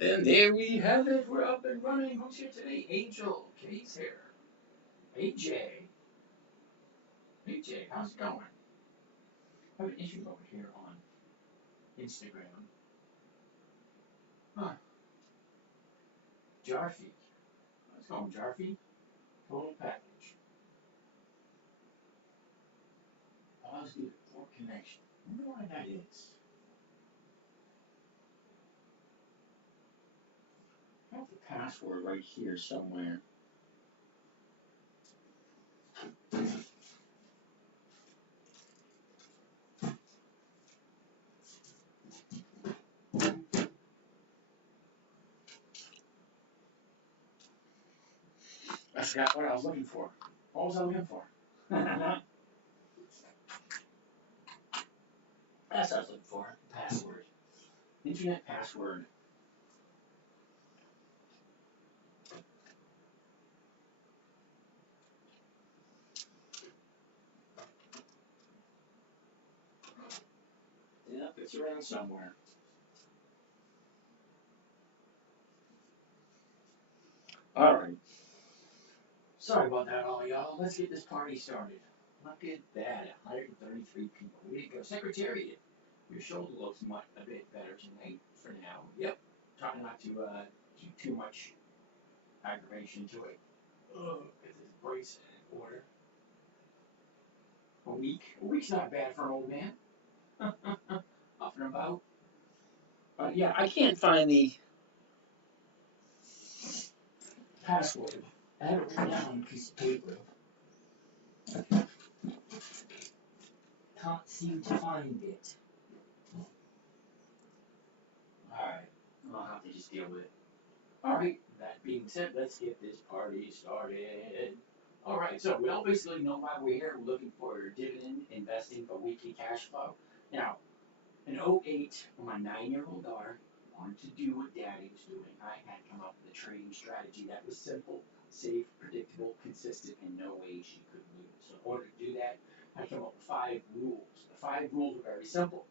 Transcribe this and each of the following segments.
And there we have it. We're up and running. Who's here today? Angel. Kay's here. AJ. AJ, how's it going? I have an issue over here on Instagram. Huh. Jarfy. How's it going, Jarfy? Total package. Positive poor connection. I wonder why that is. I have the password right here somewhere. I forgot what I was looking for. What was I looking for? That's what I was looking for. Password. Internet password. Yep, it's around somewhere. Alright. Sorry about that, all y'all. Let's get this party started. Look at that, 133 people. Way to go. Secretariat, your shoulder looks a bit better tonight for now. Yep. Trying not to keep too much aggravation to it. Get this brace in order. A week. A week's not bad for an old man. Up and about. Yeah, I can't find the password. I have it written down on a piece of paper. Can't seem to find it. Alright, I'll have to just deal with it. Alright, that being said, let's get this party started. Alright, so we all basically know why we're here. We're looking for dividend investing for weekly cash flow. Now, in '08, when my 9-year-old daughter wanted to do what daddy was doing, I had come up with a trading strategy that was simple, safe, predictable, consistent, and no way she could lose. So in order to do that, I came up with 5 rules. The 5 rules are very simple.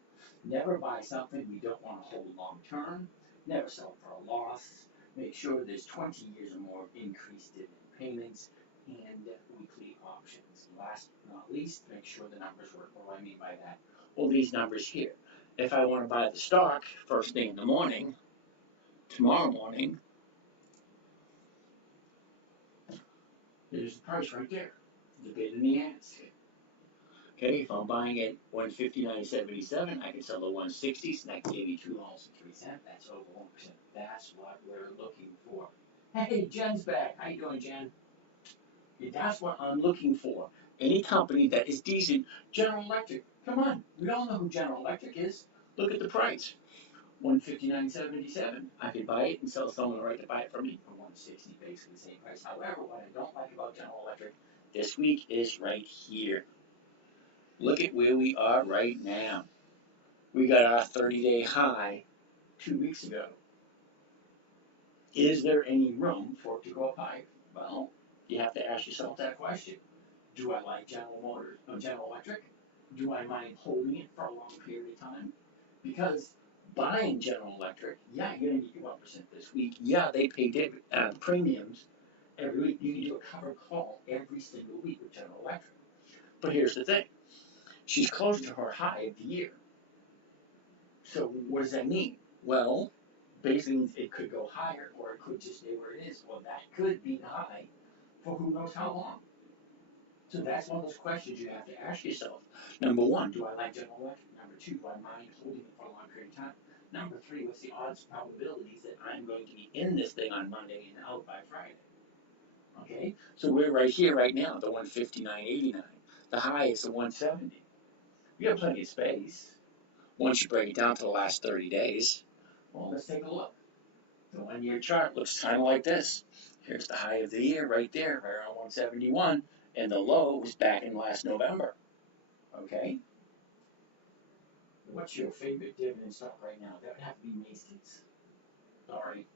Never buy something we don't want to hold long term. Never sell for a loss. Make sure there's 20 years or more of increased dividend payments and weekly options. Last but not least, make sure the numbers work. What do I mean by that? Well, these numbers here. If I want to buy the stock first thing in the morning, tomorrow morning, there's the price right there. The bid and the ask. Okay, if I'm buying at 159.77, I can sell the 160s, and that gave me $2.03. That's over 1%. That's what we're looking for. Hey, Jen's back. How you doing, Jen? Yeah, that's what I'm looking for. Any company that is decent. General Electric. Come on, we all know who General Electric is. Look at the price. 159.77. I could buy it and sell someone right to buy it from me for 160, basically the same price. However, what I don't like about General Electric this week is right here. Look at where we are right now. We got our 30-day high 2 weeks ago. Is there any room for it to go up higher? Well, you have to ask yourself that question. Do I like General Electric? Do I mind holding it for a long period of time? Because buying General Electric, yeah, you're going to get your 1% this week. Yeah, they pay premiums every week. You can do a covered call every single week with General Electric. But here's the thing. She's close to her high of the year. So what does that mean? Well, basically it could go higher or it could just stay where it is. Well, that could be the high for who knows how long. So that's one of those questions you have to ask yourself. Number 1, do I like General Electric? Number 2, do I mind holding it for a long period of time? Number 3, what's the odds probabilities that I'm going to be in this thing on Monday and out by Friday? Okay, so we're right here right now, the 159.89. The high is the 170. You have plenty of space. Once you break it down to the last 30 days, well, let's take a look. The 1-year chart looks kind of like this. Here's the high of the year right there, right around 171, and the low was back in last November. Okay? What's your favorite dividend stock right now? That would have to be Macy's. Sorry.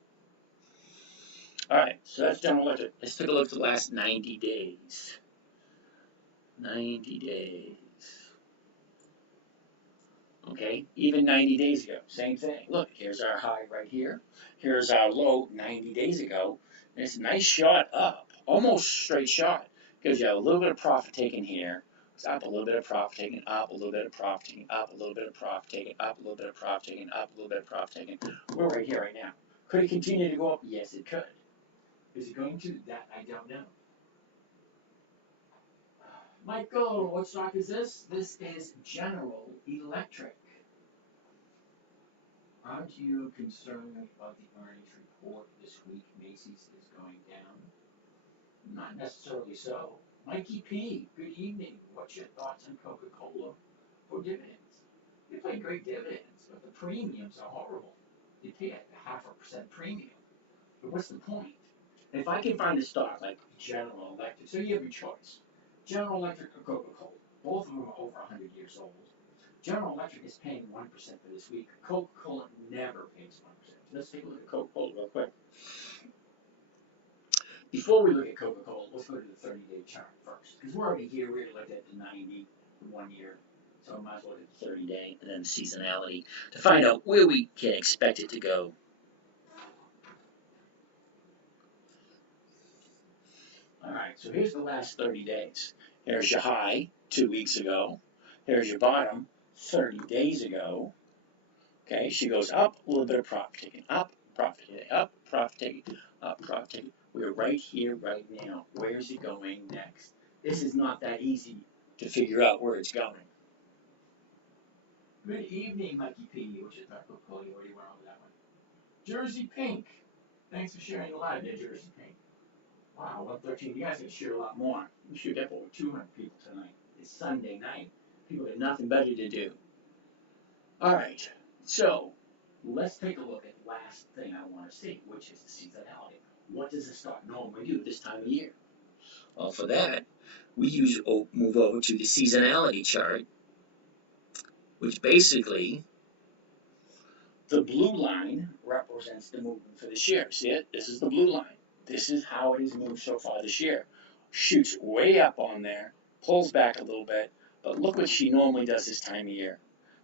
Alright, so that's General Electric. Let's take a look at the last 90 days. 90 days. Okay, even 90 days ago, same thing. Look, here's our high right here. Here's our low 90 days ago. And it's a nice shot up, almost straight shot, because you have a little bit of profit taken here. It's up a little bit of profit taken, up a little bit of profit taken, up a little bit of profit taken, up a little bit of profit taken, up a little bit of profit taken. We're right here right now. Could it continue to go up? Yes, it could. Is it going to? That I don't know. Michael, what stock is this? This is General Electric. Aren't you concerned about the earnings report this week? Macy's is going down. Not necessarily so. Mikey P, good evening. What's your thoughts on Coca-Cola for dividends? They pay great dividends, but the premiums are horrible. They pay a 0.5% premium. But what's the point? If I can find a stock like General Electric, so you have your choice. General Electric or Coca-Cola. Both of them are over 100 years old. General Electric is paying 1% for this week. Coca-Cola never pays 1%. Let's take a look at Coca-Cola real quick. Before we look at Coca-Cola, let's go to the 30-day chart first. Because we're already here, we already looked at the 90, the 1 year. So I might as well look at the 30-day and then the seasonality to find out where we can expect it to go. Alright, so here's the last 30 days. Here's your high 2 weeks ago. Here's your bottom 30 days ago. Okay, she goes up, a little bit of profit taking, up, profit taking, up, profit taking, up, profit taking. We're right here, right now. Where's it going next? This is not that easy to figure out where it's going. Good evening, Mikey P. What's your thought, Coca-Cola? Where do you want over that one? Jersey Pink. Thanks for sharing the live there, Jersey Pink. Wow, 113. You guys can share a lot more. We should get over 200 people tonight. It's Sunday night. People have nothing better to do. All right, so let's take a look at the last thing I want to see, which is the seasonality. What does the stock normally do this time of year? Well, for that, we move over to the seasonality chart, which basically, the blue line represents the movement for this year. See it? This is the blue line. This is how it has moved so far this year. Shoots way up on there, pulls back a little bit, but look what she normally does this time of year.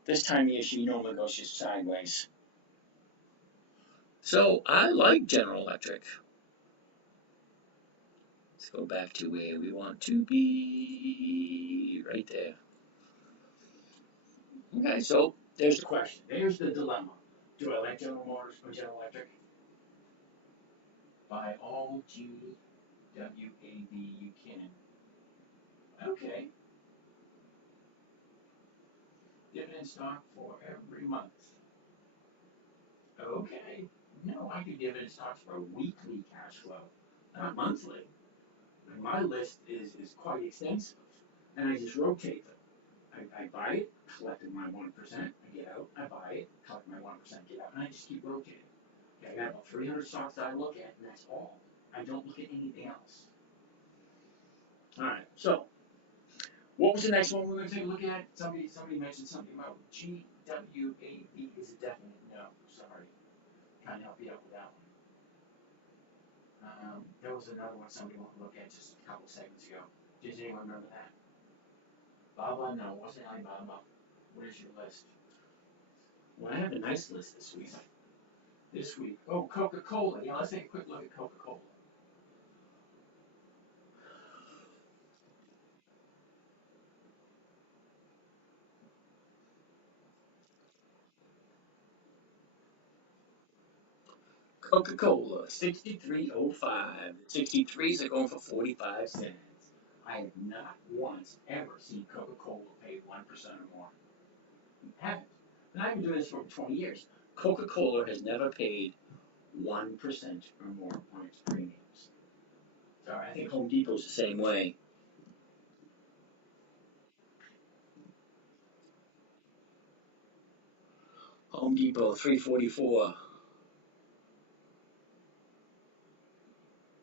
This time of year, she normally goes just sideways. So I like General Electric. Let's go back to where we want to be, right there. Okay, so there's the question. There's the dilemma. Do I like General Motors or General Electric? By all GWAB you can. Okay. Dividend stock for every month. Okay. No, I do dividend stocks for weekly cash flow, not monthly. And my list is quite extensive, and I just rotate them. I buy it, collected my 1%, I get out, I buy it, collect my 1%, get out, and I just keep rotating. Okay, I got about 300 stocks that I look at, and that's all. I don't look at anything else. Alright, so, what was the next one we're going to take a look at? Somebody mentioned something about GWAB is a definite no. Sorry. Trying to help you out with that one. There was another one somebody wanted to look at just a couple seconds ago. Does anyone remember that? Baba, no, it wasn't Alibaba. What is your list? Well, I have a nice list this week. Oh, Coca-Cola. Yeah, let's take a quick look at Coca-Cola. Coca-Cola, 63.05. 63s are going for 45 cents. I have not once ever seen Coca-Cola pay 1% or more. I haven't. And I've been doing this for 20 years. Coca-Cola has never paid 1% or more on its premiums. Sorry, I think Home Depot's the same way. Home Depot, 344.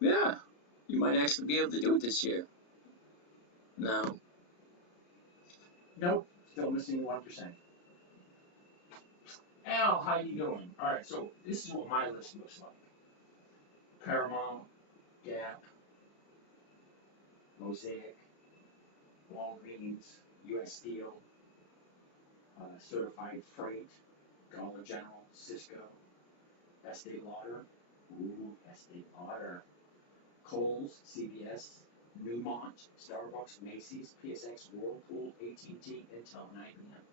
Yeah, you might actually be able to do it this year. No. Nope, still missing 1%. Al, how you doing? Alright, so this is what my list looks like. Paramount, Gap, Mosaic, Walgreens, US Steel, Certified Freight, Dollar General, Cisco, Estee Lauder, Estee Lauder, Kohl's, CVS, Newmont, Starbucks, Macy's, PSX, Whirlpool, AT&T, Intel, and IBM.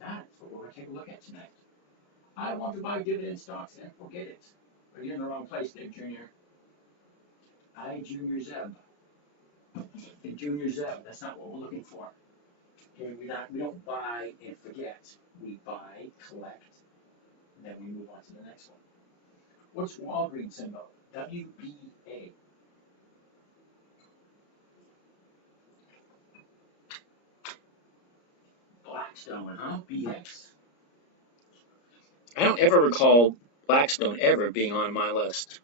That's what we're going to take a look at tonight. I want to buy dividend stocks and forget it. But you're in the wrong place, Dave Jr. Junior Zeb. The Junior Zeb, that's not what we're looking for. Okay, we don't buy and forget. We buy, collect, and then we move on to the next one. What's Walgreens symbol? WBA. Blackstone, huh? BX. I don't ever recall Blackstone ever being on my list.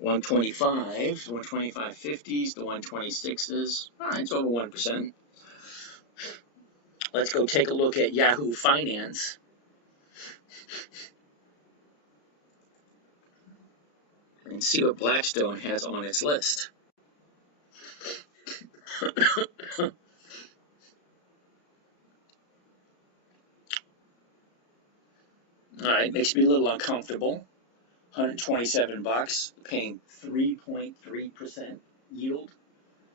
125s, 125.50s, the 126s. All right, it's over 1%. Let's go take a look at Yahoo Finance. And see what Blackstone has on its list. All right, makes me a little uncomfortable. $127, paying 3.3% yield.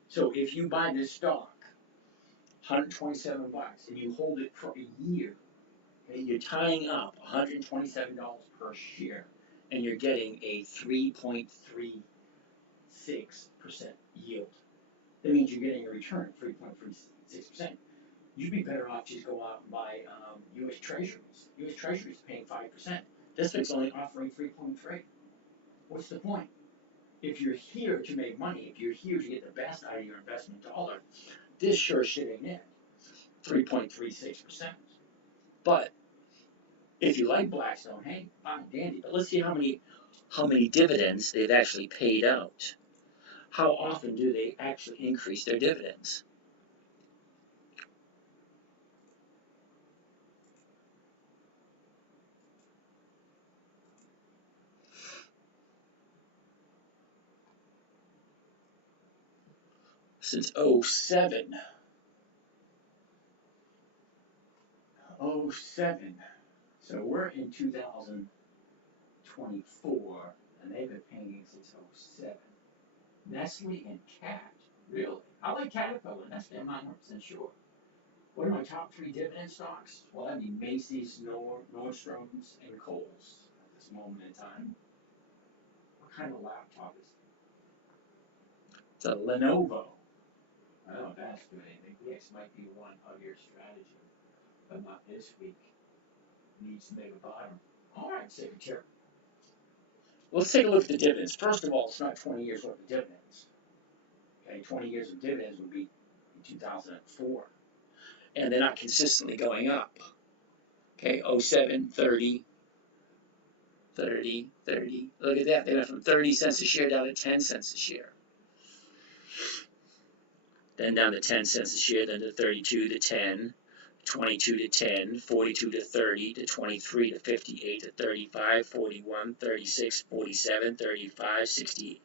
So if you buy this stock, $127, and you hold it for a year, okay, you're tying up $127 per share, and you're getting a 3.36% yield. That means you're getting a return of 3.36%. You'd be better off just go out and buy U.S. Treasuries. U.S. Treasuries are paying 5%. This thing's only offering 3.3. What's the point? If you're here to make money, if you're here to get the best out of your investment dollar, this sure shit ain't it. 3.36%. But if you like Blackstone, hey, fine, dandy. But let's see how many dividends they've actually paid out. How often do they actually increase their dividends? Since 07. 07. So we're in 2024, and they've been paying since 07. Nestle and Cat, really? I like Caterpillar, Nestle, I'm not 100% sure. What are my top 3 dividend stocks? Well, that'd be Macy's, Nordstrom's, and Kohl's at this moment in time. What kind of laptop is it? It's a Lenovo. I don't know if that's doing anything. DX might be one of your strategy, but not this week. Needs to make a bottom. All right, Secretary. Let's take a look at the dividends. First of all, it's not 20 years worth of dividends. Okay, 20 years of dividends would be in 2004. And they're not consistently going up. Okay, 07, 30, 30, 30. Look at that. They went from 30 cents a share down to 10 cents a share. Then down to 10 cents a share, then to 32 to 10, 22 to 10, 42 to 30, to 23 to 58 to 35, 41, 36, 47, 35, 60,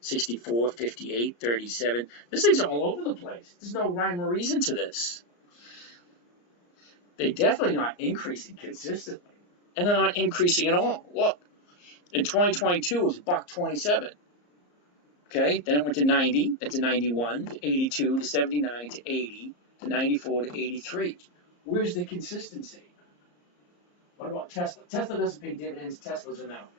64, 58, 37. This thing's all over the place. There's no rhyme or reason to this. They're definitely not increasing consistently. And they're not increasing at all. Look, in 2022 it was $1.27. Okay, then it went to 90, then to 91, to 82, to 79, to 80, to 94, to 83. Where's the consistency? What about Tesla? Tesla doesn't pay dividends. Tesla's an out.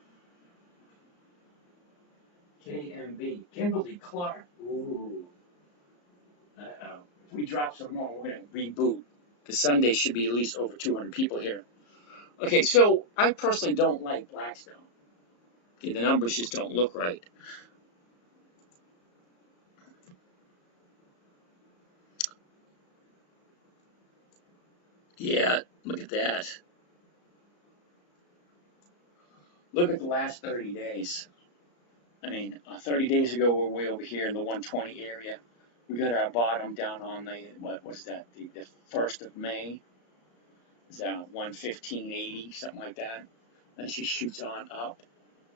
KMB. Kimberly-Clark. Ooh. Uh-oh. If we drop some more, we're going to reboot. Because Sunday should be at least over 200 people here. Okay, so I personally don't like Blackstone. Okay, the numbers just don't look right. Yeah, look at that. Look at the last 30 days. I mean, 30 days ago, we're way over here in the 120 area. We got our bottom down on the, what was that, the 1st of May? Is that 115.80, something like that? Then she shoots on up.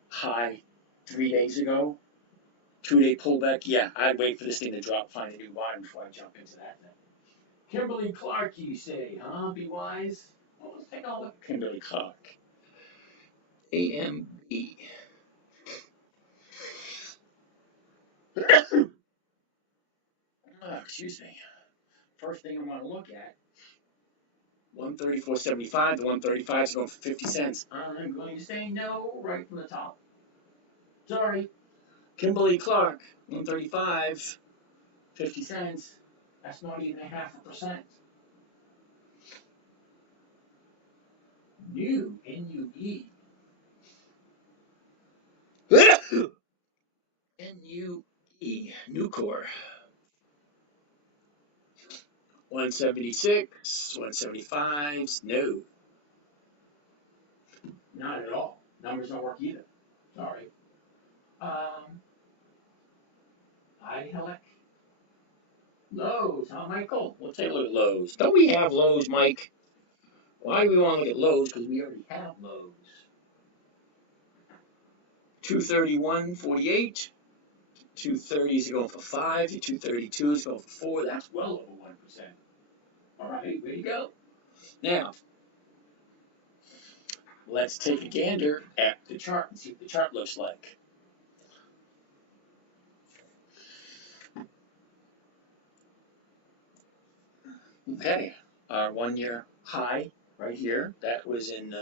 High 3 days ago. 2-day pullback. Yeah, I'd wait for this thing to drop, find a new bottom before I jump into that thing. Kimberly Clark, you say, huh? Be wise. Well, let's take a look at Kimberly Clark. AMB. Excuse me. First thing I want to look at, 134.75. The 135 is going for 50 cents. I'm going to say no right from the top. Sorry. Kimberly Clark, 135, 50 cents. That's not even a 0.5%. New, N-U-E. N-U-E, Nucor. 176, 175s, no. Not at all. Numbers don't work either. Sorry. Idelic. Lowe's, huh, Michael? We'll take a look at Lowe's. Don't we have Lowe's, Mike? Why do we want to look at Lowe's? Because we already have Lowe's. 231.48. 230 is going for 5. The 232 is going for 4. That's well over 1%. All right, way to go. Now, let's take a gander at the chart and see what the chart looks like. Okay, our 1-year high right here, that was in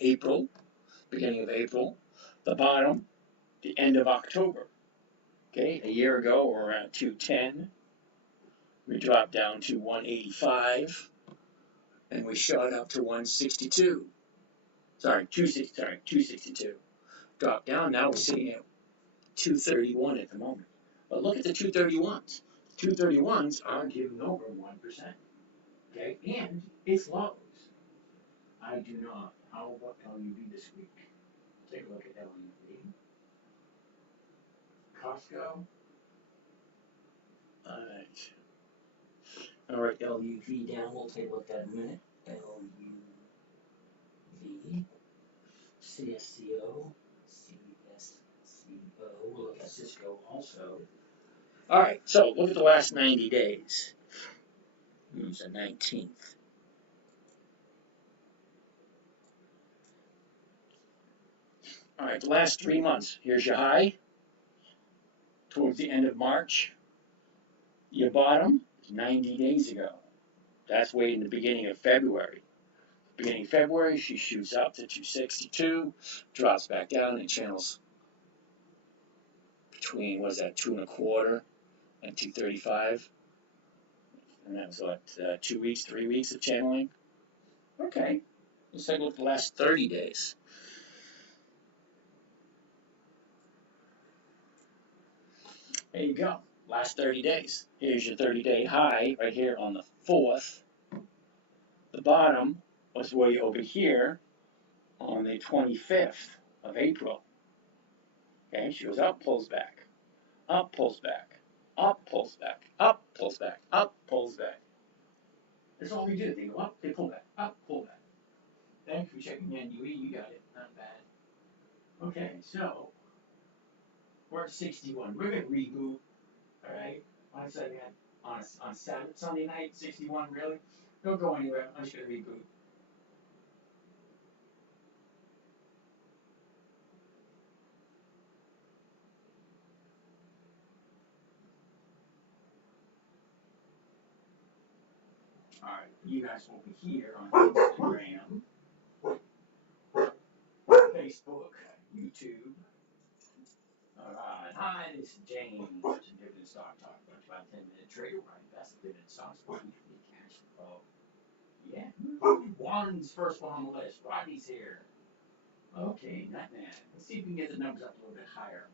April, beginning of April. The bottom, the end of October. Okay, a year ago we were at 210. We dropped down to 185, and we shot up to 162. 262. Dropped down. Now we're sitting at 231 at the moment. But look at the 231s. 231s are giving over 1%. Okay, and it's Lowe's. I do not. How about LUV this week? Take a look at LUV. Costco. All right, LUV down. We'll take a look at that in a minute. LUV. CSCO. CSCO. We'll look at Cisco also. All right, so look at the last 90 days. It's the 19th. All right, the last 3 months. Here's your high towards the end of March. Your bottom is 90 days ago. That's way in the beginning of February. Beginning of February, she shoots up to 262, drops back down and channels between, what is that, 2.25 and 235. And that was what, 2 weeks, 3 weeks of channeling? Okay, let's take a look at the last 30 days. There you go, last 30 days. Here's your 30-day high right here on the 4th. The bottom was way over here on the 25th of April. Okay, she goes up, pulls back, up, pulls back, up, pulls back, up, pulls back, up, pulls back. That's all we do. They go up, they pull back, up, pull back. Thanks for checking NUE. You got it. Not bad. Okay, so we're at 61. We're gonna reboot. All right. 1 second. On Saturday, Sunday night, 61. Really? Don't go anywhere. I'm just gonna reboot. All right. You guys will be here on Instagram, Facebook, YouTube. Alright, hi, this is James. It's a Dividend Stock Talk, about 10-minute trader where I invest in dividend stocks for weekly cash flow. Yeah, Juan's first one on the list. Rodney's here. Okay, Nutman. Let's see if we can get the numbers up a little bit higher.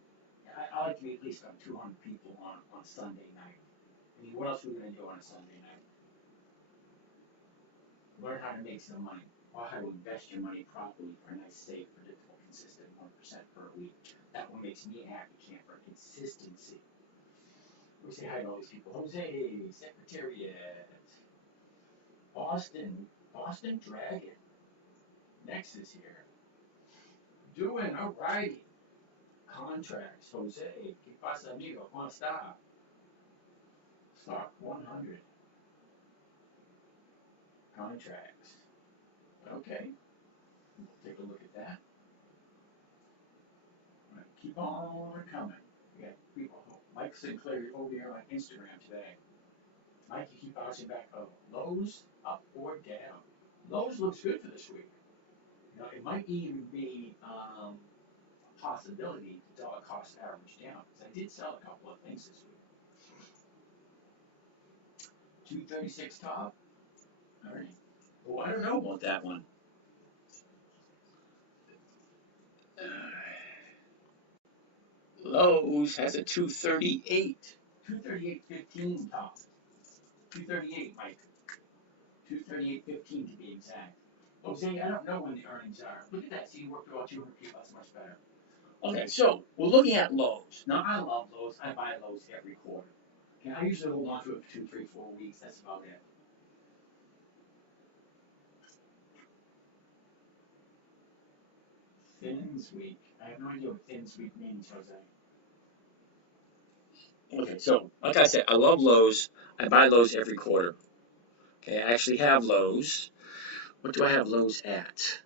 I like to be at least on 200 people on Sunday night. I mean, what else are we going to do on a Sunday night? Learn how to make some money, or how to invest your money properly for a nice, safe, predictable, consistent 1% per week. That one makes me a happy camper. Consistency. We say hi to all these people. Jose, Secretariat, Boston Dragon, Nexus here. Doing alrighty. Contracts, Jose, que pasa amigo, ¿cómo está? Stock 100. contracts. Okay, we'll take a look at that. All right, keep on coming. We got people. Mike Sinclair over here on Instagram today. Mike, you keep bouncing back. Oh, Lowe's up or down? Lowe's looks good for this week. You know, it might even be a possibility to dollar cost average down because I did sell a couple of things this week. 236 top. All right. Well, I don't know about that one. Lowe's has a 238. 238.15 top. 238, Mike. 238.15 to be exact. Jose, I don't know when the earnings are. Look at that. See, you worked about 200 people. That's much better. Okay, so we're looking at Lowe's. Now, I love Lowe's. I buy Lowe's every quarter. Okay, I usually hold on to it for 2, 3, 4 weeks. That's about it. Thins week. I have no idea what Thins week means, Jose. Okay, so like I said, I love Lowe's. I buy Lowe's every quarter. Okay, I actually have Lowe's. What do I have Lowe's at?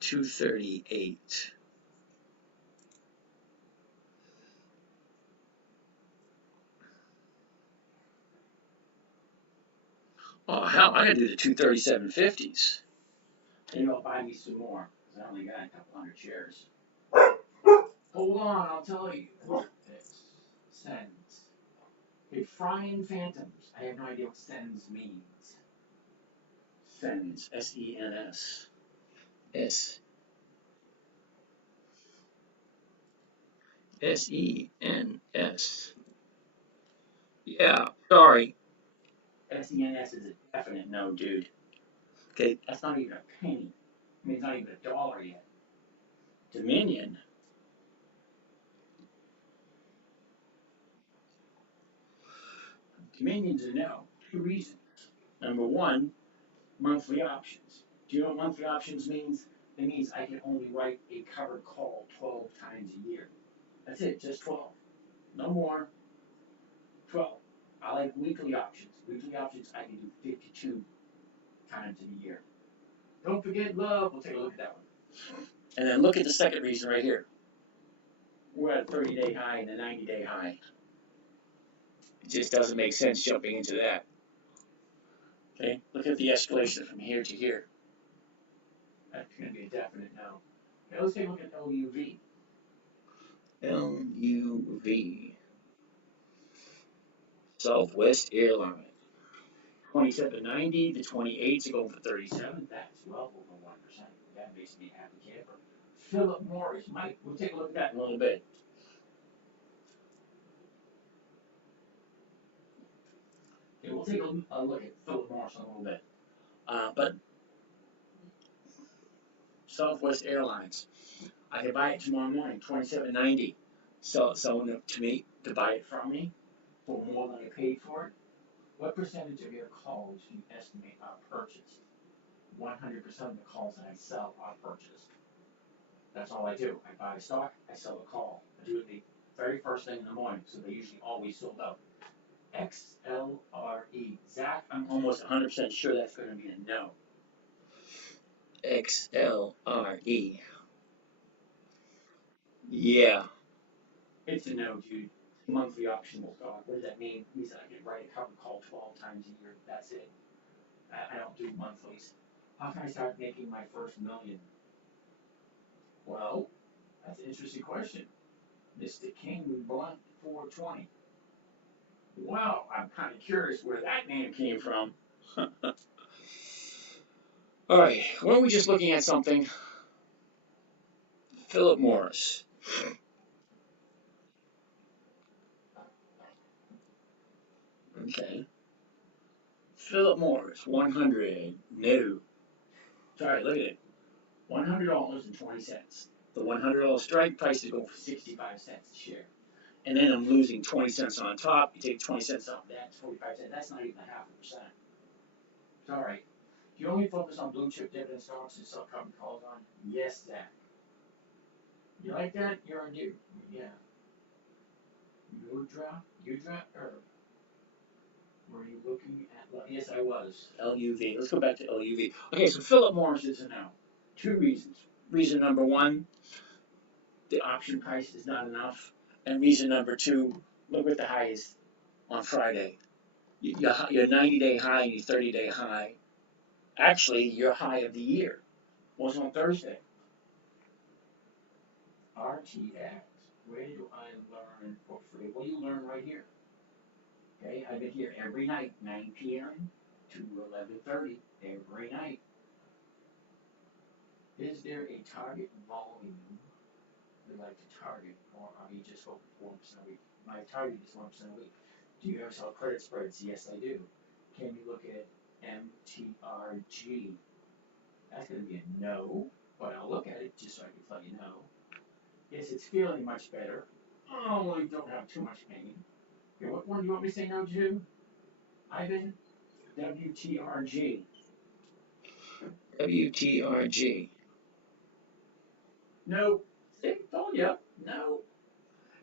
238. Oh hell, I gotta do the 237.50s. Maybe I'll buy me some more because I only got a couple hundred shares. Hold on, I'll tell you. It's Sens. Okay, Frying Phantoms. I have no idea what Sens means. Sens. S-E-N-S. S. S-E-N-S. Yeah, sorry. S-E-N-S is a definite no, dude. Okay, that's not even a penny. I mean, it's not even a dollar yet. Dominion. Dominion's a no. 2 reasons. Number one, monthly options. Do you know what monthly options means? It means I can only write a covered call 12 times a year. That's it, just 12. No more. 12. I like weekly options. Weekly options I can do 52 times in a year. Don't forget love. We'll take a look at that one. And then look at the second reason right here. We're at a 30-day high and a 90-day high. It just doesn't make sense jumping into that. Okay, look at the escalation from here to here. That's going to be a definite no. Okay, let's take a look at LUV. LUV. Southwest Airlines. 27.90, the 28s are going for 37. That's well over 1%. That makes me a happy camper. Philip Morris. Mike, we'll take a look at that in a little bit. Okay, we'll take a look at Philip Morris in a little bit. But Southwest Airlines, I could buy it tomorrow morning, 27.90. Sell someone to me to buy it from me for more than I paid for it. What percentage of your calls do you estimate are purchased? 100% of the calls that I sell are purchased. That's all I do. I buy a stock, I sell a call. I do it the very first thing in the morning, so they're usually always sold out. XLRE. Zach, I'm almost 100% sure that's going to be a no. XLRE. Yeah. It's a no, dude. Monthly optional stock. What does that mean? It means I can write a covered call 12 times a year. That's it. I don't do monthlies. How can I start making my first million? Well, that's an interesting question. Mr. King Blunt 420. Wow, I'm kind of curious where that name came from. All right, weren't we just looking at something? Philip Morris. Okay. Philip Morris, 100. No. Sorry, look at it. $100.20. The $100 strike price is going for 65 cents a share. And then I'm losing 20 cents on top. You take 20 cents off that, it's 45 cents. That's not even a 0.5%. Sorry. Do you only focus on blue chip dividend stocks and sell covered calls on? Yes, Zach. You like that? You're a dude. Yeah. Udra? Udra? Were you looking at? Yes, I was. LUV. Let's go back to LUV. Okay, so Philip Morris is a no. Two reasons. Reason number one, the option price is not enough. And reason number two, look what the high is on Friday. Your 90-day high and your 30-day high. Actually, your high of the year was on Thursday. RTX. Where do I learn for free? Well, you learn right here. Okay, I've been here every night, 9 p.m. to 11:30 every night. Is there a target volume we like to target, or are you just hoping for 1% a week? My target is 1% a week. Do you ever sell credit spreads? Yes, I do. Can you look at MTRG? That's going to be a no, but I'll look at it just so I can let you know. Yes, it's feeling much better. Oh, I don't have too much pain. Okay, what one do you want me to say no to? Ivan? WTRG. WTRG. No. See, told you. No.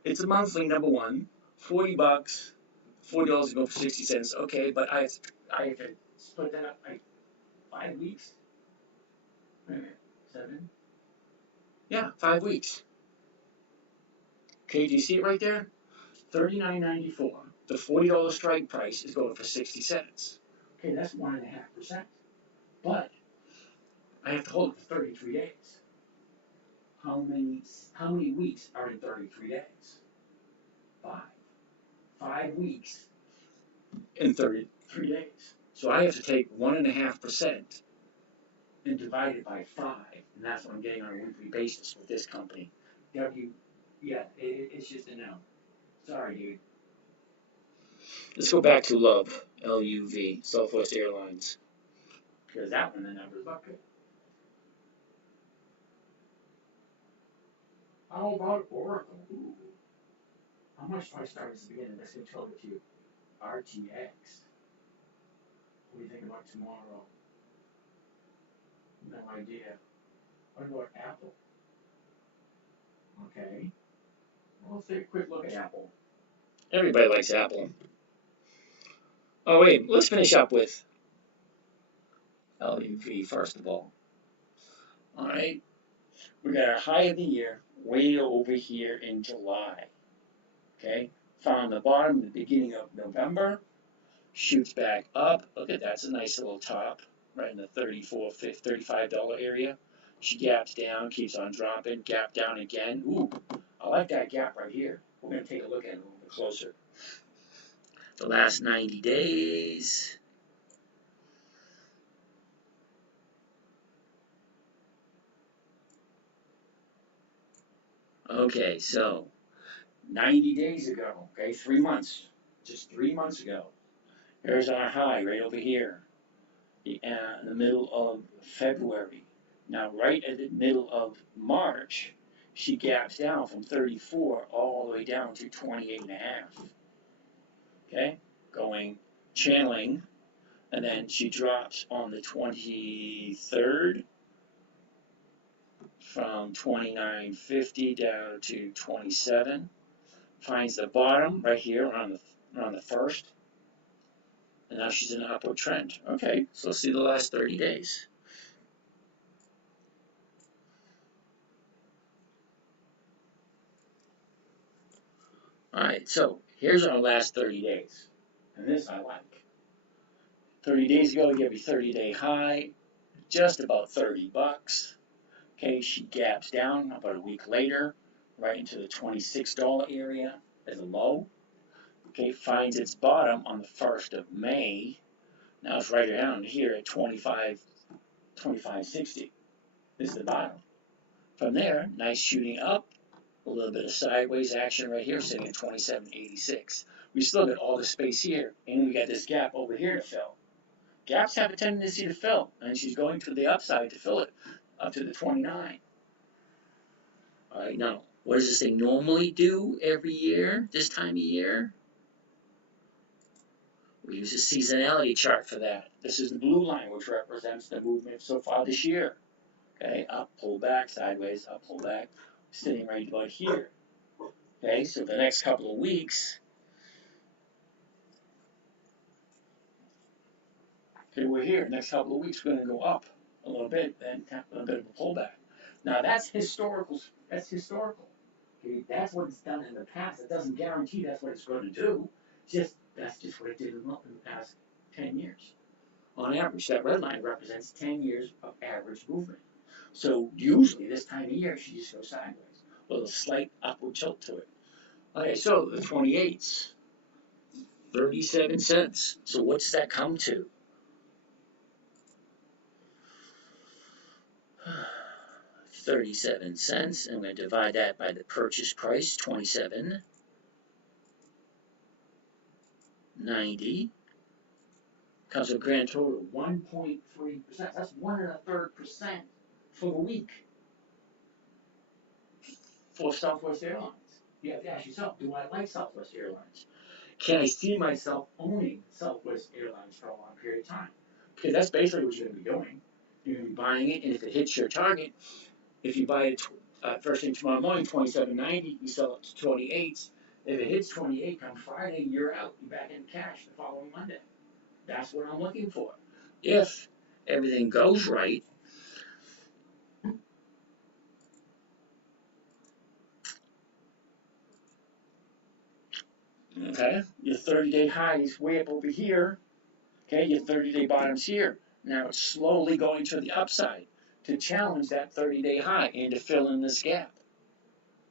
It's a monthly, number one. $40. $40 to go for 60 cents. Okay, but I have to split that up like 5 weeks. Wait a minute. 7? Yeah, 5 weeks. Okay, do you see it right there? $39.94. The $40 strike price is going for 60 cents. Okay, that's 1.5%. But I have to hold it for 33 days. How many weeks are in 33 days? 5. 5 weeks in 33 days. So I have to take 1.5% and divide it by 5, and that's what I'm getting on a weekly basis with this company. It's just a no. Sorry, dude. Let's go back to Love, LUV, Southwest Airlines. Because that one, the numbers look good. How about Oracle? Ooh. How much do I start at the beginning? That's going to tell it to you. RTX. What do you think about tomorrow? No idea. What about Apple? Okay. Well, let's take a quick look at Apple. Everybody likes Apple. Oh, wait. Let's finish up with LUV first of all. All right. We got our high of the year way over here in July. Okay. Found the bottom at the beginning of November. Shoots back up. Look at that. That's a nice little top right in the $34, $35 area. She gaps down, keeps on dropping, gap down again. Ooh, I like that gap right here. We're going to take a look at it a little bit closer. The last 90 days. Okay, so 90 days ago, okay, 3 months, just 3 months ago, there's our high right over here in the middle of February. Now, right at the middle of March, she gaps down from 34 all the way down to 28.5. Okay, channeling, and then she drops on the 23rd from 29.50 down to 27. Finds the bottom right here around the 1st. And now she's in an upward trend. Okay, so let's see the last 30 days. Alright, so here's our last 30 days. And this I like. 30 days ago, we gave a 30-day high, just about $30. Okay, she gaps down about a week later, right into the $26 area as a low. Okay, finds its bottom on the 1st of May. Now it's right around here at 25.60. This is the bottom. From there, nice shooting up. A little bit of sideways action right here, sitting at 27.86. We still got all the space here, and we got this gap over here to fill. Gaps have a tendency to fill, and she's going to the upside to fill it up to the 29. All right, now, what does this thing normally do every year, this time of year? We use a seasonality chart for that. This is the blue line, which represents the movement so far this year. Okay, up, pull back, sideways, up, pull back, sitting right about here. Okay, so the next couple of weeks, Okay, we're here. Next couple of weeks, we're going to go up a little bit, then have a bit of a pullback. Now that's historical. That's historical. Okay, that's what it's done in the past. It doesn't guarantee that's what it's going to do. That's just what it did in the past 10 years. On average, that red line represents 10 years of average movement. So usually this time of year, she just goes sideways with a slight upward tilt to it. Okay, so the 28s, 37 cents. So what's that come to? $0.37. I'm going to divide that by the purchase price, $27.90. Comes to a grand total of 1.3%. That's 1.33% for the week for Southwest Airlines. You have to ask yourself, do I like Southwest Airlines? Can I see myself owning Southwest Airlines for a long period of time? Because that's basically what you're going to be doing. You're going to be buying it, and if it hits your target, if you buy it first thing tomorrow morning, $27.90, you sell it to 28. If it hits 28 come Friday, you're out. You're back in cash the following Monday. That's what I'm looking for. If everything goes right, okay, your 30-day high is way up over here. Okay, your 30-day bottom's here. Now it's slowly going to the upside to challenge that 30-day high and to fill in this gap.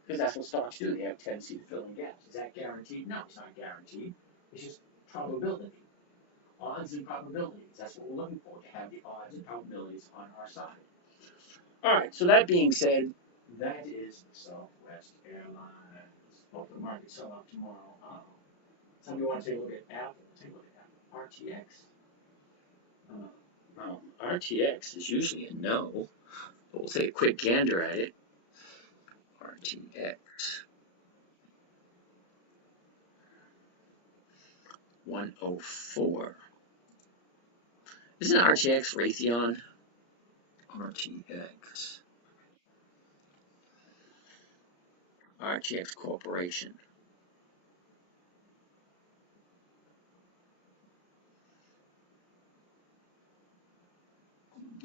Because that's what stocks do. They have a tendency to fill in gaps. Is that guaranteed? No, it's not guaranteed. It's just probability. Odds and probabilities. That's what we're looking for, to have the odds and probabilities on our side. All right, so that being said, that is Southwest Airlines. Hope the market sell off tomorrow. Somebody want to take a look at Apple? Take a look at Apple. RTX. Well, RTX is usually a no, but we'll take a quick gander at it. RTX. 104. Isn't RTX Raytheon? RTX. RTX Corporation.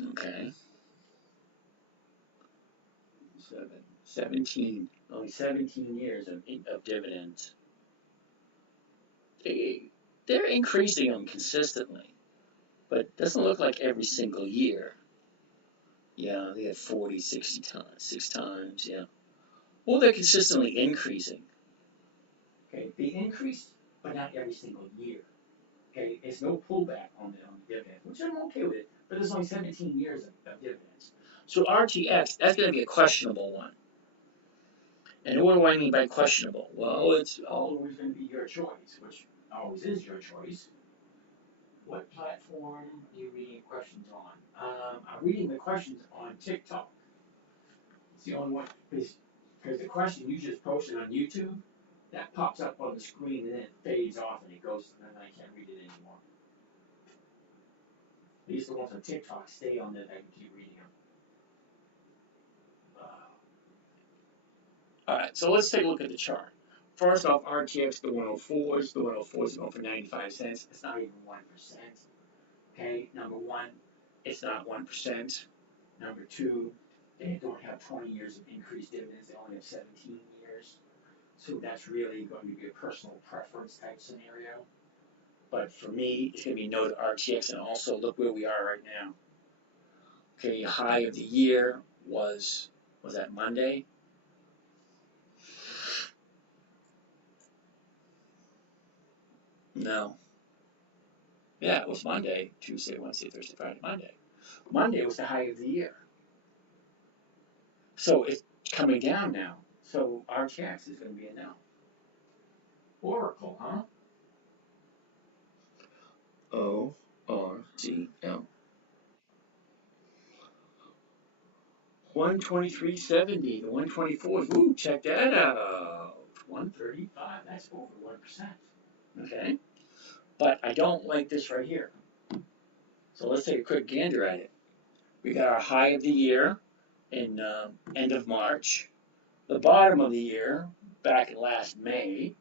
Okay. 17. Only 17 years of dividends. They're increasing them consistently, but it doesn't look like every single year. Yeah, they had 40, 60 times, 6 times, yeah. Well, they're consistently increasing. Okay, they increase, but not every single year. Okay, it's no pullback on the dividend, which I'm okay with it, but there's only 17 years of dividends. So RTX, that's going to be a questionable one. And what do I mean by questionable? Well, it's always going to be your choice, which always is your choice. What platform are you reading questions on? I'm reading the questions on TikTok. It's the only one, because the question you just posted on YouTube, that pops up on the screen and then it fades off and it goes, and then I can't read it anymore. At least the ones on TikTok stay on there, I can keep reading them. Alright, so let's take a look at the chart. First off, RTX, the 104s. The 104s are going for 95 cents. It's not even 1%. Okay, number one, it's not 1%. Number two, they don't have 20 years of increased dividends. They only have 17 years. So that's really going to be a personal preference type scenario. But for me, it's going to be no to RTX, and also look where we are right now. Okay, high of the year was that Monday? No. Yeah, it was Monday, Tuesday, Wednesday, Thursday, Friday, Monday. Monday was the high of the year. So it's coming down now. So RTX is going to be a no. Oracle, huh? ORCL. 123.70 to 124. Ooh, check that out. 135. That's over 1%. Okay. But I don't like this right here. So let's take a quick gander at it. We got our high of the year in end of March. The bottom of the year back in last May.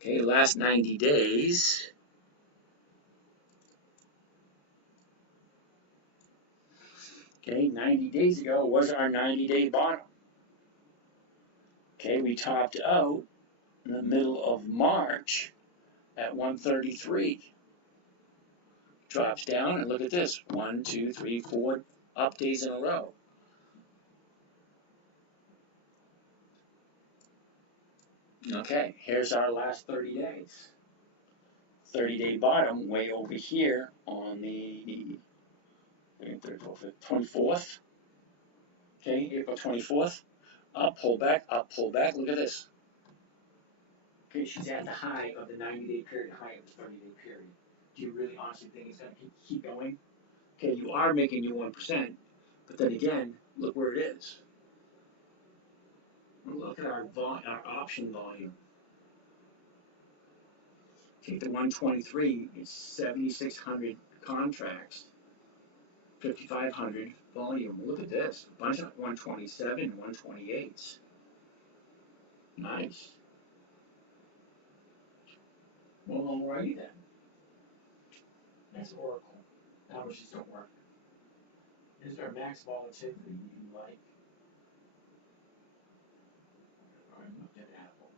Okay, last 90 days. Okay, 90 days ago was our 90-day bottom. Okay, we topped out in the middle of March at 133. Drops down, and look at this, 1, 2, 3, 4 up days in a row. Okay, here's our last 30 days. 30-day bottom way over here on the 24th. Okay, April 24th. Up, pull back, look at this. Okay, she's at the high of the 90-day period, high of the 30-day period. Do you really honestly think it's going to keep going? Okay, you are making your 1%, but then again, look where it is. Look at our option volume. Take the 123, it's 7,600 contracts, 5,500 volume. Look at this, a bunch of 127, 128s. Nice. Well, alrighty then. That's Oracle. Numbers just don't work. Is there a max volatility you like? I looked at Apple.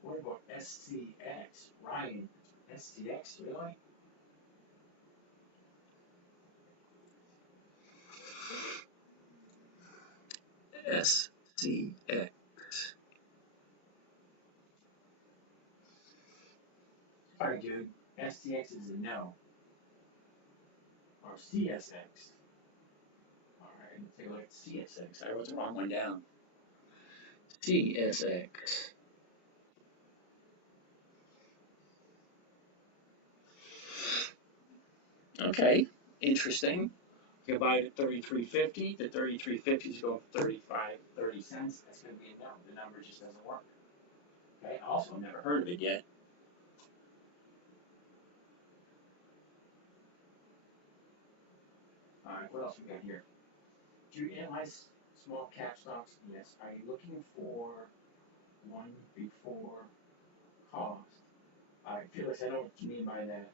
What about SCX? Ryan, SCX, really? SCX. Sorry, dude. SCX is a no. Or CSX. Alright, let's take a look at CSX. I wrote the wrong one down. CSX. Okay, interesting. You can buy it at 33.50. The 33.50 is going for 30 cents. That's going to be a no. The number just doesn't work. Okay, also never heard of it yet. Alright, what else we got here? Do you analyze small cap stocks? Yes. Are you looking for one before cost? Alright, Felix, I know what you mean by that.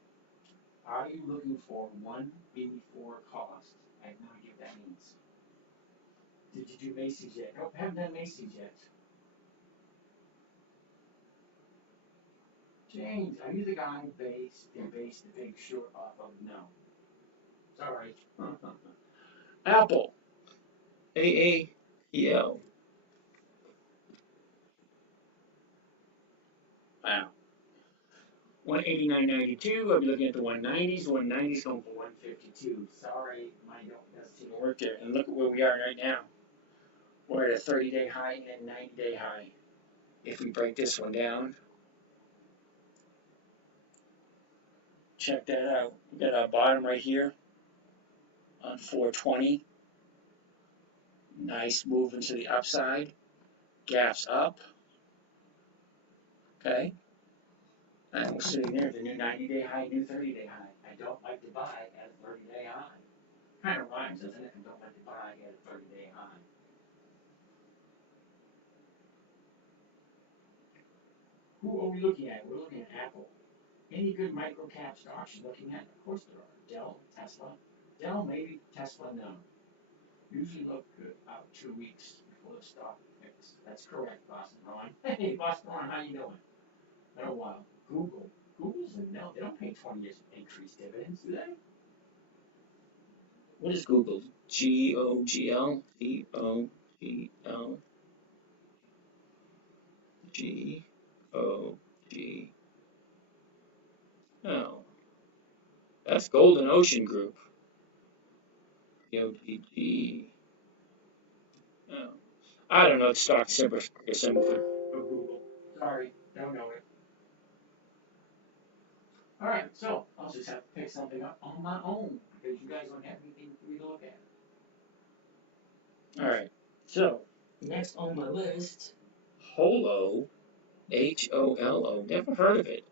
Are you looking for one before cost? I have no idea what that means. Did you do Macy's yet? Nope, haven't done Macy's yet. James, are you the guy who based the Big Short off of? No. Sorry. Apple. AAPL. Wow. 189.92. I'll be looking at the 190s. 190s going for 152. Sorry, my note doesn't seem to work there. And look at where we are right now. We're at a 30-day high and 90-day high. If we break this one down, check that out. We got our bottom right here on 420. Nice move into the upside. Gaps up. Okay. And we're sitting there at the new 90-day high, new 30-day high. I don't like to buy at a 30-day high. Kind of rhymes, doesn't it? I don't like to buy at a 30-day high. Who are we looking at? We're looking at Apple. Any good micro-cap stocks you're looking at? Of course there are. Dell, Tesla. Dell, maybe. Tesla, no. Usually look good about 2 weeks before the stock picks. That's correct, Boston Ron. Hey, Boston Ron, how you doing? Been a while. Google. Google's a no. They don't pay 20 years increased dividends, do they? What is Google? G-O-G-L? G-O-G-L? G-O-G. Oh. That's Golden Ocean Group. G-O-G-G. Oh. I don't know the stock symbol for Google. Sorry, don't know it. Alright, so I'll just have to pick something up on my own because you guys don't have anything for me to look at. Alright, so next on my list, Holo, H-O-L-O. Never heard of it.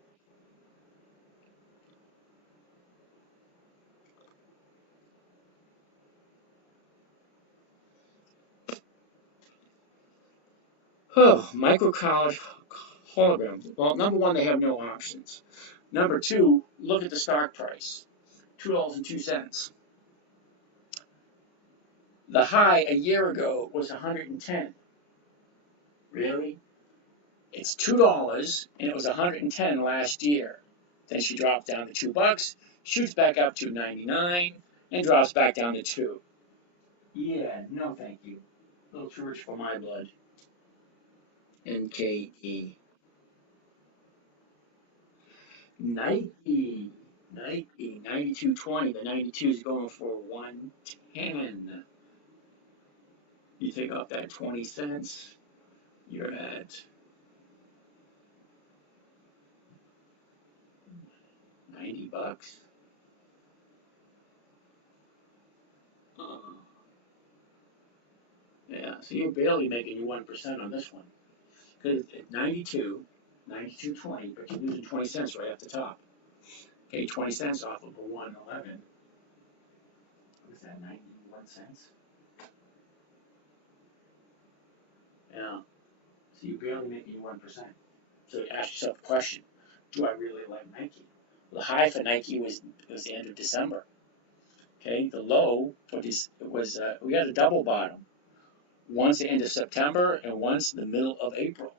Oh, micro college holograms. Well, number one, they have no options. Number two, look at the stock price. $2.02. The high a year ago was 110. Really? It's $2 and it was 110 last year. Then she drops down to $2, shoots back up to 99, and drops back down to 2. Yeah, no thank you. A little too rich for my blood. NKE. Nike. Nike. 92.20. The 92 is going for 110. You take off that 20 cents, you're at $90. Yeah, so you're barely making your 1% on this one. Because at 92, 92.20, but you're losing 20 cents right at the top. Okay, 20 cents off of a 111. What is that, 91 cents? Yeah, so you're barely making your 1%. So you ask yourself the question, do I really like Nike? Well, the high for Nike was the end of December. Okay, the low for this was, we had a double bottom. Once the end of September and once the middle of April.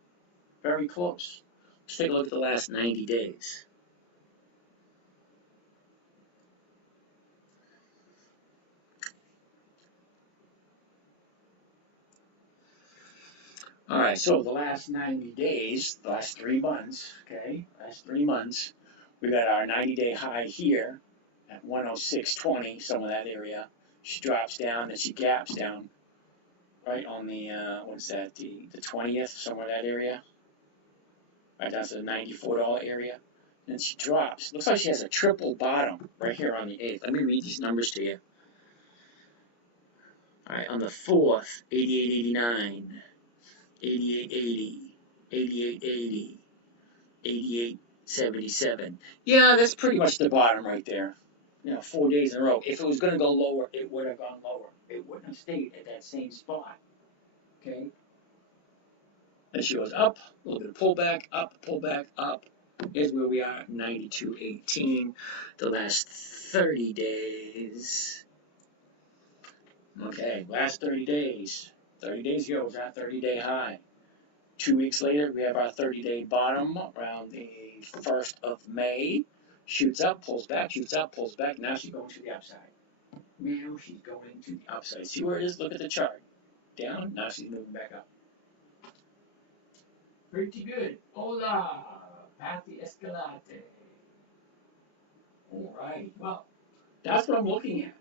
Very close. Let's take a look at the last 90 days. All right, so the last 90 days, the last 3 months, okay, last 3 months, we got our 90-day high here at 106.20, some of that area. She drops down and she gaps down right on the, what's that, the 20th, somewhere in that area. Right down to the $94 area. And she drops. Looks like she has a triple bottom right here on the 8th. Let me read these numbers to you. All right, on the 4th, 88.89, 88.80, 88.80, 88.77. Yeah, that's pretty much the bottom right there. 4 days in a row. If it was going to go lower, it would have gone lower. It wouldn't have stayed at that same spot. Okay? Then she goes up, a little bit of pullback, up, pullback, up. Here's where we are, 92.18, the last 30 days. Okay, last 30 days. 30 days ago was our 30-day high. 2 weeks later, we have our 30-day bottom around the 1st of May. Shoots up, pulls back, shoots up, pulls back. Now she's going to the upside. Now she's going to the upside. See where it is? Look at the chart. Down, now she's moving back up. Pretty good. Hola, Patty Escalante. Alright, well, that's what I'm looking at.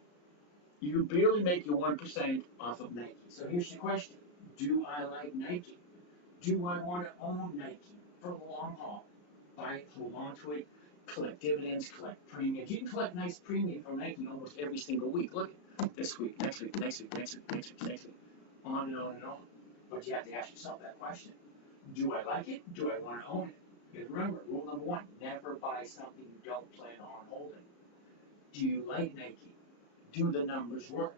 You barely make your 1% off of Nike. So here's your question. Do I like Nike? Do I want to own Nike for the long haul? Buy it, hold on to it, collect dividends, collect premiums. You can collect nice premium from Nike almost every single week. Look, this week, next week, next week, next week, next week, next week. On and on and on. But you have to ask yourself that question. Do I like it? Do I want to own it? Because remember, rule number 1, never buy something you don't plan on holding. Do you like Nike? Do the numbers work?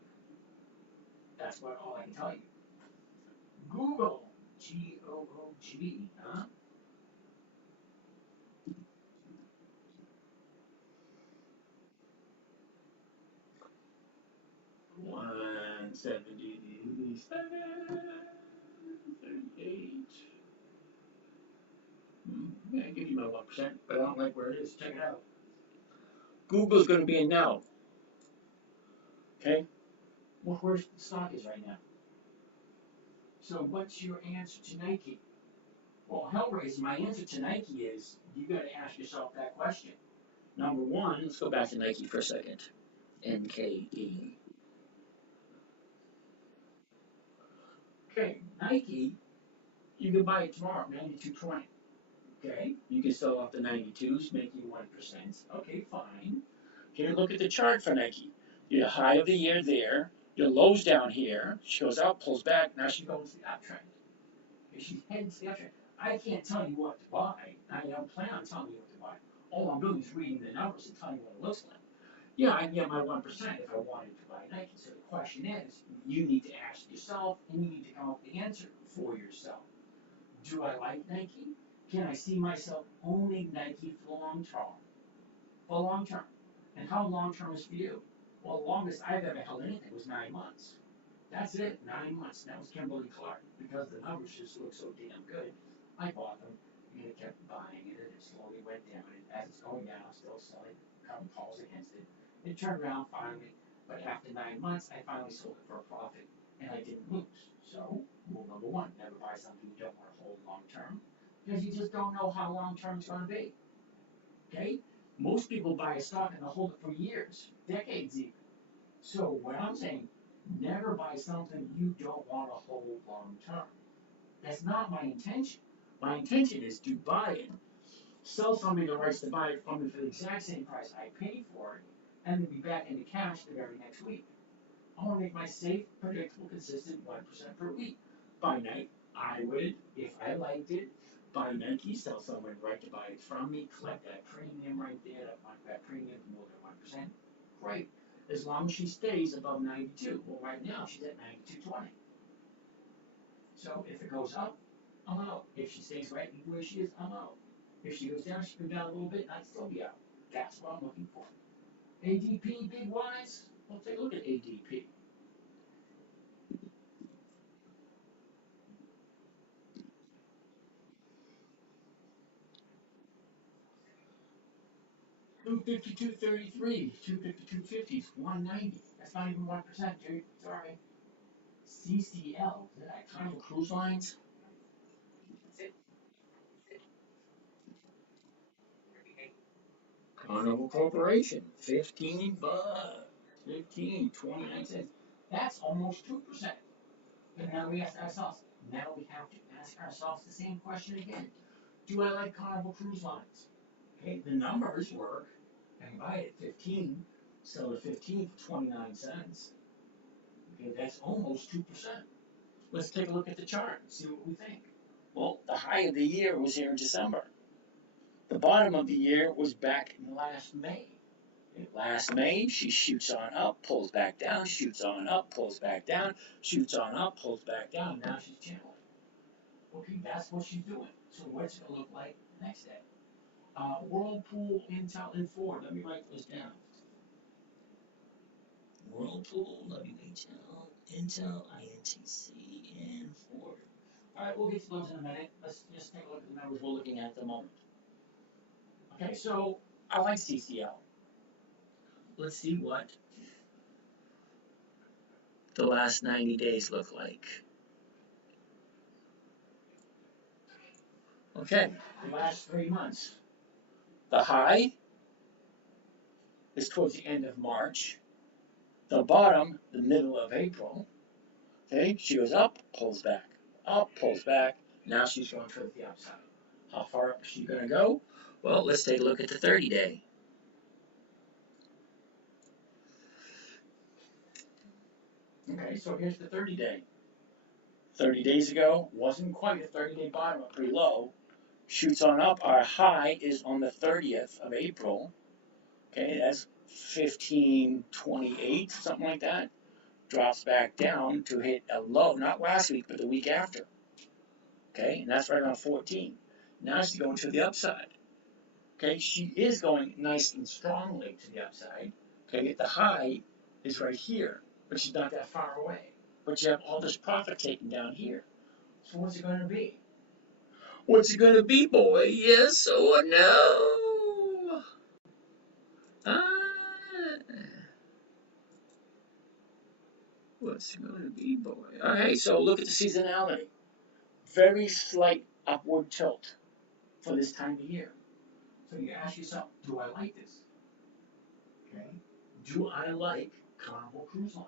That's what all I can tell you. Google. G-O-O-G, huh? $177.38. Yeah, I give you my 1%, but I don't like where it is. Check it out. Google's going to be a no. Okay? Well, where's the stock is right now? So what's your answer to Nike? Well, Hellraiser, my answer to Nike is you got to ask yourself that question. Number 1, let's go back to Nike for a second. NKE. Okay, Nike, you can buy it tomorrow, 92.20. Okay, you can sell off the 92s, making 1%. Okay, fine. Here, look at the chart for Nike. Your high of the year there, your low's down here. She goes up, pulls back, now she goes to the uptrend. Okay, she's heading to the uptrend. I can't tell you what to buy. I don't plan on telling you what to buy. All I'm doing is reading the numbers and telling you what it looks like. Yeah, I can get my 1% if I wanted to buy Nike. So the question is, you need to ask yourself, and you need to come up with the answer for yourself. Do I like Nike? Can I see myself owning Nike for the long term? For the long term. And how long term is for you? Well, the longest I've ever held anything was 9 months. That's it, 9 months. That was Kimberly Clark. Because the numbers just look so damn good, I bought them and I kept buying it, and it slowly went down. And as it's going down, I'm still selling calls against it. It turned around finally, but after 9 months, I finally sold it for a profit and I didn't lose. So, rule number one, never buy something you don't want to hold long term because you just don't know how long term it's going to be. Okay? Most people buy a stock and they'll hold it for years, decades even. So what I'm saying, never buy something you don't want to hold long term. That's not my intention. My intention is to buy it, sell somebody the rights to buy it from me for the exact same price I paid for it, and then be back into cash the very next week. I want to make my safe, predictable, consistent 1% per week. By night, I would, if I liked it, buy Nike, sell someone the right to buy it from me, collect that premium right there, that premium more than 1%. Great. As long as she stays above 92. Well, right now she's at 92.20. So if it goes up, I'm out. If she stays right where she is, I'm out. If she goes down, she can go down a little bit, I'd still be out. That's what I'm looking for. ADP, big wise. Let's take a look at ADP. $252.33, 252.50, 190. That's not even 1%, dude. Sorry. CCL, is that Carnival Cruise Lines? Carnival Corporation, 15 bucks. 29 cents. That's almost 2%. But now we ask ourselves, now we have to ask ourselves the same question again. Do I like Carnival Cruise Lines? Okay, the numbers work. I can buy it at 15, sell at 15 for 29 cents. Okay, that's almost 2%. Let's take a look at the chart and see what we think. Well, the high of the year was here in December. The bottom of the year was back in last May. Last May, she shoots on up, pulls back down, shoots on up, pulls back down, shoots on up, pulls back down. Now she's channeling. Okay, that's what she's doing. So what's it going to look like next day? Whirlpool, Intel, and Ford. Let me write those down. Whirlpool, WHL, Intel, INTC, and Ford. All right, we'll get to those in a minute. Let's just take a look at the numbers we're looking at the moment. Okay, so I like CCL. Let's see what the last 90 days look like. Okay, the last 3 months. The high is towards the end of March. The bottom, the middle of April. Okay, she goes up, pulls back, up, pulls back. Now she's going towards the upside. How far up is she going to go? Well, let's take a look at the 30-day. Okay, so here's the 30-day. 30 days ago, wasn't quite a 30-day bottom, but pretty low. Shoots on up. Our high is on the 30th of April. Okay, that's 1528, something like that. Drops back down to hit a low, not last week, but the week after. Okay, and that's right around 14. Now she's going to the upside. Okay, she is going nice and strongly to the upside. Okay, the high is right here, but she's not that far away. But you have all this profit taken down here. So what's it going to be? What's it going to be, boy? Yes or no? What's it going to be, boy? Okay, so look at the seasonality. Very slight upward tilt for this time of year. So you ask yourself, do I like this? Okay. Do I like Carnival Cruise Line?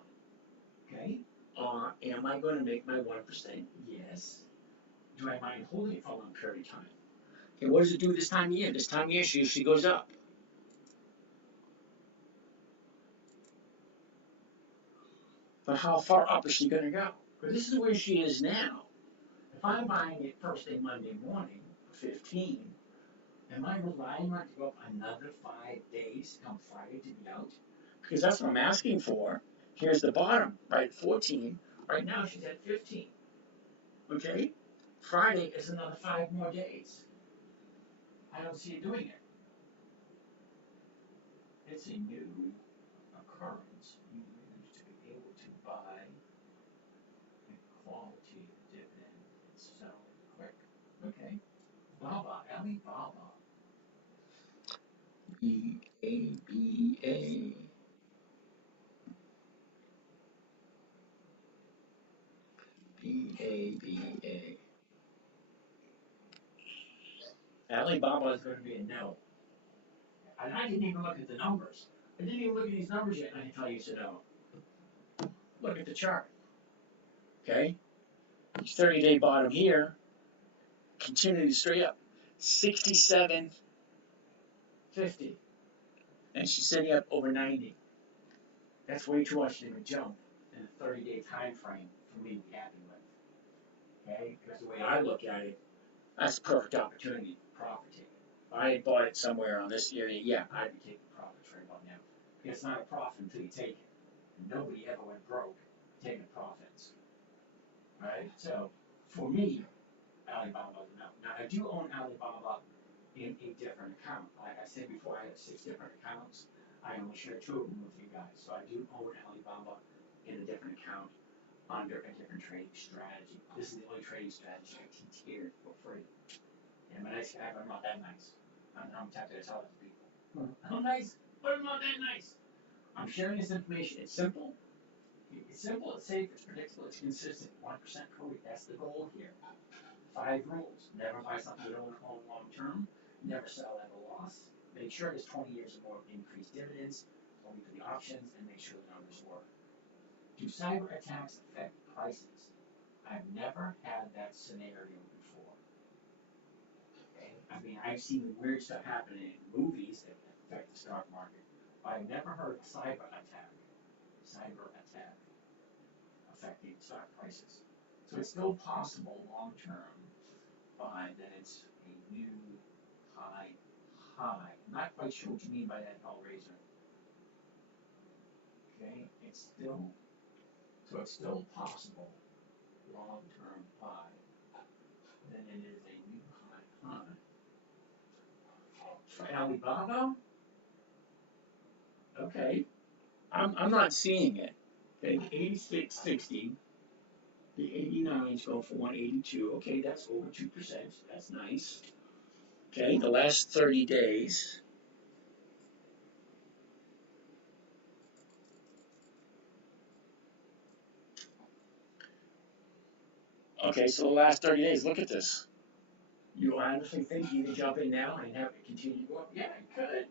Okay. Or am I going to make my 1%? Yes. Do I mind holding it for a long period of time? Okay, what does it do this time of year? This time of year, she usually goes up. But how far up is she going to go? Because this is where she is now. If I'm buying it first thing Monday morning, 15, am I relying on it to go up another 5 days come Friday to be out? Because that's what I'm asking for. Here's the bottom, right at 14. Right now she's at 15. Okay? Friday is another 5 more days. I don't see it doing it. it's a new occurrence. You used to be able to buy a quality dividend and sell it quick. Okay. Baba, Alibaba. BABA. BABA. Alibaba is going to be a no. And I didn't even look at the numbers. I didn't even look at these numbers yet, and I can tell you it's a no. Look at the chart. Okay? 30-day bottom here, continuing straight up. 67.50. And she's sitting up over 90. That's way too much to even jump in a 30-day time frame for me to be happy with. Okay? Because the way I look at it, that's a perfect opportunity for profit taking. If I had bought it somewhere on this area, yeah, I'd be taking profits right about now. It's not a profit until you take it. Nobody ever went broke taking profits. Right? So, for me, Alibaba, no. Now, I do own Alibaba in a different account. Like I said before, I have 6 different accounts. I only share 2 of them with you guys. So I do own Alibaba in a different account under a different trading strategy. This is the only trading strategy I teach here for free. And I'm a nice guy, but I'm not that nice. I'm tempted to tell other people. I'm nice, but I'm not that nice. I'm sharing this information. It's simple. It's simple, it's safe, it's predictable, it's consistent. 1% per week. That's the goal here. 5 rules. Never buy something you don't own long term. Never sell at a loss. Make sure there's 20 years or more of increased dividends. Only for the options, and make sure the numbers work. Do cyber attacks affect prices? I've never had that scenario before. Okay? I mean, I've seen weird stuff happen in movies that affect the stock market, but I've never heard of a cyber attack affecting stock prices. So it's still possible long term, but that it's a new high. I'm not quite sure what you mean by that, Hellraiser. Okay, it's still possible long term high. Then it is a new high. For Alibaba, okay, I'm not seeing it. Okay, the 86.60, the 89s go for 182. Okay, that's over 2%. That's nice. Okay, the last 30 days. Okay, so the last 30 days, look at this. You honestly think you can jump in now and have it continue to go up? Yeah, it could.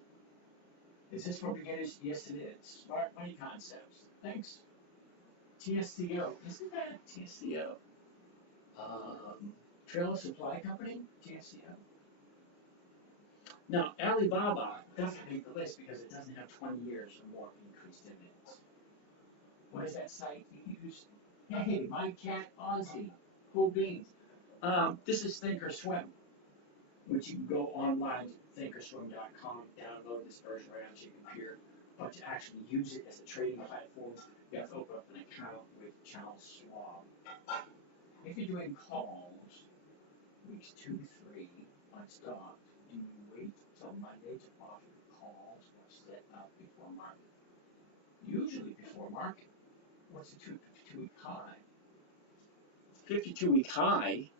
Is this for beginners? Yes, it is. Smart money concepts. Thanks. TSCO. Isn't that TSCO? Trailer Supply Company? TSCO. Now, Alibaba doesn't make the list because it doesn't have 20 years or more increased dividends. What is that site you use? Hey, my cat Ozzy. Cool beans. This is Thinkorswim, which you can go online to thinkorswim.com, download this version right onto your computer. But to actually use it as a trading platform, you have to open up an account with Charles Schwab. If you're doing calls, weeks 2 to 3 on stock, do you wait till Monday to offer calls or set up before market? Usually before market. What's the 52-week high? 52-week high.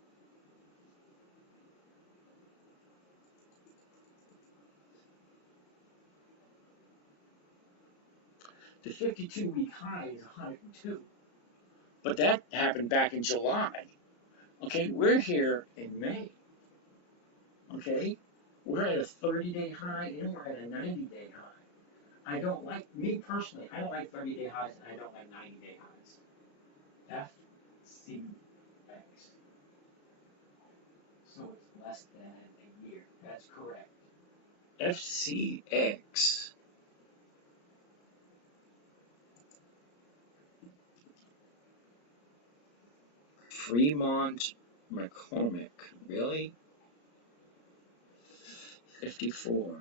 The 52-week high is 102. But that happened back in July. Okay, we're here in May. Okay, we're at a 30-day high and we're at a 90-day high. I don't like, me personally, I don't like 30-day highs and I don't like 90-day highs. FCX. So it's less than a year. That's correct. FCX. Fremont McCormick. Really? 54.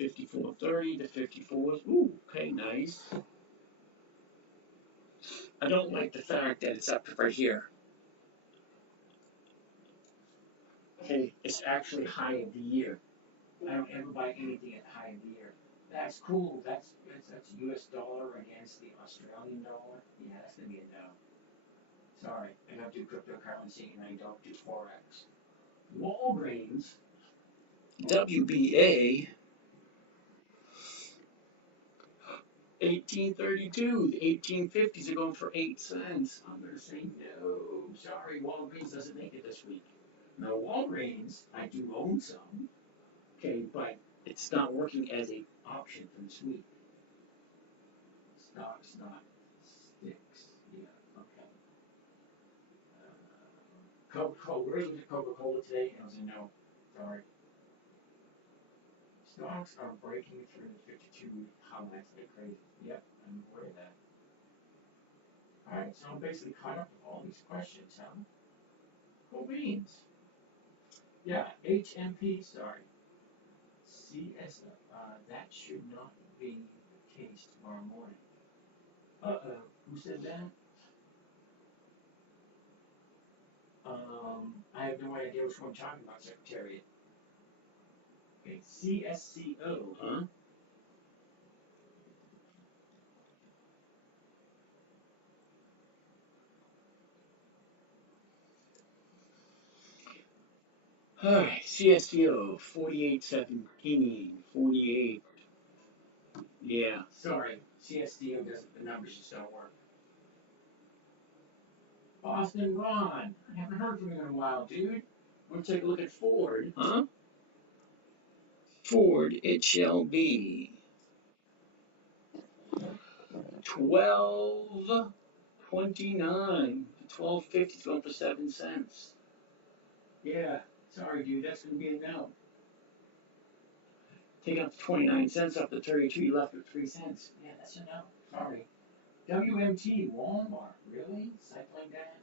54.30 to 54. Ooh, okay, nice. I don't like the fact that it's up right here. Okay, it's actually high of the year. I don't ever buy anything at high veer. That's cool. That's US dollar against the Australian dollar. Yeah, that's gonna be a no. Sorry, I don't do cryptocurrency and I don't do forex. Walgreens, WBA, 1832. The 1850s are going for 8 cents. I'm gonna say no. Sorry, Walgreens doesn't make it this week. Now Walgreens, I do own some. Okay, but it's not working as a option for this week. Stocks not sticks. Yeah, okay. Coca-Cola, where was Coca-Cola today? It was a no. Sorry. Stocks are breaking through the 52-week highlights like crazy. Yep, I'm aware of that. Alright, so I'm basically caught up with all these questions, huh? Cool beans. Yeah, HMP, sorry. That should not be the case tomorrow morning. Uh-oh, who said that? I have no idea which one I'm talking about, Secretariat. Okay, CSCO, huh? Alright, CSCO, 4817, 48. Yeah, sorry, CSCO doesn't, the numbers just don't work. Boston Ron, I haven't heard from you in a while, dude. Let's take a look at Ford. Huh? Ford, it shall be 12.29. 12.50 is going for 7 cents. Yeah, sorry, dude, that's gonna be a no. Take out the 29 cents off the 32, you left with 3 cents. Yeah, that's a no. Sorry. WMT, Walmart, really? Cycling that?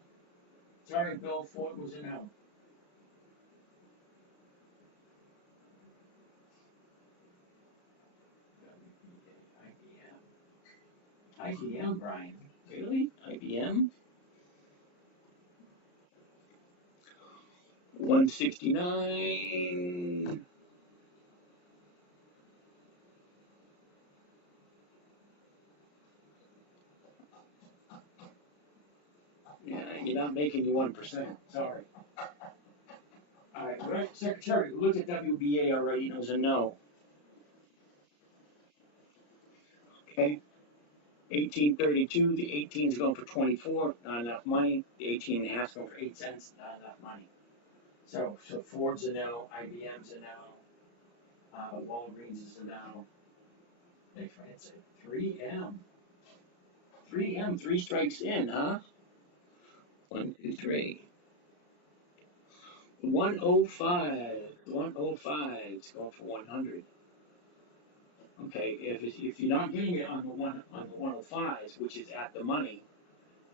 Sorry, Bill, Ford was a no. IBM. IBM, Brian. Really? IBM? 169. Yeah, you're not making you 1%. Sorry. Alright, right, Secretary, we looked at WBA already, and it was a no. Okay. 1832, the 18 is going for 24, not enough money. The 18 and a half is going for 8 cents, not enough money. So Ford's a no, IBM's a no, Walgreens is a no. It's a 3M. 3M, 3 strikes in, huh? 1, 2, 3. 105. 105 is going for 100. Okay, if you're not getting it on the 105s, which is at the money,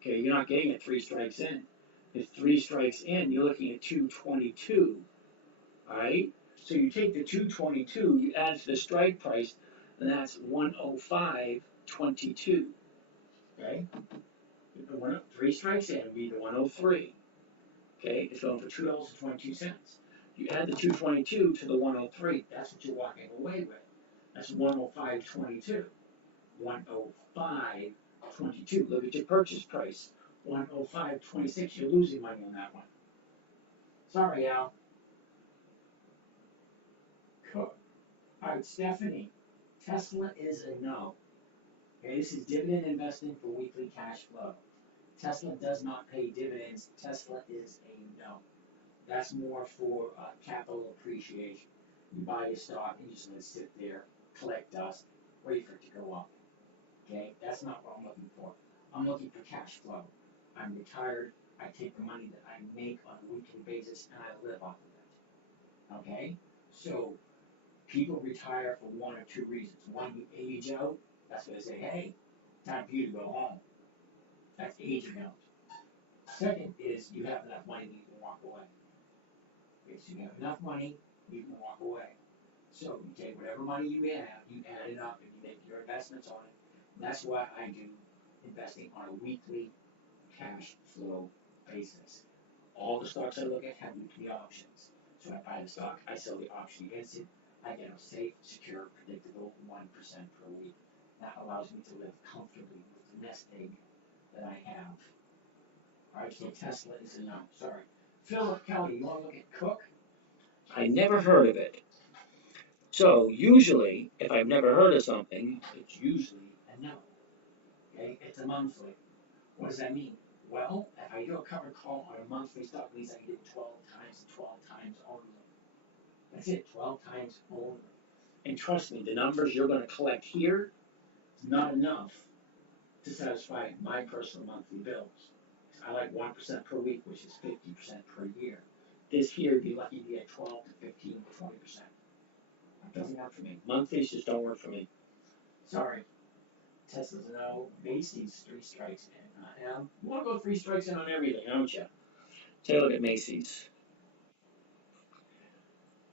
okay, you're not getting it 3 strikes in. If 3 strikes in, you're looking at 222. Alright? So you take the 222, you add it to the strike price, and that's 105.22. Okay? 3 strikes in would be the 103. Okay, it's going for $2.22. You add the 222 to the 103, that's what you're walking away with. That's 105.22. 105.22. Look at your purchase price. 105.26. You're losing money on that one. Sorry, Al. Cook. Alright, Stephanie. Tesla is a no. Okay, this is dividend investing for weekly cash flow. Tesla does not pay dividends. Tesla is a no. That's more for capital appreciation. You buy a stock and you just let it sit there, collect dust, wait for it to go up. Okay, that's not what I'm looking for. I'm looking for cash flow. I'm retired. I take the money that I make on a weekly basis and I live off of it. Okay, so people retire for 1 or 2 reasons. One, you age out. That's when they say, hey, time for you to go home. That's aging out. Second is you have enough money that you can walk away. Okay, so you have enough money, you can walk away. So you take whatever money you have, you add it up, and you make your investments on it. And that's why I do investing on a weekly cash flow basis. All the stocks I look at have weekly options. So I buy the stock, I sell the option against it. I get a safe, secure, predictable 1% per week. That allows me to live comfortably with the nest egg that I have. Alright, so Tesla is a no, sorry. Philip Kelly, you wanna look at Cook? I never heard of it. So usually, if I've never heard of something, it's usually a no. Okay, it's a monthly. What does that mean? Well, if I do a covered call on a monthly stock, means I can do it 12 times, 12 times only. That's it, 12 times only. And trust me, the numbers you're going to collect here is not enough to satisfy my personal monthly bills. I like 1% per week, which is 50% per year. This here, you'd be lucky to get 12 to 15 to 20%. That doesn't work for me. Monthlies just don't work for me. Sorry. Tesla's a no. Macy's 3 strikes in. I am. You want to go 3 strikes in on everything, don't you? Take a look at Macy's.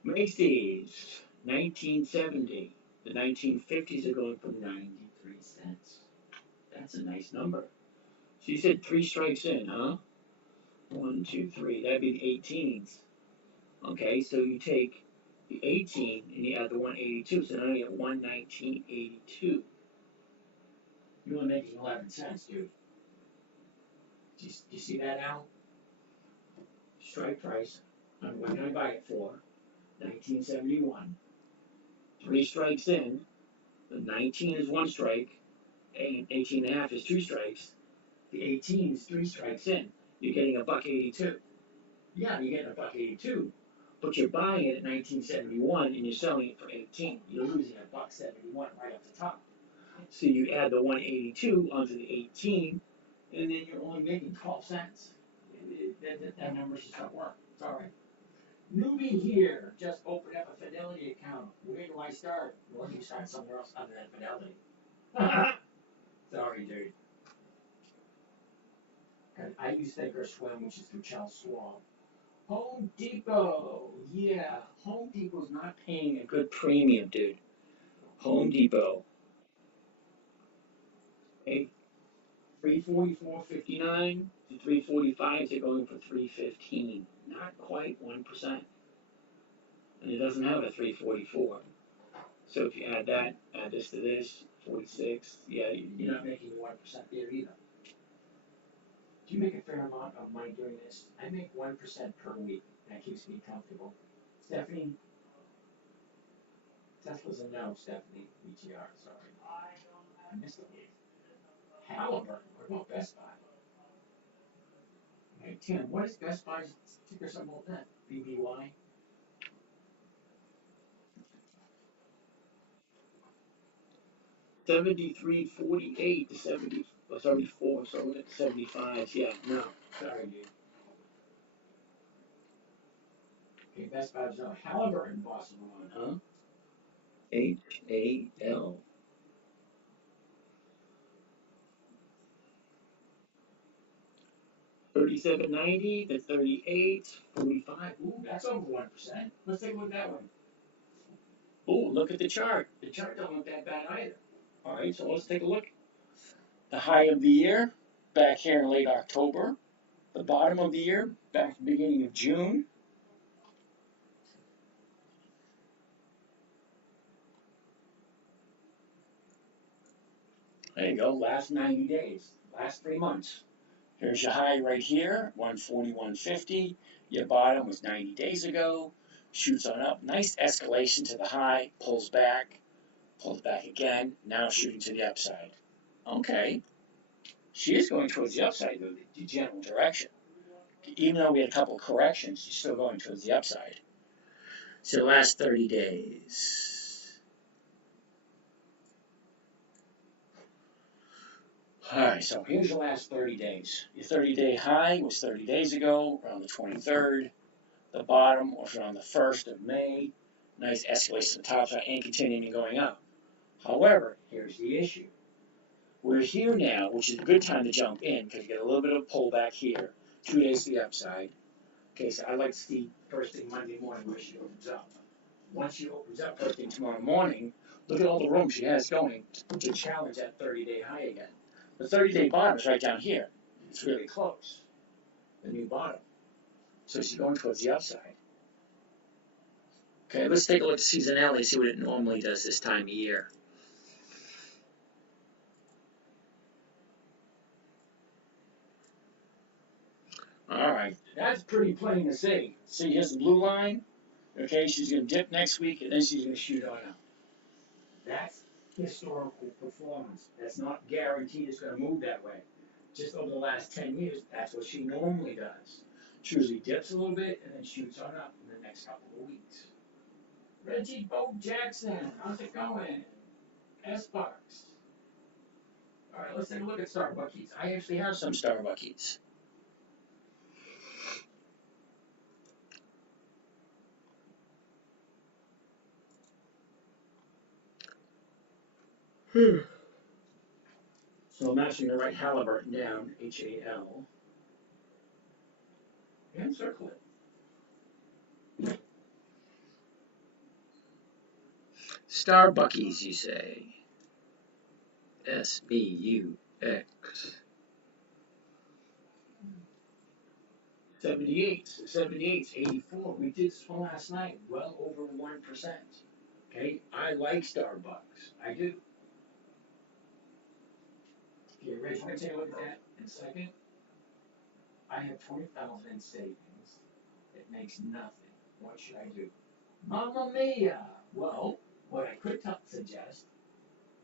Macy's, 1970. The 1950s are going for 93 cents. That's a nice number. So you said 3 strikes in, huh? 1, 2, 3. That'd be the 18s. Okay, so you take the 18 and you add the 182. So now you get 119.82. You're only making 11 cents, dude. Do you see that now? Strike price. What did I buy it for? 1971. 3 strikes in. The 19 is 1 strike. 18 and a half is 2 strikes. The 18 is 3 strikes in. You're getting $1.82. Yeah, you're getting $1.82. But you're buying it at 1971 and you're selling it for 18. You're losing $1.71 right off the top. So you add the 182 onto the 18, and then you're only making 12 cents. That number just don't work. Sorry. Newbie here, just opened up a Fidelity account. Where do I start? Well, you start somewhere else other than Fidelity. Sorry, dude. I use Thinkorswim, which is through Charles Schwab. Home Depot, yeah. Home Depot's not paying a good premium, dude. Home Depot. Okay, 344.59 to 345. They're going for 315. Not quite 1%. And it doesn't have a 344. So if you add that, add this to this, 46. Yeah, you're not making 1% there either. Do you make a fair amount of money doing this? I make 1% per week. That keeps me comfortable. Stephanie? Tesla's a no, Stephanie. BTR, sorry. I missed it. Halliburton. What about Best Buy? Hey, Tim, what is Best Buy's ticker symbol then? BBY? $73.48 to 74, so we're at 75. Yeah, no. Sorry, dude. Okay, Best Buy's no. Halliburton, Boston, huh? HAL. 37.90 to 38.45. Ooh, that's over 1%. Let's take a look at that one. Ooh, look at the chart. The chart don't look that bad either. All right, so let's take a look. The high of the year, back here in late October. The bottom of the year, back at the beginning of June. There you go, last 90 days, last 3 months. Here's your high right here, 141.50. Your bottom was 90 days ago. Shoots on up, nice escalation to the high, pulls back again, now shooting to the upside. Okay, she is going towards the upside, though, the general direction. Even though we had a couple of corrections, she's still going towards the upside. So the last 30 days. Alright, so here's the last 30 days. Your 30-day high was 30 days ago, around the 23rd. The bottom was around the 1st of May. Nice escalation to the top side and continuing going up. However, here's the issue. We're here now, which is a good time to jump in because you get a little bit of pullback here. 2 days to the upside. Okay, so I like to see first thing Monday morning where she opens up. Once she opens up first thing tomorrow morning, look at all the room she has going to challenge that 30-day high again. The 30-day bottom is right down here. It's really close. The new bottom. So she's going towards the upside. Okay, let's take a look at seasonality, see what it normally does this time of year. All right, that's pretty plain to see. See, here's the blue line. Okay, she's going to dip next week, and then she's going to shoot on up. That's historical performance. That's not guaranteed it's going to move that way. Just over the last 10 years, that's what she normally does. She usually dips a little bit and then shoots on up in the next couple of weeks. Reggie Bo Jackson, how's it going? S-Bucks. All right, let's take a look at Starbuckies. I actually have some Starbuckies. So I'm actually going to write Halliburton down, H-A-L, and circle it. Starbuckies, you say. S-B-U-X. 78, 78, 84. We did this one last night, well over 1%. Okay, I like Starbucks. I do. Okay, Rich, I'm going to take a look at that in a second. I have 20,000 in savings. It makes nothing. What should I do? Mamma mia! Well, what I could suggest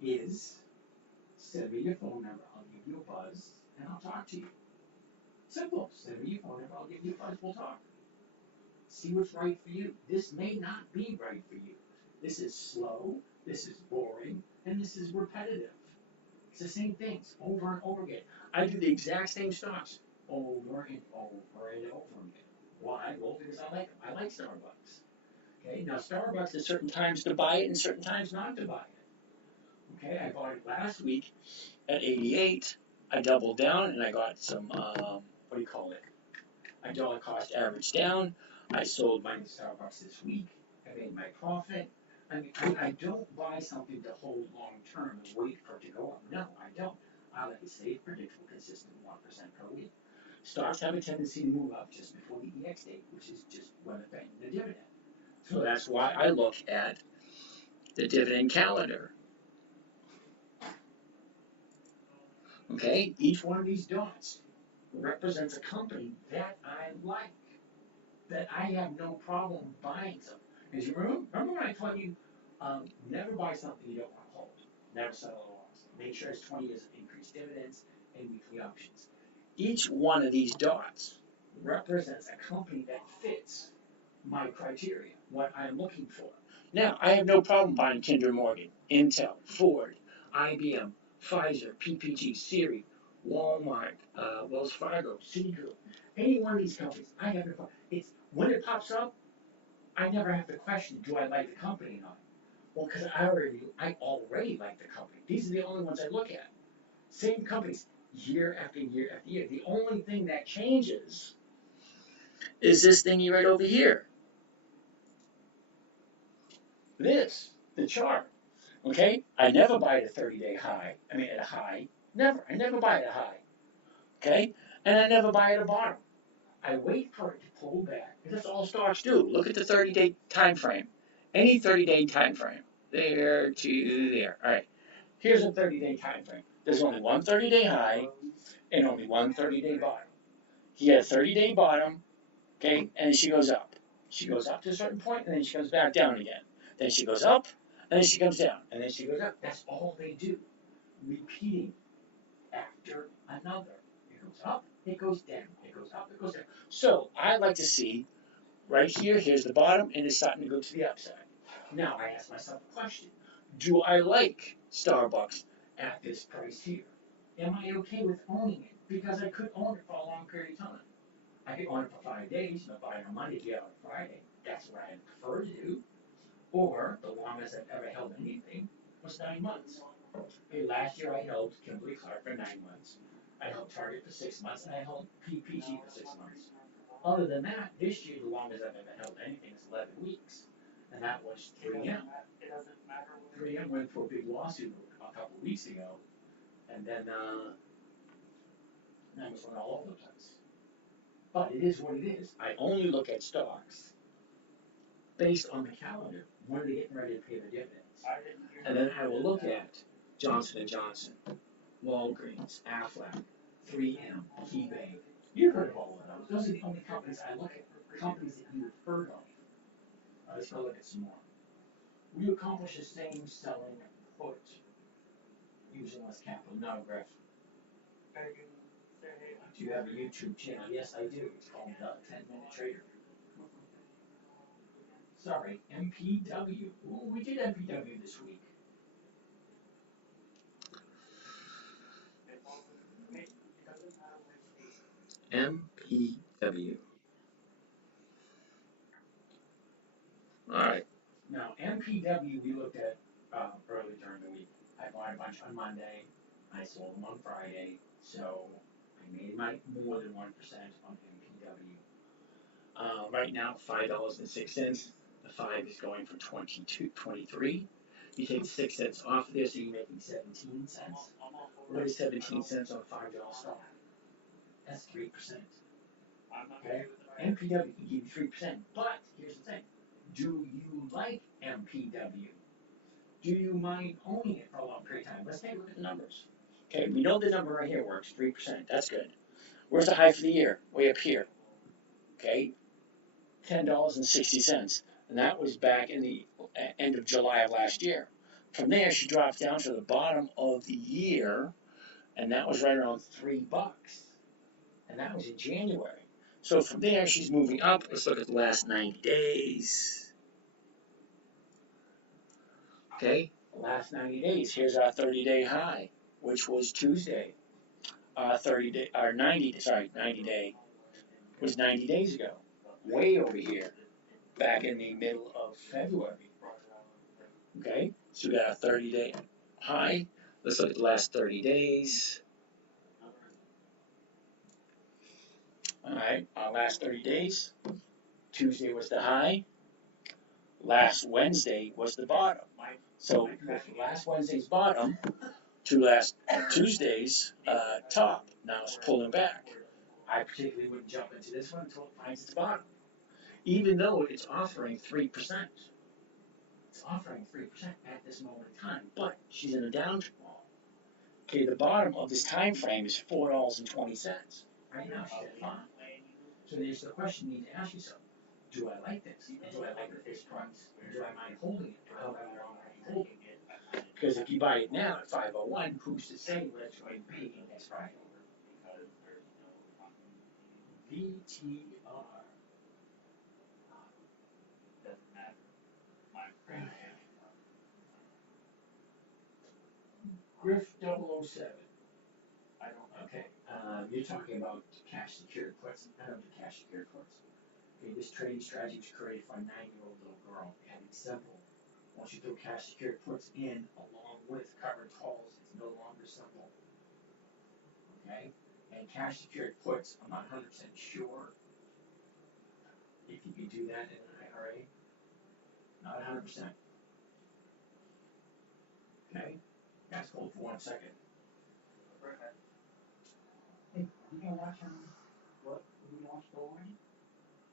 is send me your phone number. I'll give you a buzz and I'll talk to you. Simple. Send me your phone number. I'll give you a buzz. We'll talk. See what's right for you. This may not be right for you. This is slow. This is boring. And this is repetitive. It's the same things over and over again. I do the exact same stocks over and over and over again. Why? Well, because I like them. I like Starbucks. Okay, now Starbucks, there's certain times to buy it and certain times not to buy it. Okay, I bought it last week at 88. I doubled down and I got some, what do you call it? I dollar cost average down. I sold my Starbucks this week. I made my profit. I mean, I don't buy something to hold long term and wait for it to go up. No, I don't. I like a safe, predictable, consistent 1% per week. Stocks have a tendency to move up just before the EX date, which is just when they're paying the dividend. So that's why I look at the dividend calendar. Okay, each one of these dots represents a company that I like, that I have no problem buying something. Because you remember when I told you, never buy something you don't want to hold. Never sell it loss. Make sure it's 20 years of increased dividends and weekly options. Each one of these dots represents a company that fits my criteria, what I'm looking for. Now, I have no problem buying Kinder Morgan, Intel, Ford, IBM, Pfizer, PPG, Siri, Walmart, Wells Fargo, Citigroup. Any one of these companies, I have no problem. It's when it pops up, I never have to question, do I like the company or not? Well, because I already like the company. These are the only ones I look at. Same companies, year after year after year. The only thing that changes is this thing right over here. This, the chart. Okay? I never buy at a 30-day high. I mean, at a high. Never. I never buy at a high. Okay? And I never buy at a bottom. I wait for it to pull back. Because that's all stocks do. Look at the 30-day time frame. Any 30-day time frame. There to there. All right. Here's a 30-day time frame. There's only one 30-day high and only one 30-day bottom. He had a 30-day bottom, okay, and she goes up. She goes up to a certain point, and then she comes back down again. Then she goes up, and then she comes down, and then she goes up. That's all they do. Repeating after another. It goes up, it goes down, it goes up, it goes down. So I like to see right here, here's the bottom, and it's starting to go to the upside. Now I ask myself a question. Do I like Starbucks at this price here? Am I okay with owning it? Because I could own it for a long period of time. I could own it for 5 days, but buy it on Monday, get out on Friday. That's what I prefer to do. Or the longest I've ever held anything was 9 months. Hey, last year I held Kimberly Clark for 9 months. I held Target for 6 months, and I held PPG for 6 months. Other than that, this year the longest I've ever held anything is 11 weeks, and that was 3M. 3M went for a big lawsuit a couple of weeks ago, and then numbers went all over the place. But it is what it is. I only look at stocks based on the calendar, when they're getting ready to pay their dividends. And then I will look at Johnson & Johnson, Walgreens, Aflac, 3M, KeyBank. You've heard of all of those. Those are the only companies I look at, companies that you've heard of. Let's go look at some more. We accomplish the same selling put using less capital. No, Griff. Do you have a YouTube channel? Yes, I do. It's called 10-Minute Trader. Sorry, MPW. Ooh, we did MPW this week. MPW. Alright. Now, MPW we looked at early during the week. I bought a bunch on Monday. I sold them on Friday. So I made more than 1% on MPW. Right now, $5.06. The 5 is going for 23. You take 6 cents off of there, so you're making 17 cents. What is 17 cents on a $5 stock? That's 3%. Okay? MPW can give you 3%, but here's the thing. Do you like MPW? Do you mind owning it for a long period of time? Let's take a look at the numbers. Okay, we know the number right here works, 3%. That's good. Where's the high for the year? Way up here. Okay, $10.60. And that was back in the end of July of last year. From there, she drops down to the bottom of the year, and that was right around $3. And that was in January. So from there, she's moving up. Let's look at the last 90 days. Okay, the last 90 days. Here's our 30-day high, which was Tuesday. 90 day was 90 days ago. Way over here, back in the middle of February. Okay, so we got a 30-day high. Let's look at the last 30 days. All right, our last 30 days. Tuesday was the high. Last Wednesday was the bottom. So from last Wednesday's bottom to last Tuesday's top. Now it's pulling back. I particularly wouldn't jump into this one until it finds its bottom, even though it's offering 3%. It's offering 3% at this moment in time, but she's in a downtrend. Okay, the bottom of this time frame is $4.20. Right now she's at 5. So there's the question you need to ask yourself: do I like this? And do I like the fixed price? And do I mind holding it for however long I'm holding it? Because if you buy it now at 501, who's to say what it's going to be next Friday? VTR. Doesn't matter. Griff 007. I don't. Okay. You're talking about cash secured puts. I don't do cash secured puts. Okay, this trading strategy was created for a 9-year-old little girl. And it's simple. Once you throw cash secured puts in along with covered calls, it's no longer simple. Okay? And cash secured puts, I'm not 100% sure if you can do that in an IRA. Not 100%. Okay? Guys, hold for 1 second. Hey, you gonna watch what? You gonna watch the line?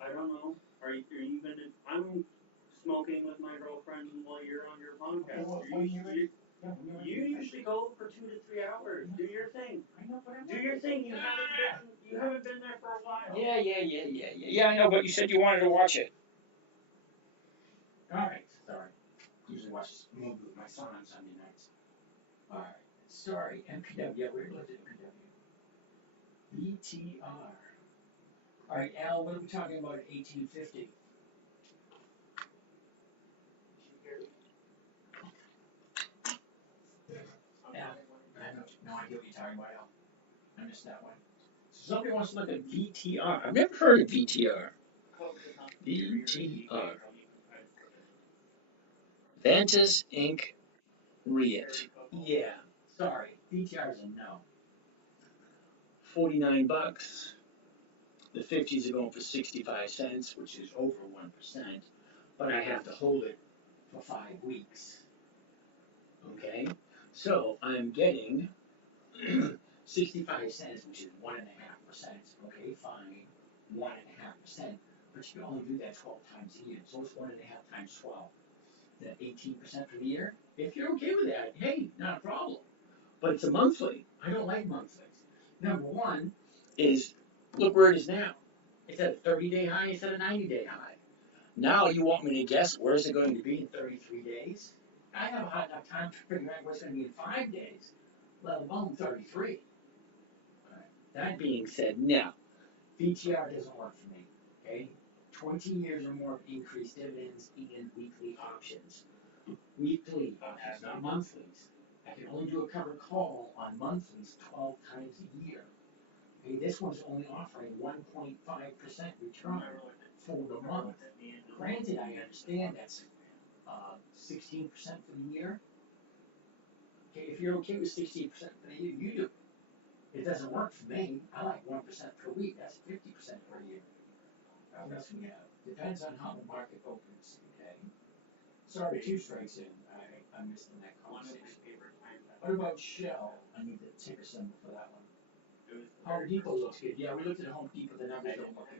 I don't know. Are you gonna? I'm smoking with my girlfriend while you're on your podcast. You usually go for 2 to 3 hours. Do your thing. I know, but Do your thing. You haven't been there for a while. Yeah, I know, but you said you wanted to watch it. Alright, sorry. Usually watch this movie with my son on Sunday nights. Alright, sorry, MPW. Yeah, we looked at MPW. VTR. Alright, Al, what are we talking about at 1850? Al, I have no idea what you're talking about, Al. I missed that one. So somebody wants to look at VTR. I've never heard of VTR. VTR. Vantas Inc. REIT. Yeah, sorry. VTR is a no. $49. The 50s are going for 65 cents, which is over 1%, but I have to hold it for 5 weeks. Okay, so I'm getting 65 cents, which is 1.5%. Okay, fine, 1.5%. but you can only do that 12 times a year, so it's 1.5 times 12. That 18% for the year. If you're okay with that, hey, not a problem. But it's a monthly. I don't like monthlies. Number one is, look where it is now. It's at a 30-day high instead of 90-day high. Now you want me to guess where's it going to be in 33 days? I have a hard enough time figuring out what's going to be in 5 days, let alone 33. That being said, no, VTR doesn't work for me. Okay, 20 years or more of increased dividends and weekly options. Weekly options, not monthlies. I can only do a covered call on monthlies 12 times a year. Okay, this one's only offering 1.5% return for the month. Granted, I understand that's 16% for the year. Okay, if you're okay with 16% for the year, you do. It doesn't work for me. I like 1% per week. That's 50% per year. What else we have? Depends on how the market opens. Okay. Sorry, 2 strikes in. I missed the next conversation. What about Shell? I need the ticker symbol for that one. Home Depot looks good. Yeah, we looked at Home Depot. The numbers don't look good.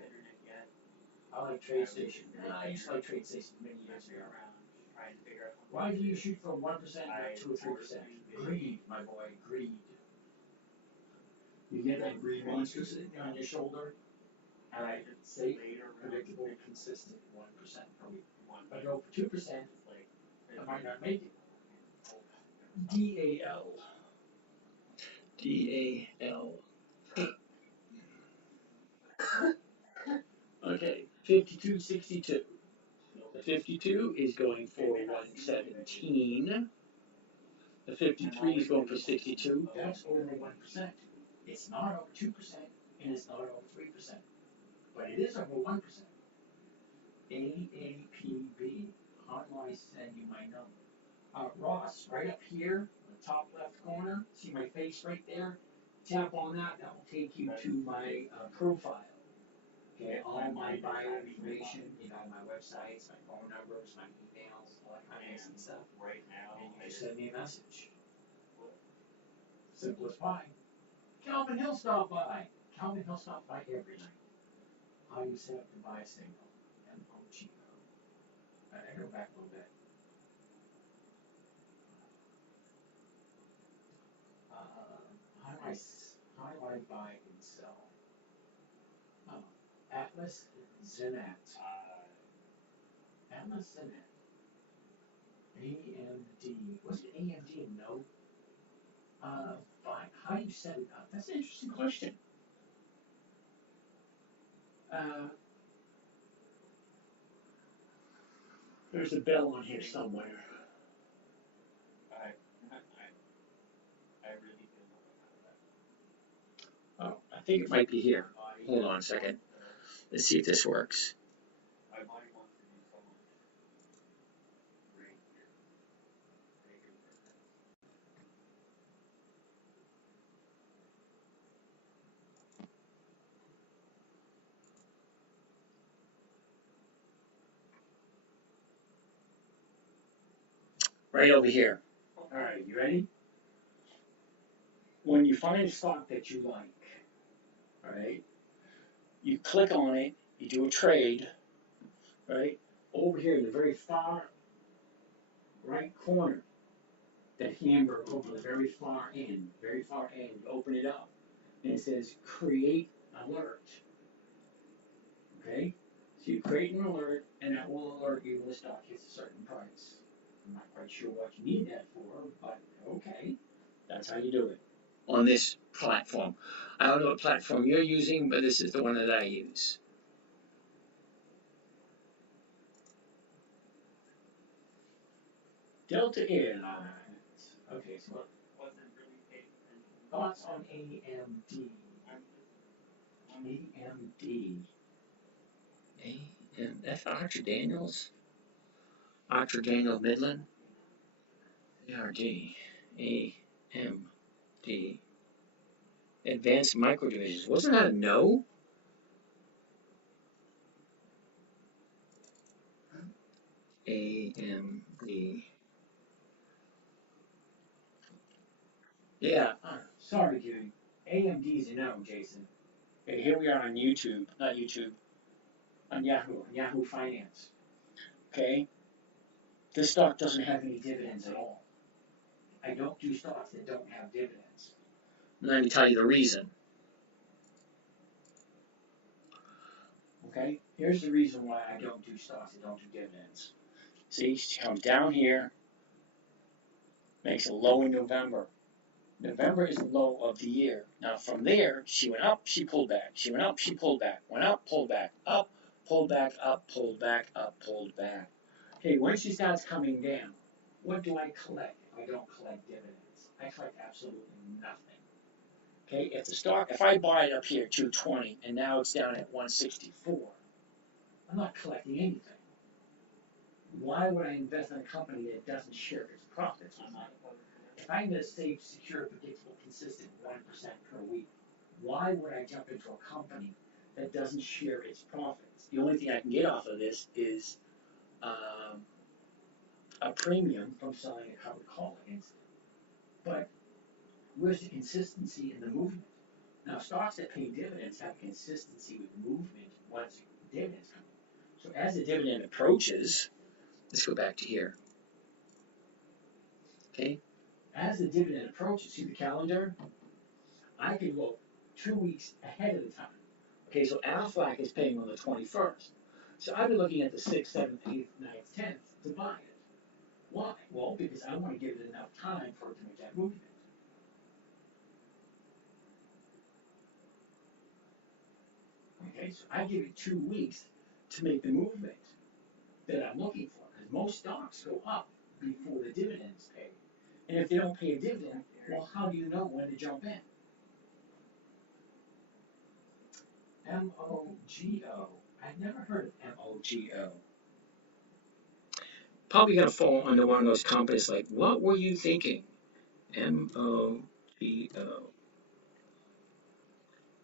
I like TradeStation. I used to like TradeStation many years ago. Why do you shoot for 1%, not 2 or 3%? Greed, my boy, greed. You get that greed monster sitting on your shoulder. I safe, predictable, consistent 1% per week. If I go for 2%, I might not make it. DAL. DAL. Okay, 52.62. The 52 is going for 117. The 53 is going for 62. That's over 1%. It's not over 2%, and it's not over 3%. But it is over 1%. AAPB. How do I send you my number? Ross, right up here, the top left corner. See my face right there? Tap on that. That will take you to my profile. Okay, all my bio information, my websites, my phone numbers, my emails, all that kind of decent stuff. And you just send me a message. Simple as pie. Calvin Hill stopped by. Calvin Hill stopped by every night. How you set up to buy a signal. M-O-G-O. I go back a little bit. How do I buy and sell? Atlas Zenat. Atlas Zenat. AMD. Was it AMD and no? How do you set it up? That's an interesting question. There's a bell on here somewhere. Oh, I think it might be here. Hold on a second. Let's see if this works. Right over here. All right, you ready? When you find a stock that you like, all right, you click on it, you do a trade, right? Over here in the very far right corner, that hamburger over the very far end, you open it up, and it says create alert. Okay? So you create an alert, and that will alert you when the stock hits a certain price. I'm not quite sure what you need that for, but okay, that's how you do it on this platform. I don't know what platform you're using, but this is the one that I use. Delta Airlines. Okay, so thoughts on AMD? AMD. That's Archer Daniels. Archer Daniel Midland. ARD. AMD. Advanced Micro Divisions. Wasn't that a no? AMD. Yeah, sorry, dude. AMD's a no, Jason. Okay, here we are on YouTube. Not YouTube. on Yahoo Finance. Okay? This stock doesn't have any dividends at all. I don't do stocks that don't have dividends. Let me tell you the reason. Okay? Here's the reason why I don't do stocks that don't do dividends. See, she comes down here, makes a low in November. November is the low of the year. Now from there, she went up, she pulled back. She went up, she pulled back. Went up, pulled back. Up, pulled back, up, pulled back, up, pulled back. Okay, when she starts coming down, what do I collect if I don't collect dividends? I collect absolutely nothing. Okay, if I buy it up here at 220 and now it's down at 164, I'm not collecting anything. Why would I invest in a company that doesn't share its profits with me? If I'm going to save, secure, predictable, consistent 1% per week, why would I jump into a company that doesn't share its profits? The only thing I can get off of this is a premium from selling a covered call against it. But where's the consistency in the movement? Now, stocks that pay dividends have consistency with movement once dividends come in. So as the dividend approaches, let's go back to here. Okay? As the dividend approaches, see the calendar? I can look 2 weeks ahead of the time. Okay, so Aflac is paying on the 21st. So I've been looking at the 6th, 7th, 8th, 9th, 10th to buy it. Why? Well, because I want to give it enough time for it to make that movement. Okay, so I give it 2 weeks to make the movement that I'm looking for. Because most stocks go up before the dividends pay. And if they don't pay a dividend, well, how do you know when to jump in? MOGO. I've never heard of MOGO. Probably gonna fall under one of those companies like, what were you thinking? MOGO.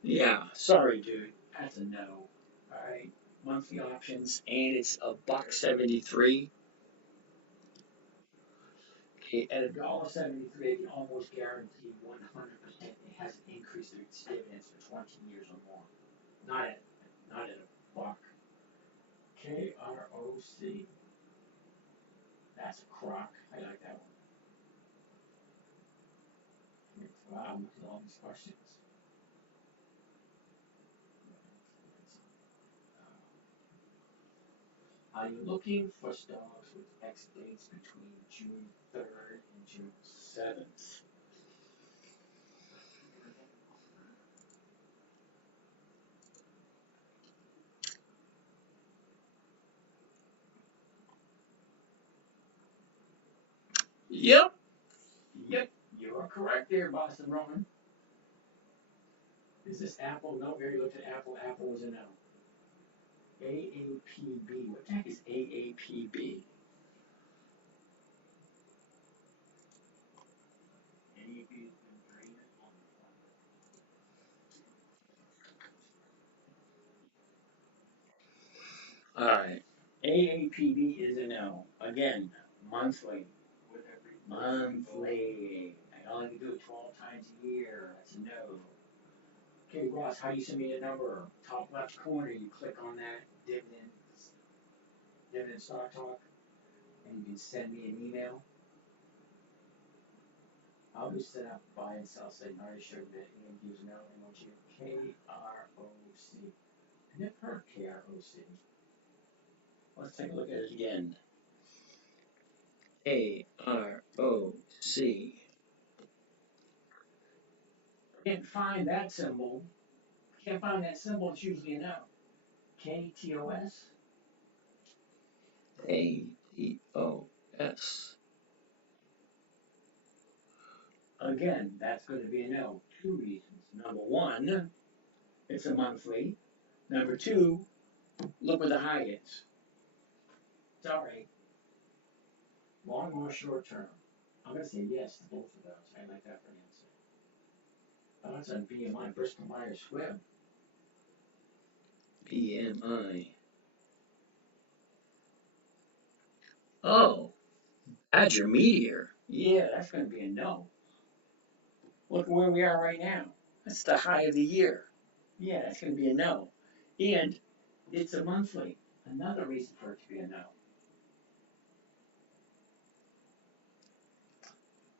Yeah, sorry, dude. That's a no. Alright. Monthly options, and it's $1.73. Okay, at $1.73, I can almost guarantee 100% it hasn't increased its dividends for 20 years or more. Not at a buck. KROC. That's a crock. I like that one. Wow, look at all these questions. Are you looking for stocks with X dates between June 3rd and June 7th? Yep. Yep. You are correct there, Boston Roman. Is this Apple? No, we already looked at Apple. Apple was a no. AAPB. What the heck is AAPB? Alright. AAPB is a no. Again, monthly. Monthly. I only can do it 12 times a year. That's a no. Okay, Ross, how do you send me a number? Top left corner, you click on that dividend stock talk, and you can send me an email. I'll just set up buy and sell site, and I already showed that and use no emoji. KROC. I never heard of KROC. Let's take a look at it again. KROC. Can't find that symbol. Can't find that symbol, it's usually a no. KTOS. KTOS. Again, that's going to be a no. 2 reasons. Number one, it's a monthly. Number two, look where the high is. It's all right. Long or short term? I'm going to say yes to both of those. I like that for an answer. Thoughts on BMI, Bristol Myers Squibb? BMI. Oh, Badger Meteor. Yeah, that's going to be a no. Look where we are right now. That's the high of the year. Yeah, that's going to be a no. And it's a monthly. Another reason for it to be a no.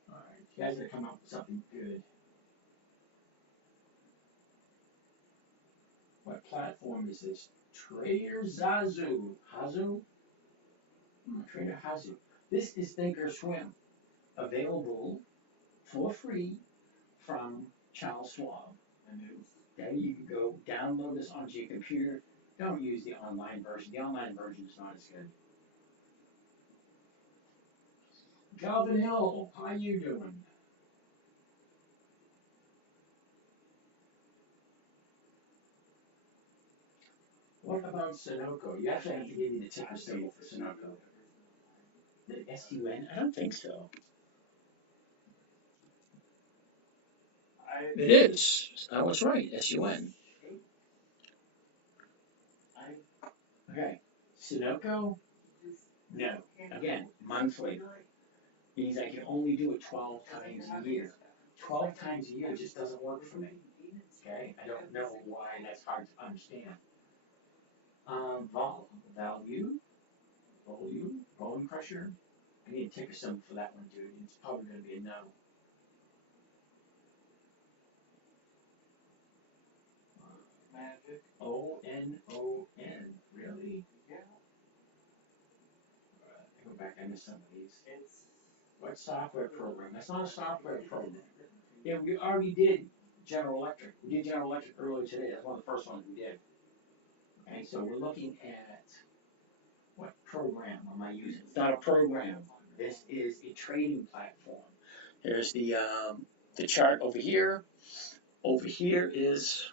Alright, you guys gotta come up with something good. What platform is this? Trader Zazu. Hazu? Trader Hazu. This is Thinkorswim. Available for free from Charles Schwab. Then you can go download this onto your computer. Don't use the online version. The online version is not as good. Calvin Hill, how you doing? What about Sunoco? You actually have to give me the ticker symbol for Sunoco. The S-U-N? I don't think so. It is. I was right. S-U-N. Okay. Sunoco? No. Again, monthly. Means I can only do it 12 times a year. 12 times a year just doesn't work for me. Okay? I don't know why that's hard to understand. Volume, bone crusher. I need a ticker symbol for that one, dude. It's probably going to be a no. Magic. O-N-O-N. Really? Yeah. I go back, I missed some of these. What software program? That's not a software program. Yeah, we already did General Electric. We did General Electric earlier today. That's one of the first ones we did. Okay, so we're looking at what program am I using? It's not a program. This is a trading platform. There's the chart over here. Over here is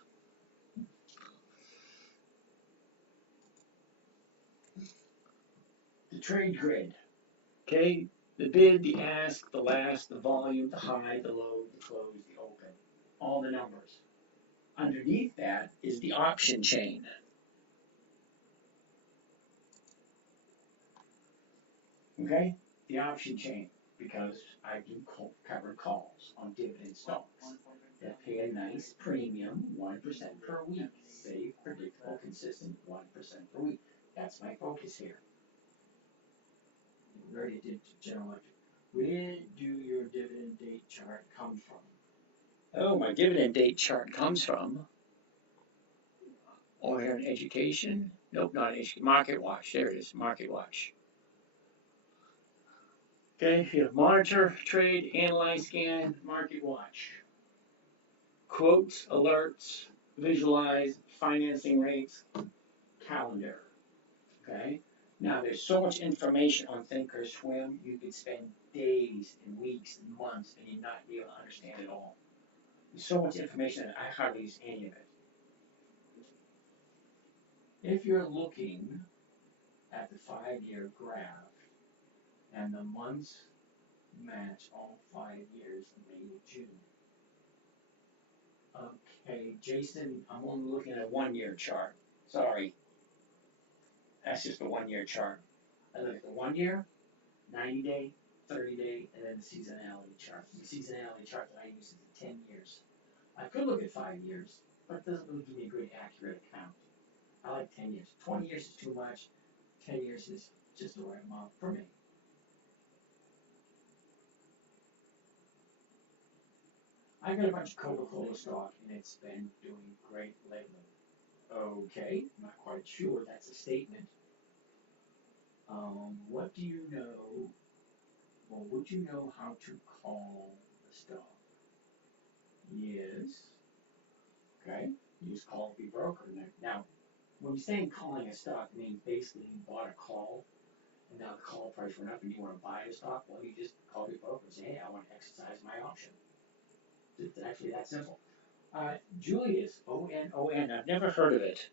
the trade grid. Okay, the bid, the ask, the last, the volume, the high, the low, the close, the open. All the numbers. Underneath that is the option chain. Okay, the option chain, because I do covered calls on dividend stocks that pay a nice premium, 1% per week, safe, predictable, consistent, 1% per week. That's my focus here. We already did General Electric. Where do your dividend date chart come from? Oh, my dividend date chart comes from over here in education. Nope, not education. Market Watch. There it is. Market Watch. Okay, you have monitor, trade, analyze, scan, market watch. Quotes, alerts, visualize, financing rates, calendar. Okay? Now there's so much information on Thinkorswim, you could spend days and weeks and months and you'd not be able to understand it all. There's so much information that I hardly use any of it. If you're looking at the 5-year graph, and the months match all 5 years, May to June. Okay, Jason, I'm only looking at a 1-year chart. Sorry. That's just a 1-year chart. I look at the 1 year, 90-day, 30-day, and then the seasonality chart. The seasonality chart that I use is 10 years. I could look at 5 years, but it doesn't really give me a good, accurate account. I like 10 years. 20 years is too much. 10 years is just the right amount for me. I got a bunch of Coca-Cola stock, and it's been doing great lately. Okay, I'm not quite sure that's a statement. What do you know, or would you know how to call the stock? Yes. Okay, use call be broker. Now, when you're saying calling a stock, it means basically you bought a call, and now the call price went up, and you want to buy a stock, well, you just call your broker and say, hey, I want to exercise my option. It's actually that simple. Julius, O-N-O-N, I've never heard of it.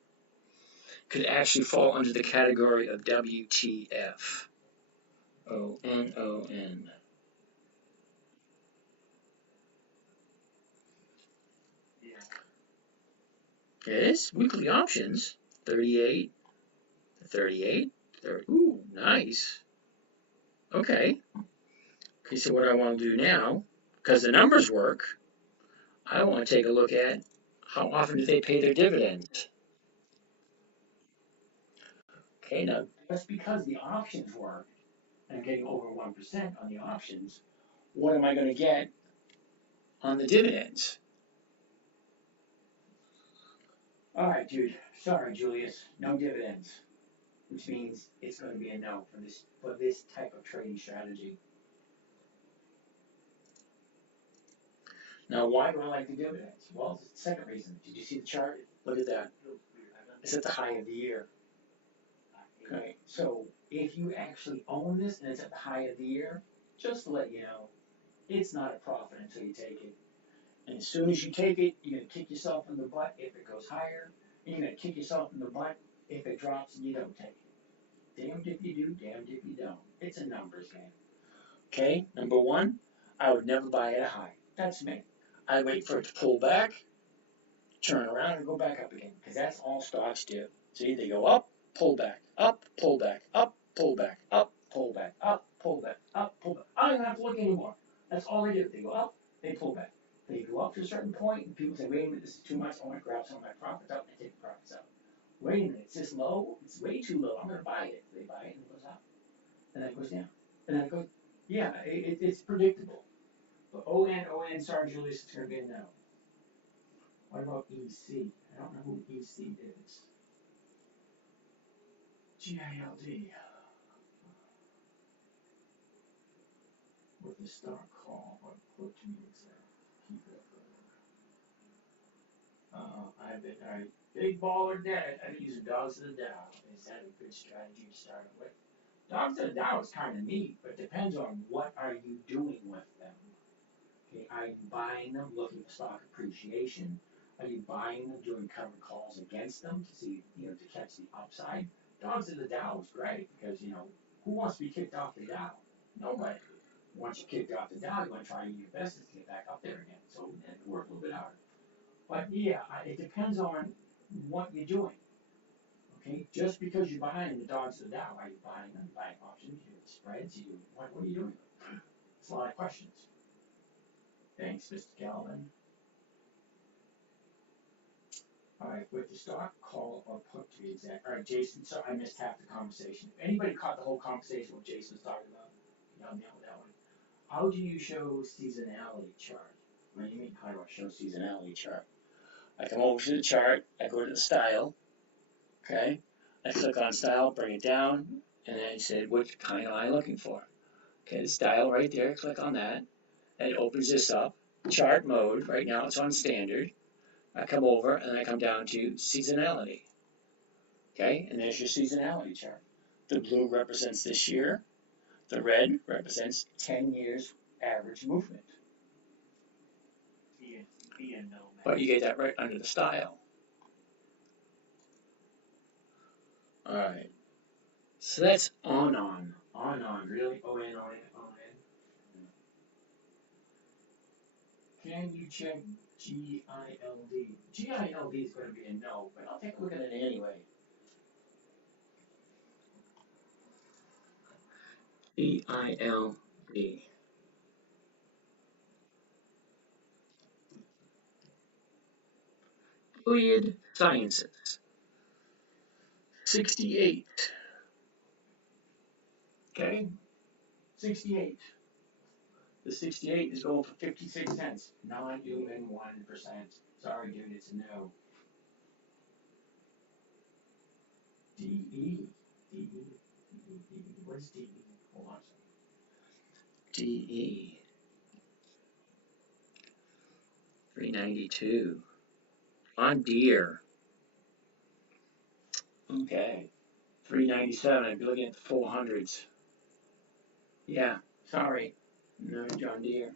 Could actually fall under the category of WTF. O-N-O-N. Yeah. It is weekly options. 38, 38, 30. Ooh, nice. Okay. Okay, so what I want to do now, because the numbers work, I want to take a look at how often do they pay their dividends. Okay, now just because the options work, and I'm getting over 1% on the options, what am I going to get on the dividends? All right, dude. Sorry, Julius. No dividends, which means it's going to be a no for this type of trading strategy. Now, why do I like the dividends? Well, it's the second reason. Did you see the chart? Look at that. It's at the high of the year. Okay, so if you actually own this and it's at the high of the year, just to let you know, it's not a profit until you take it. And as soon as you take it, you're gonna kick yourself in the butt if it goes higher, and you're gonna kick yourself in the butt if it drops and you don't take it. Damned if you do, damned if you don't. It's a numbers game. Okay, number one, I would never buy at a high. That's me. I wait for it to pull back, turn around, and go back up again, because that's all stocks do. See, they go up, pull back, up, pull back, up, pull back, up, pull back, up, pull back, up, pull back. I don't even have to look anymore. That's all they do. They go up, they pull back. They go up to a certain point, and people say, wait a minute, this is too much. I want to grab some of my profits out, and I take the profits out. Wait a minute, it's this low? It's way too low. I'm going to buy it. They buy it, and it goes up. And then it goes down. And then it goes, yeah, it's predictable. But ON, sorry, Julius, it's going to be a no. What about EC? I don't know who EC is. GILD. With the stock call, what put to me keep it I've been, alright, big baller dead. I've been using Dogs of the Dow. Is that a good strategy to start with? Dogs of the Dow is kind of neat, but it depends on what are you doing with them. Okay, are you buying them looking for stock appreciation? Are you buying them doing covered calls against them to see, to catch the upside? Dogs of the Dow is great because, who wants to be kicked off the Dow? Nobody. Once you're kicked off the Dow, you want to try your best to get back up there again. So it work a little bit harder. But yeah, it depends on what you're doing. Okay, just because you're buying the Dogs of the Dow, are you buying them? Buying options? You doing spreads? What are you doing? It's a lot of questions. Thanks, Mr. Galvin. All right, with the stock call or put to be exact. All right, Jason. So I missed half the conversation. If anybody caught the whole conversation what Jason was talking about, help me out with that one. How do you show seasonality chart? What do you mean? How do I show seasonality chart? I come over to the chart. I go to the style. Okay. I click on style, bring it down, and then it said, which kind am I looking for? Okay, the style right there. Click on that. And it opens this up. Chart mode. Right now it's on standard. I come over and I come down to seasonality. Okay, and there's your seasonality chart. The blue represents this year. The red represents 10 years average movement. But you get that right under the style. Alright. So that's on, really? ON. Can you check GILD? GILD is going to be a no, but I'll take a look at it anyway. GILD. Gilead Sciences. 68. Okay? 68. The 68 is going for 56 cents. Not even 1%. Sorry, dude, it's a no. DE. Where's DE? Hold on a second. DE. 392. On Deere. Okay. 397. I'd be looking at the 400s. Yeah, sorry. No John Deere.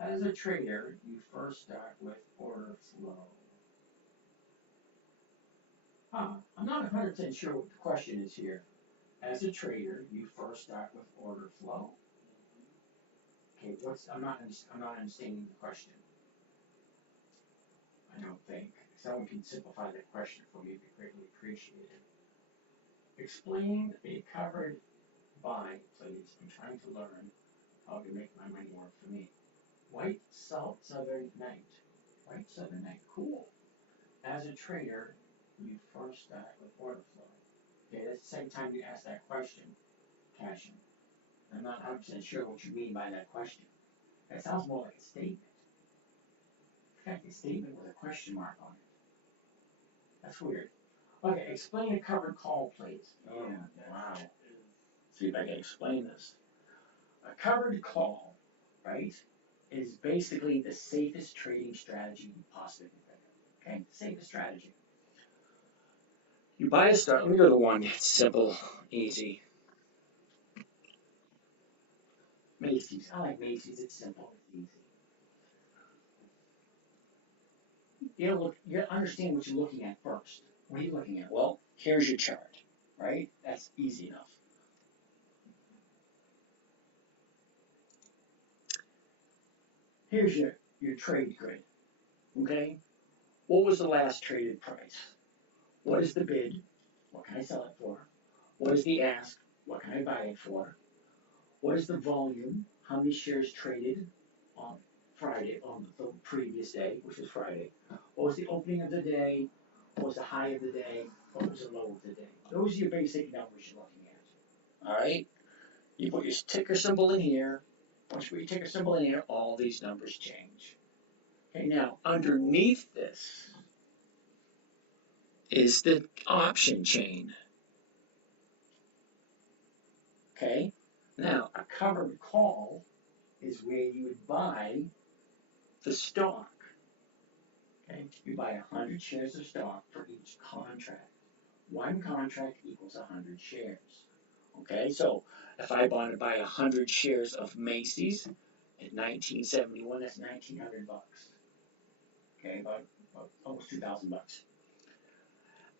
As a trader, you first start with order flow. I'm not 100% sure what the question is here. As a trader, you first start with order flow. Okay, I'm not understanding the question. I don't think. If someone can simplify that question for me, it'd be greatly appreciated. Explain a covered buy, please. I'm trying to learn how to make my money work for me. White Salt Southern Night. White Southern Night, cool. As a trader, you first start with order flow. Okay, that's the second time you ask that question, Cashin. I'm not 100% sure what you mean by that question. That sounds more like a statement. In fact, a statement with a question mark on it. That's weird. Okay, explain a covered call, please. Oh, wow. See if I can explain this. A covered call, right, is basically the safest trading strategy you possibly can think of. Okay, safest strategy. You buy a stock. Let me go to one. It's simple, easy. Macy's. I like Macy's. It's simple. It's easy. You understand what you're looking at first. What are you looking at? Well, here's your chart, right? That's easy enough. Here's your trade grid, okay? What was the last traded price? What is the bid? What can I sell it for? What is the ask? What can I buy it for? What is the volume? How many shares traded on Friday, on the previous day, which was Friday? What was the opening of the day? What was the high of the day? What was the low of the day? Those are your basic numbers you're looking at. All right? You put your ticker symbol in here. Once you put your ticker symbol in here, all these numbers change. Okay, now underneath this is the option chain. Okay? Now, a covered call is where you would buy the stock. Okay? You buy 100 shares of stock for each contract. One contract equals 100 shares. Okay, so if I want to buy 100 shares of Macy's in 1971, that's $1,900. Okay, about almost $2,000.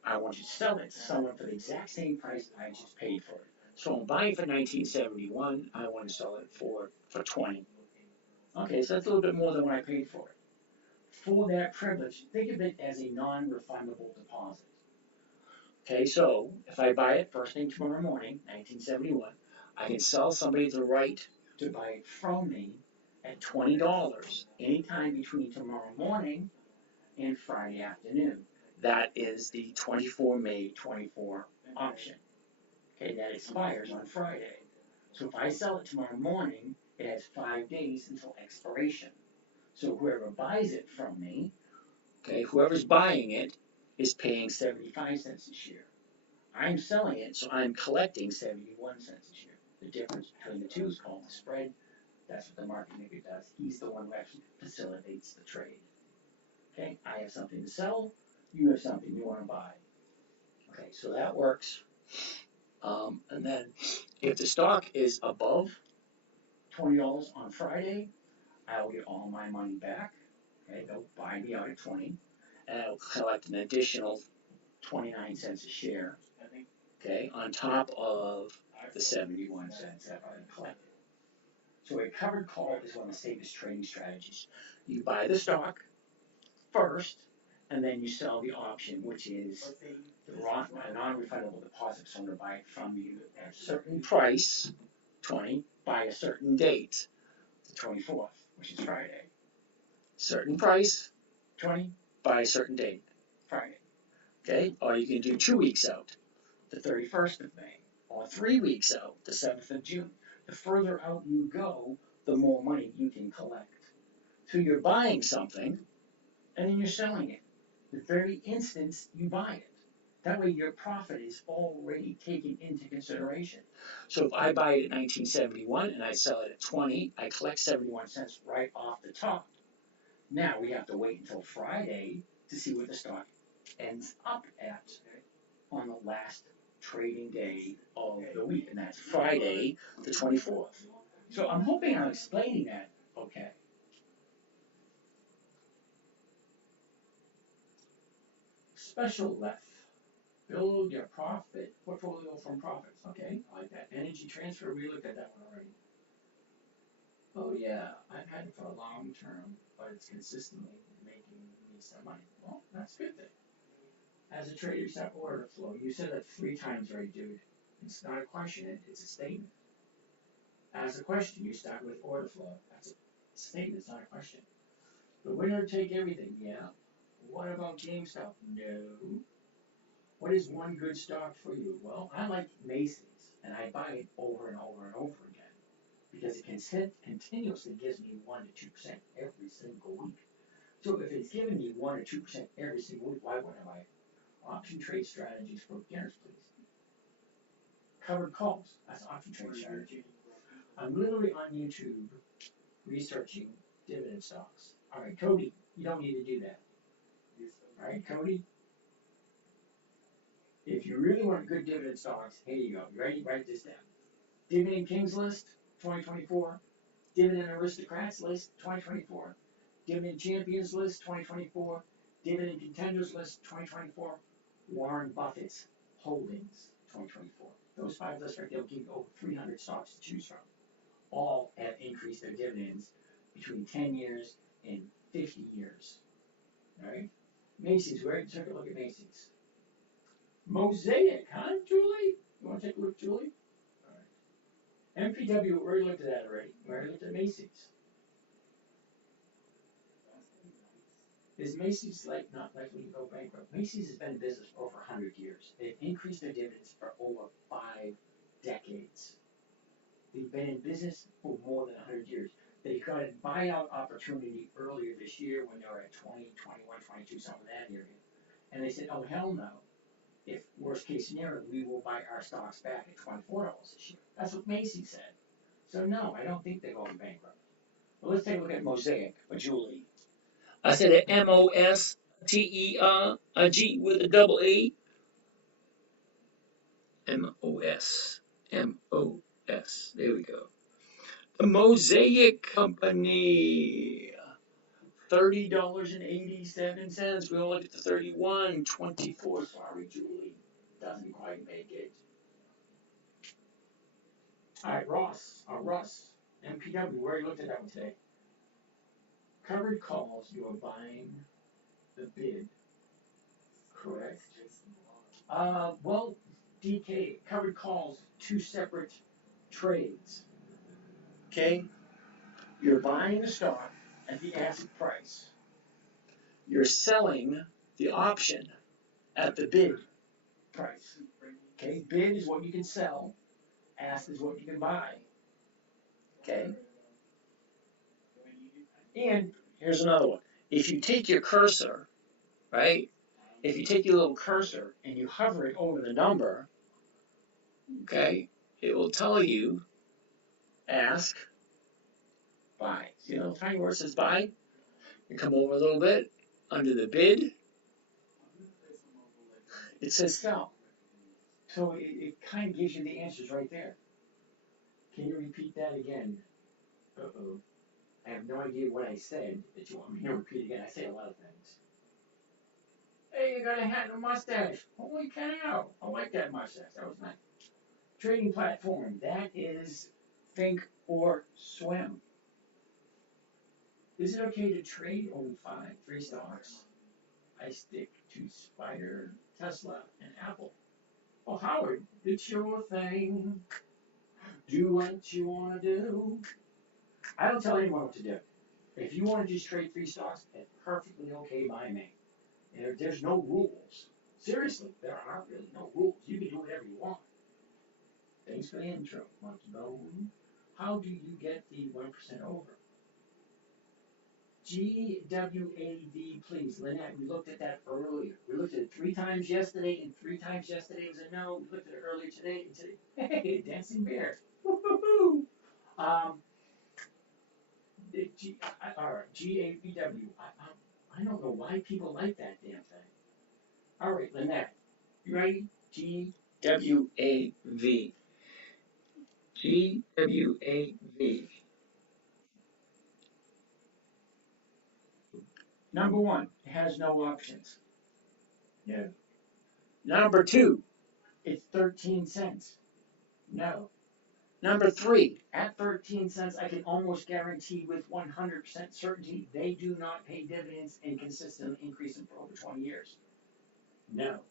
I want you to sell it to someone for the exact same price I just paid for it. So I'm buying for 1971. I want to sell it for 20. Okay, so that's a little bit more than what I paid for it. For that privilege, think of it as a non-refundable deposit. Okay, so if I buy it first thing tomorrow morning, 1971, I can sell somebody the right to buy it from me at $20 anytime between tomorrow morning and Friday afternoon. That is the 24 May 24 option. Okay, that expires on Friday. So if I sell it tomorrow morning, it has 5 days until expiration. So whoever buys it from me, okay, whoever's buying it is paying 75 cents a share. I'm selling it, so I'm collecting 71 cents a share. The difference between the two is called the spread. That's what the market maker does. He's the one who actually facilitates the trade. Okay, I have something to sell, you have something you want to buy. Okay, so that works. And then if the stock is above $20 on Friday, I'll get all my money back. Okay, they'll buy me out at 20, and I'll collect an additional 29 cents a share. Okay, on top of the 71 cents that I collected. So a covered call is one of the safest trading strategies. You buy the stock first, and then you sell the option, which is a non-refundable deposit. Someone to buy it from you at a certain price, 20, by a certain date, the 24th, which is Friday. Certain price, 20, by a certain date, Friday. Okay, or you can do 2 weeks out, the 31st of May, or 3 weeks out, the 7th of June. The further out you go, the more money you can collect. So you're buying something, and then you're selling it the very instant you buy it. That way your profit is already taken into consideration. So if I buy it at 1971 and I sell it at 20, I collect 71 cents right off the top. Now we have to wait until Friday to see what the stock ends up at on the last trading day of the week, and that's Friday the 24th. So I'm hoping I'm explaining that okay. Special left. Build your profit portfolio from profits. Okay, I like that. Energy transfer, we looked at that one already. Oh yeah, I've had it for a long term, but it's consistently making me some money. Well, that's a good thing. As a trader, you start order flow. You said that 3 times, right, dude? It's not a question, it's a statement. As a question, you start with order flow. That's a It's a statement, it's not a question. The winner take everything, yeah. What about GameStop? No. What is one good stock for you? Well, I like Macy's, and I buy it over and over and over again because it continuously gives me 1 to 2% every single week. So if it's giving me 1 or 2% every single week, why wouldn't I buy it? Option trade strategies for beginners, please. Covered calls, that's option trade strategy. I'm literally on YouTube researching dividend stocks. All right, Cody, you don't need to do that. All right, Cody. If you really want good dividend stocks, here you go. You ready? Write this down. Dividend Kings list, 2024. Dividend Aristocrats list, 2024. Dividend Champions list, 2024. Dividend Contenders list, 2024. Warren Buffett's holdings, 2024. Those 5 lists right there will give you over 300 stocks to choose from. All have increased their dividends between 10 years and 50 years. All right? Macy's, where? Take a look at Macy's. Mosaic, huh, Julie? You want to take a look, Julie? All right. MPW, we already looked at that already. We already looked at Macy's. Is Macy's not likely to go bankrupt? Macy's has been in business for over 100 years. They've increased their dividends for over 5 decades. They've been in business for more than 100 years. They got a buyout opportunity earlier this year when they were at 20, 21, 22, something in that area. And they said, oh, hell no. If worst case scenario, we will buy our stocks back at $24 this year. That's what Macy's said. So no, I don't think they're going bankrupt. Well, let's take a look at Mosaic or Julie. I said it M-O-S-T-E-R-G with a double A. M-O-S. There we go. The Mosaic Company. $30.87. We'll look at the 31.24. Sorry, Julie. Doesn't quite make it. All right, Russ. MPW. We already looked at that one today. Covered calls, you are buying the bid. Correct. Well, DK, covered calls, 2 separate trades. Okay? You're buying the stock at the asking price. You're selling the option at the bid price. Okay? Bid is what you can sell. Ask is what you can buy. Okay? And here's another one. If you take your cursor, right? If you take your little cursor and you hover it over the number, okay, it will tell you ask, buy. See the little tiny word says buy? You come over a little bit, under the bid, it says sell. So it kind of gives you the answers right there. Can you repeat that again? Uh-oh. I have no idea what I said that you want me to repeat again. I say a lot of things. Hey, you got a hat and a mustache. Holy cow. I like that mustache. That was nice. Trading platform. That is Think or Swim. Is it okay to trade only 3 stocks? I stick to Spider, Tesla, and Apple. Well, Howard, it's your thing. Do what you want to do. I don't tell anyone what to do. If you want to just trade 3 stocks, it's perfectly okay by me. And there's no rules. Seriously, there are really no rules. You can do whatever you want. Thanks for the intro, Monkey Bone. How do you get the 1% over? GWAV, please. Lynette, we looked at that earlier. We looked at it 3 times yesterday, and 3 times yesterday was a no. We looked at it earlier today, and today, hey, dancing bear. Woo-hoo-hoo. All right, GAVW. I don't know why people like that damn thing. All right, Lynette, you ready? GWAV. GWAV. Number 1, it has no options. No. Number 2, it's 13 cents. No. Number 3, at 13 cents, I can almost guarantee with 100% certainty they do not pay dividends and consistently increase them for over 20 years. No.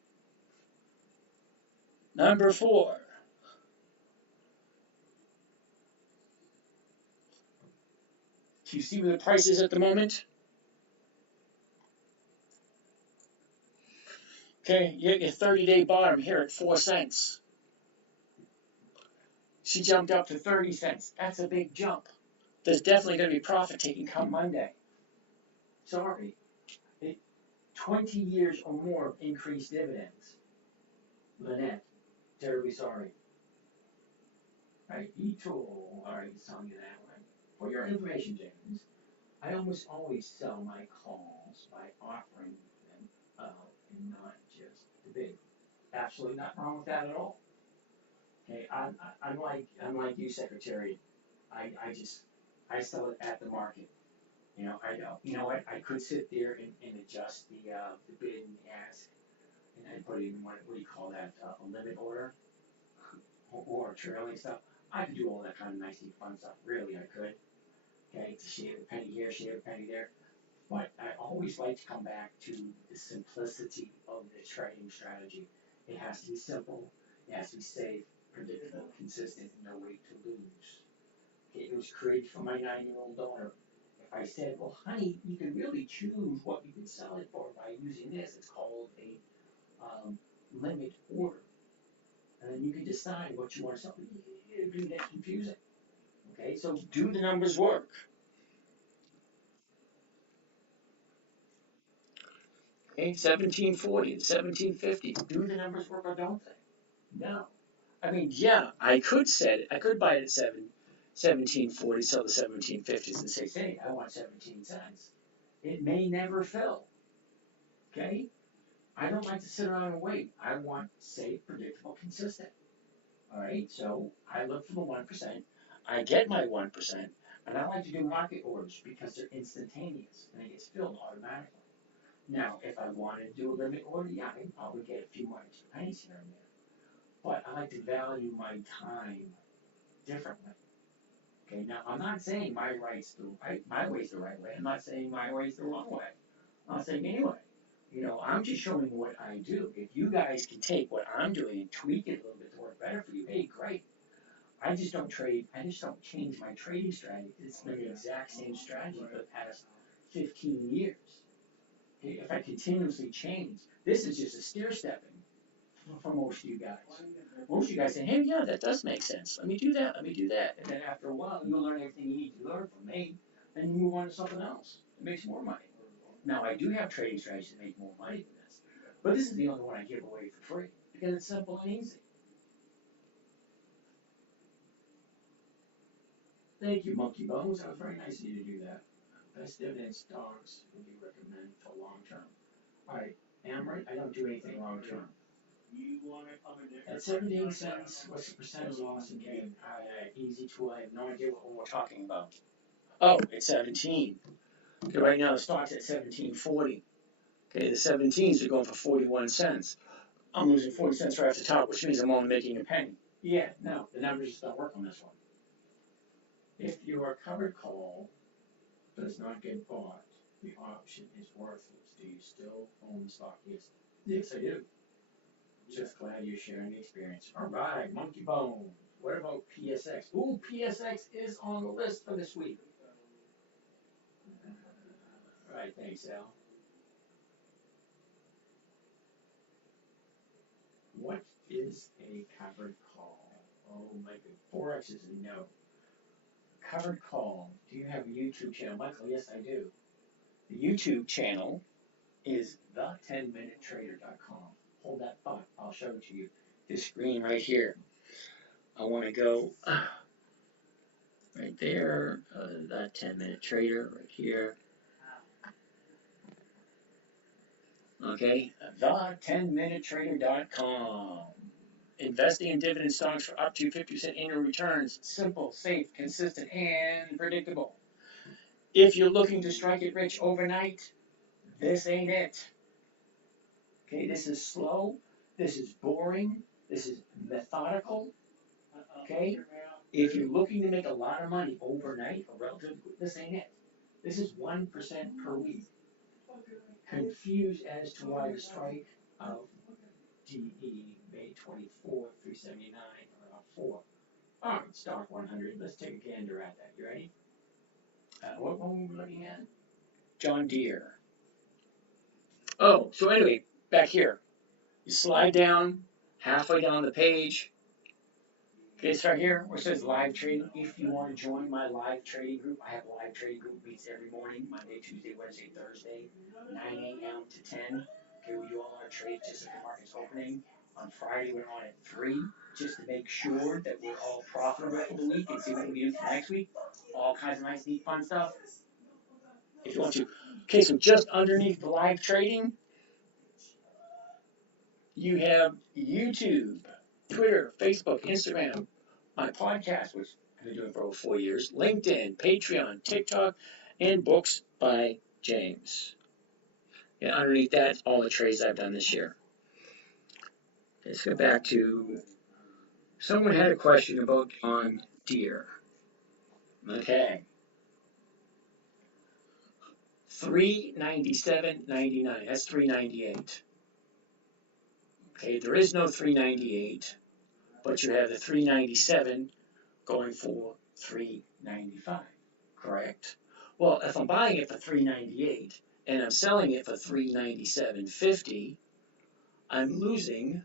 Number 4, you see where the price is at the moment? Okay, you get your 30-day bottom here at 4 cents. She jumped up to 30 cents. That's a big jump. There's definitely going to be profit taking come Monday. Sorry. 20 years or more of increased dividends. Lynette, terribly sorry. Right, E-Tool, alright, he's telling you that, right? For your information, James, I almost always sell my calls by offering them out and not just the bid. Absolutely not wrong with that at all. Okay, I'm like you, Secretary. I sell it at the market. You know what? I could sit there and adjust the bid and the ask, and I put in what do you call that? A limit order or trailing stuff. I could do all that kind of nicely fun stuff. Really, I could. Okay, to shave a penny here, shave a penny there. But I always like to come back to the simplicity of the trading strategy. It has to be simple. It has to be safe, predictable, consistent, and no way to lose. Okay, it was created for my 9-year-old daughter. If I said, well, honey, you can really choose what you can sell it for by using this. It's called a limit order. And then you can decide what you want to sell. It'd be that confusing. Okay, so do the numbers work? Okay, 1740, 1750. Do the numbers work or don't they? No. I mean, yeah, I could buy it at 1740, sell the 1750s and say, hey, I want 17 cents. It may never fill. Okay? I don't like to sit around and wait. I want safe, predictable, consistent. Alright, so I look for the 1%. I get my 1%, and I like to do market orders because they're instantaneous and it gets filled automatically. Now, if I wanted to do a limit order, yeah, I can probably get a few more extra pennies here and there. But I like to value my time differently. Okay, now I'm not saying my way's the right way. I'm not saying my way's the wrong way. I'm saying anyway. I'm just showing what I do. If you guys can take what I'm doing and tweak it a little bit to work better for you, hey, great. I just don't change my trading strategy. It's been the exact same strategy for the past 15 years. Okay, if I continuously change, this is just a stair stepping for most of you guys. Most of you guys say, hey, yeah, that does make sense. Let me do that. And then after a while, you'll learn everything you need to learn from me, and you move on to something else that makes more money. Now, I do have trading strategies that make more money than this, but this is the only one I give away for free because it's simple and easy. Thank you, Monkey Bones. That was very nice of you to do that. Best dividend stocks would you recommend for long term? Alright, Amrit, I don't do anything long term. At 17 cents, what's the percentage loss in gain? Easy tool, I have no idea what we're talking about. Oh, it's 17. Okay, right now the stock's at 17.40. Okay, the 17s are going for 41 cents. I'm losing 40 cents right off the top, which means I'm only making a penny. Yeah, no, the numbers just don't work on this one. If your covered call does not get bought, the option is worthless. Do you still own the stock? Yes, I do. Just glad you're sharing the experience. Alright, Monkey Bone. What about PSX? Ooh, PSX is on the list for this week. Alright, thanks, Al. What is a covered call? Oh my god, Forex is a no. Covered call. Do you have a YouTube channel? Michael, yes I do. The YouTube channel is the10minutetrader.com. Hold that thought, I'll show it to you. This screen right here. I want to go right there, the 10-minute trader right here. Okay, the10minutetrader.com. Investing in dividend stocks for up to 50% annual returns. Simple, safe, consistent, and predictable. If you're looking to strike it rich overnight, this ain't it. Okay, this is slow. This is boring. This is methodical. Okay, if you're looking to make a lot of money overnight or relatively, this ain't it. This is 1% per week. Confused as to why the strike of DE May 24th, 379 around 4. Alright, stock 100. Let's take a gander at that. You ready? What were we looking at? John Deere. Oh, so anyway, back here. You slide down, halfway down the page. Okay, it's right here where it says live trading. If you want to join my live trading group, I have a live trading group meets every morning, Monday, Tuesday, Wednesday, Thursday, 9 a.m. to 10. Okay, we do all our trades just at the market's opening. On Friday, we're on at 3, just to make sure that we're all profitable for the week and see what we can do for next week. All kinds of nice, neat, fun stuff. If you want to. Okay, so just underneath the live trading, you have YouTube, Twitter, Facebook, Instagram, my podcast, which I've been doing for over 4 years, LinkedIn, Patreon, TikTok, and books by James. And underneath that, all the trades I've done this year. Let's go back to, someone had a question about John Deere. Okay. $397.99. That's $398. Okay, there is no $398, but you have the $397 going for $395. Correct? Well, if I'm buying it for $398 and I'm selling it for $397.50, I'm losing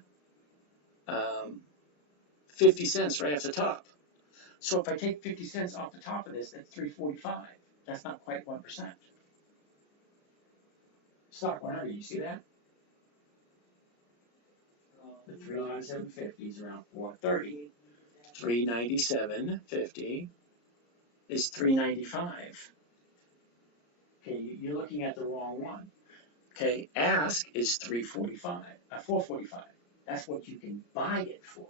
50 cents right off the top. So if I take 50 cents off the top of this, that's $3.45. That's not quite 1%. Stock 100, you see that? The $397.50 is around $4.30. $397.50 is $3.95. Okay, you're looking at the wrong one. Okay, ask is $3.45, $4.45. That's what you can buy it for.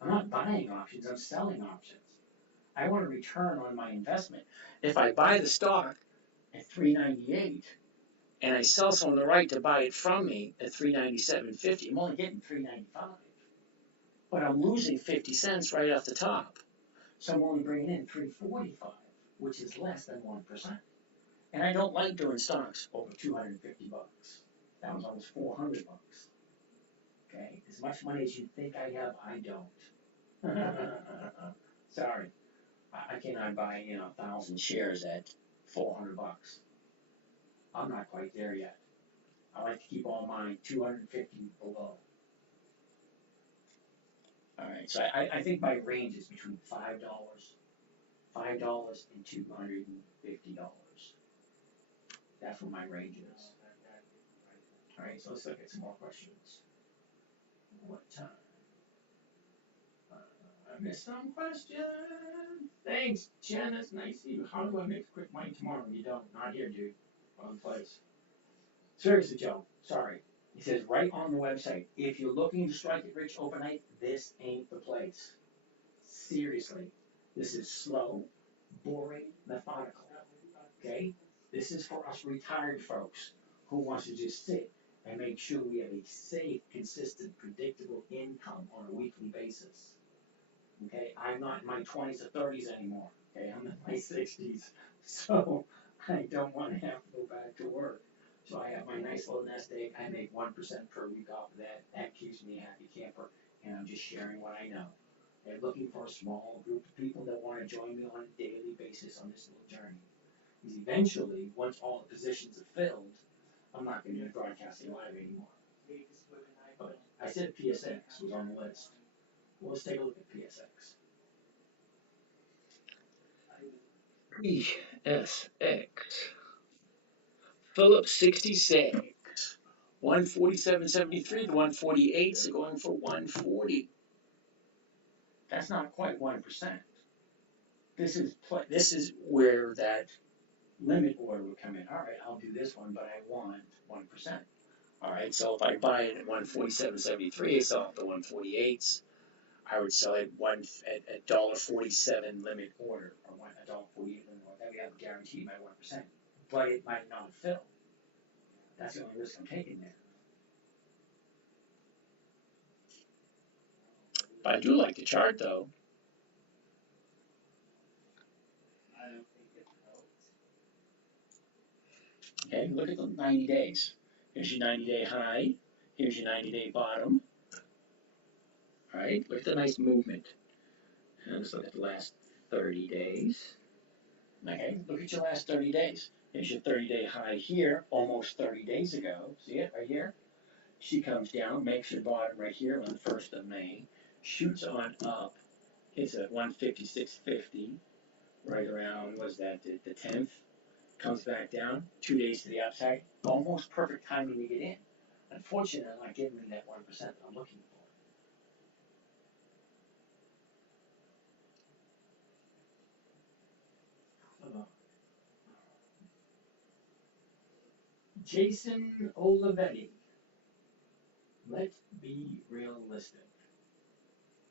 I'm not buying options, I'm selling options. I want a return on my investment. If I buy the stock at $3.98 and I sell someone the right to buy it from me at $397.50, I'm only getting $3.95. But I'm losing 50 cents right off the top. So I'm only bringing in $3.45, which is less than 1%. And I don't like doing stocks over $250. That was almost $400. Okay, as much money as you think I have, I don't. Sorry, I cannot buy 1,000 shares at $400. I'm not quite there yet. I like to keep all mine 250 below. All right, so I think my range is between $5 and $250. That's what my range is. All right, so let's look at some more questions. What time? I missed some questions. Thanks, Jen. That's nice of you. How do I make quick money tomorrow? You don't. Not here, dude. Wrong place. Seriously, Joe. Sorry. He says right on the website, if you're looking to strike it rich overnight, this ain't the place. Seriously. This is slow, boring, methodical. Okay? This is for us retired folks who wants to just sit and make sure we have a safe, consistent, predictable income on a weekly basis. Okay, I'm not in my 20s or 30s anymore. Okay, I'm in my 60s, so I don't want to have to go back to work. So I have my nice little nest egg. I make 1% per week off of that. That keeps me a happy camper, and I'm just sharing what I know. They're looking for a small group of people that want to join me on a daily basis on this little journey. Because eventually, once all the positions are filled, I'm not going to be broadcasting live anymore. But I said PSX was on the list. Well, let's take a look at PSX. PSX. Phillips 66. 147.73. The 148s are going for 140. That's not quite 1%. This is where that limit order would come in. All right, I'll do this one, but I want 1%. All right, so if I buy it at 147.73, I sell it the 148s. I would sell it at $1.47 limit order, or $1.48 limit order. That way I've guaranteed my 1%, but it might not fill. That's the only risk I'm taking there. But I do like the chart though. Okay, look at the 90 days. Here's your 90-day high. Here's your 90-day bottom. All right, look at the nice movement. And let's look at the last 30 days. Okay, look at your last 30 days. Here's your 30-day high here, almost 30 days ago. See it right here? She comes down, makes her bottom right here on the 1st of May, shoots on up, hits at 156.50, right around, was that the 10th? Comes back down, 2 days to the upside, almost perfect timing to get in. Unfortunately, I'm not giving me that 1% that I'm looking for. Jason Olivetti. Let's be realistic.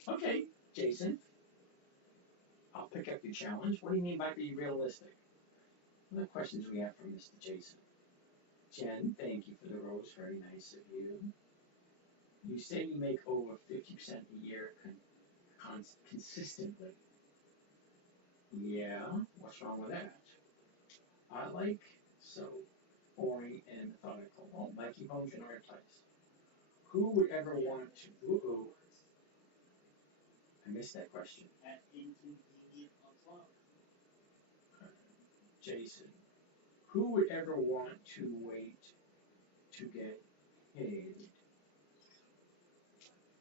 Okay, Jason, I'll pick up your challenge. What do you mean by be realistic? What are the questions we have from Mr. Jason? Jen, thank you for the rose. Very nice of you. You say you make over 50% a year consistently. Yeah, what's wrong with that? I like so boring and methodical. Well, Mikey Bones in the right place. Who would ever want to? Ooh, I missed that question. At inconvenient o'clock. Jason, who would ever want to wait to get paid?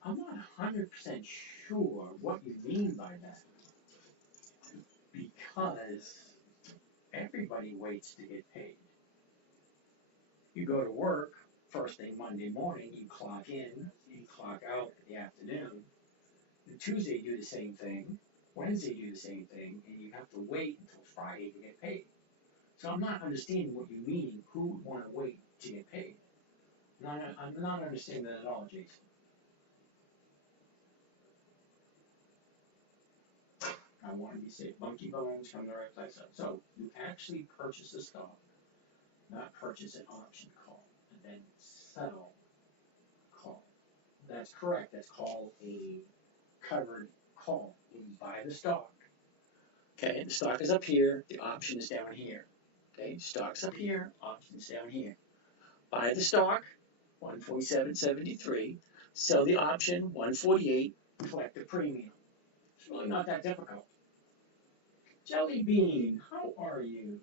I'm not 100% sure what you mean by that. Because everybody waits to get paid. You go to work first thing Monday morning, you clock in, you clock out in the afternoon. The Tuesday you do the same thing, Wednesday you do the same thing, and you have to wait until Friday to get paid. So I'm not understanding what you mean, who would want to wait to get paid. I'm not understanding that at all, Jason. I want to be safe. Monkey Bones from the right place. So you actually purchase a stock, not purchase an option call, and then sell call. That's correct. That's called a covered call. You buy the stock. Okay, the stock is up here, the option is down here. Okay, stock's up here, option's down here. Buy the stock, 147.73. Sell the option, 148. Collect the premium. It's really not that difficult. Jelly Bean, how are you?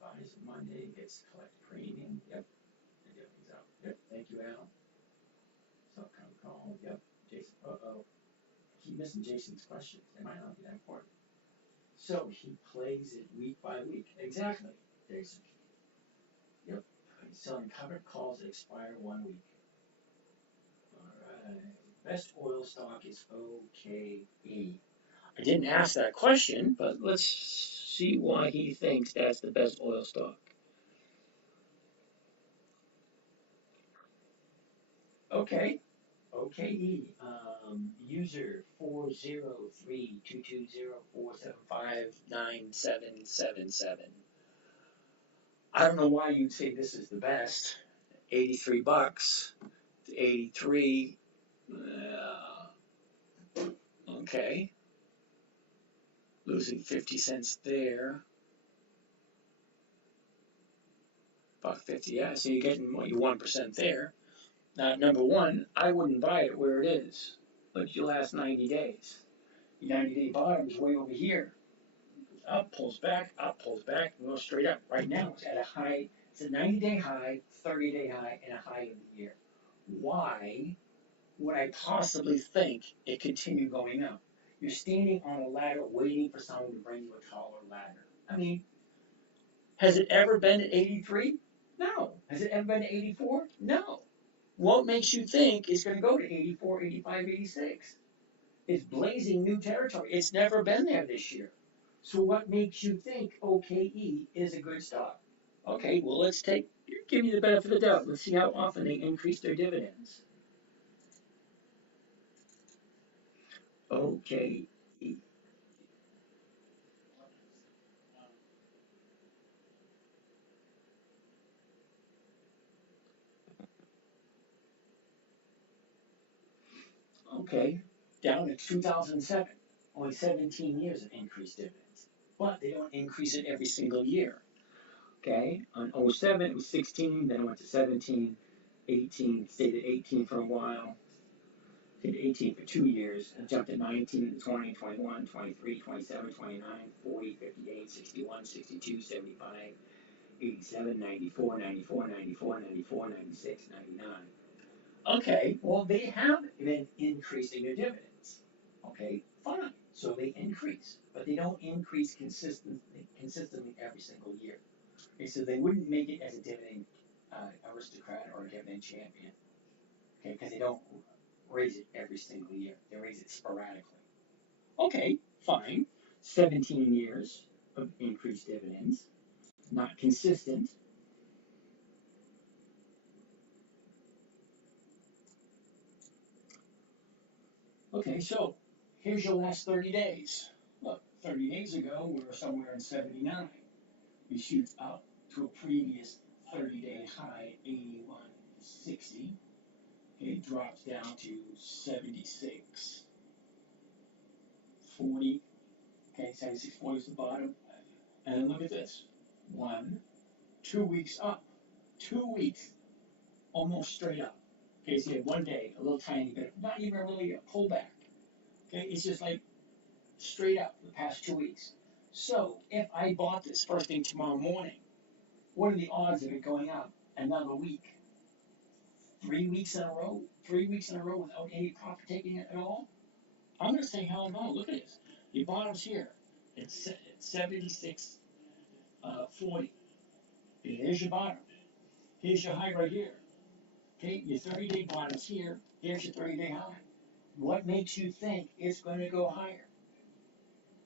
Buys Monday, gets to collect premium. Yep. Yep, he's out. Yep, thank you, Al. Subcom call. Yep. Jason. Uh-oh. Keep missing Jason's questions. They might not be that important. So he plays it week by week. Exactly, Jason. Yep. He's selling covered calls that expire 1 week. Alright. Best oil stock is OKE. I didn't ask that question, but let's see why he thinks that's the best oil stock. Okay. OKE. User 403-220-475-9777. I don't know why you'd say this is the best. $83 to 83. Okay. Losing 50 cents there. $1.50, yeah, so you're getting what, your 1% there. Now, number one, I wouldn't buy it where it is. Look at your last 90 days. Your 90-day bottom is way over here. Up, pulls back, and goes straight up. Right now, it's at a high. It's a 90-day high, 30-day high, and a high of the year. Why would I possibly think it continued going up? You're standing on a ladder waiting for someone to bring you a taller ladder. I mean, has it ever been at 83? No. Has it ever been at 84? No. What makes you think it's going to go to 84, 85, 86? It's blazing new territory. It's never been there this year. So what makes you think OKE is a good stock? Okay, well, give me the benefit of the doubt. Let's see how often they increase their dividends. OKE. Okay, down to 2007. Only 17 years of increased dividends. But they don't increase it every single year. Okay, on 07 it was 16, then it went to 17, 18, stayed at 18 for a while. Did 18 for 2 years, and jumped to 19, 20, 21, 23, 27, 29, 40, 58, 61, 62, 75, 87, 94, 94, 94, 94, 96, 99. Okay, well, they have been increasing their dividends. Okay, fine. So they increase, but they don't increase consistently every single year. Okay, so they wouldn't make it as a dividend aristocrat or a dividend champion. Okay, because they don't raise it every single year. They raise it sporadically. Okay, fine. 17 years of increased dividends, not consistent. Okay, so here's your last 30 days. Look, 30 days ago, we were somewhere in 79. We shoot up to a previous 30-day high, 81.60. Okay, it drops down to 76.40. Okay, 76.40 is the bottom. And then look at this. 1, 2 weeks up. 2 weeks, almost straight up. Okay, so you had 1 day, a little tiny bit, not even really a pullback. Okay, it's just like straight up the past 2 weeks. So if I bought this first thing tomorrow morning, what are the odds of it going up another week? 3 weeks in a row? 3 weeks in a row without any profit taking it at all? I'm gonna say hell no. Look at this. Your bottom's here. It's 76.40. Here's your bottom. Here's your high right here. Okay, your 30-day bottom's here. Here's your 30-day high. What makes you think it's going to go higher?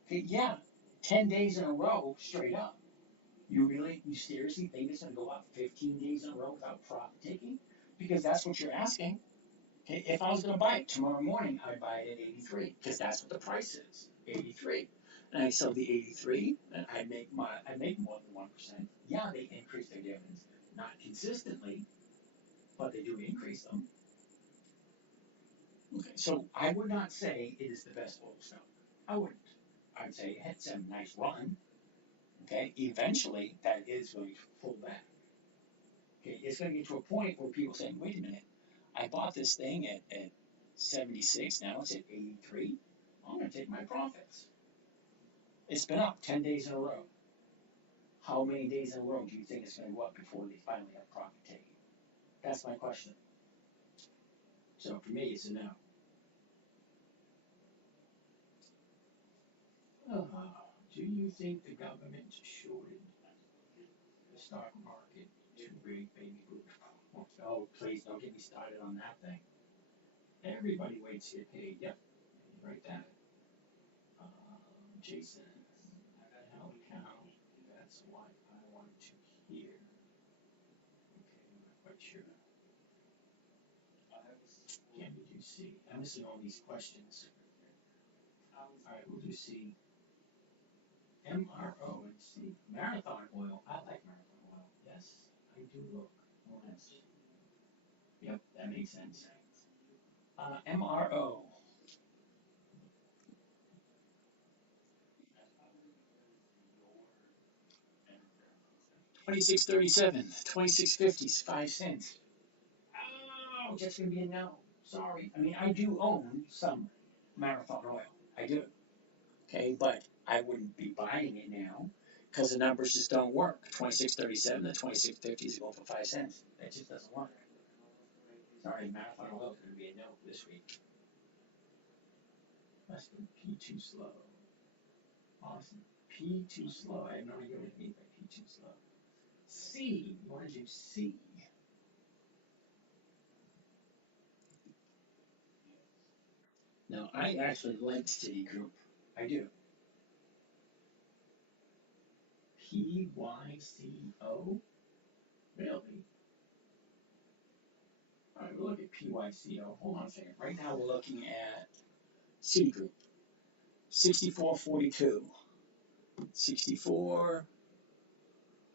Okay, yeah, 10 days in a row straight up. You seriously think it's going to go up 15 days in a row without profit taking? Because that's what you're asking. Okay, if I was going to buy it tomorrow morning, I'd buy it at 83 because that's what the price is, 83. And I sell the 83, and I make more than 1%. Yeah, they increase their dividends, not consistently, but they do increase them. Okay, so I would not say it is the best oil stock. I wouldn't. I'd say it's a nice run. Okay, eventually that is going to pull back. Okay, it's going to get to a point where people say, wait a minute, I bought this thing at 76, now it's at 83. I'm going to take my profits. It's been up 10 days in a row. How many days in a row do you think it's going to go up before they finally have profit taking? That's my question. So for me, it's a no. Do you think the government shorted the stock market to bring baby boomers? Oh, please don't get me started on that thing. Everybody waits to get paid. Yep, write that. Jason, hell cow. That's what I wanted to hear. Okay, I'm not quite sure. Can we do C? I'm missing all these questions. Alright, we'll do C. MRO and C. Marathon oil. I like marathon oil. Yes, I do look. Oh, yes. Yep, that makes sense. MRO. 26.37, 26.50, 5 cents. Oh, just gonna be a no. Sorry. I mean, I do own some marathon oil. I do. Okay, but I wouldn't be buying it now because the numbers just don't work. 26.37 to 26.50 is going for 5 cents. That just doesn't work. Sorry, marathon oil is gonna be a no this week. Must be P too slow. Awesome. P too slow. I have no idea what it means by P too slow. C. You want to do C. Now, I actually like Citigroup. I do. PYCO? Really? Alright, we'll look at PYCO. Hold on a second. Right now we're looking at Citigroup. 64.42. 64.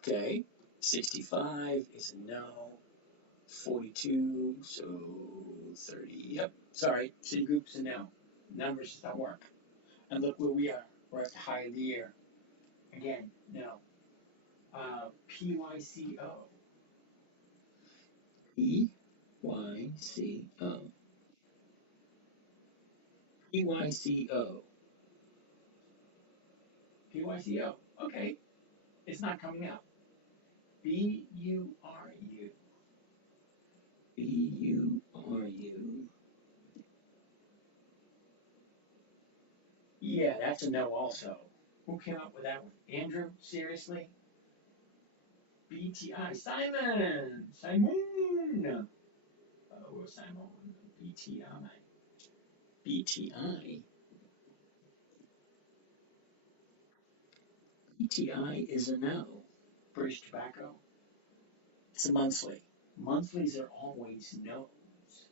Okay. 65 is a no. 42, so 30. Yep. Sorry, Citigroup's a no. Numbers don't work. And look where we are. We're at the high of the year. Again, no. PYCO. PYCO. PYCO. PYCO. Okay. It's not coming out. BURU. BURU. Yeah, that's a no also. Who came up with that one? Andrew? Seriously? BTI. Simon! Simon! Oh, Simon. BTI. BTI. BTI is a no. British Tobacco. It's a monthly. Monthlies are always no's.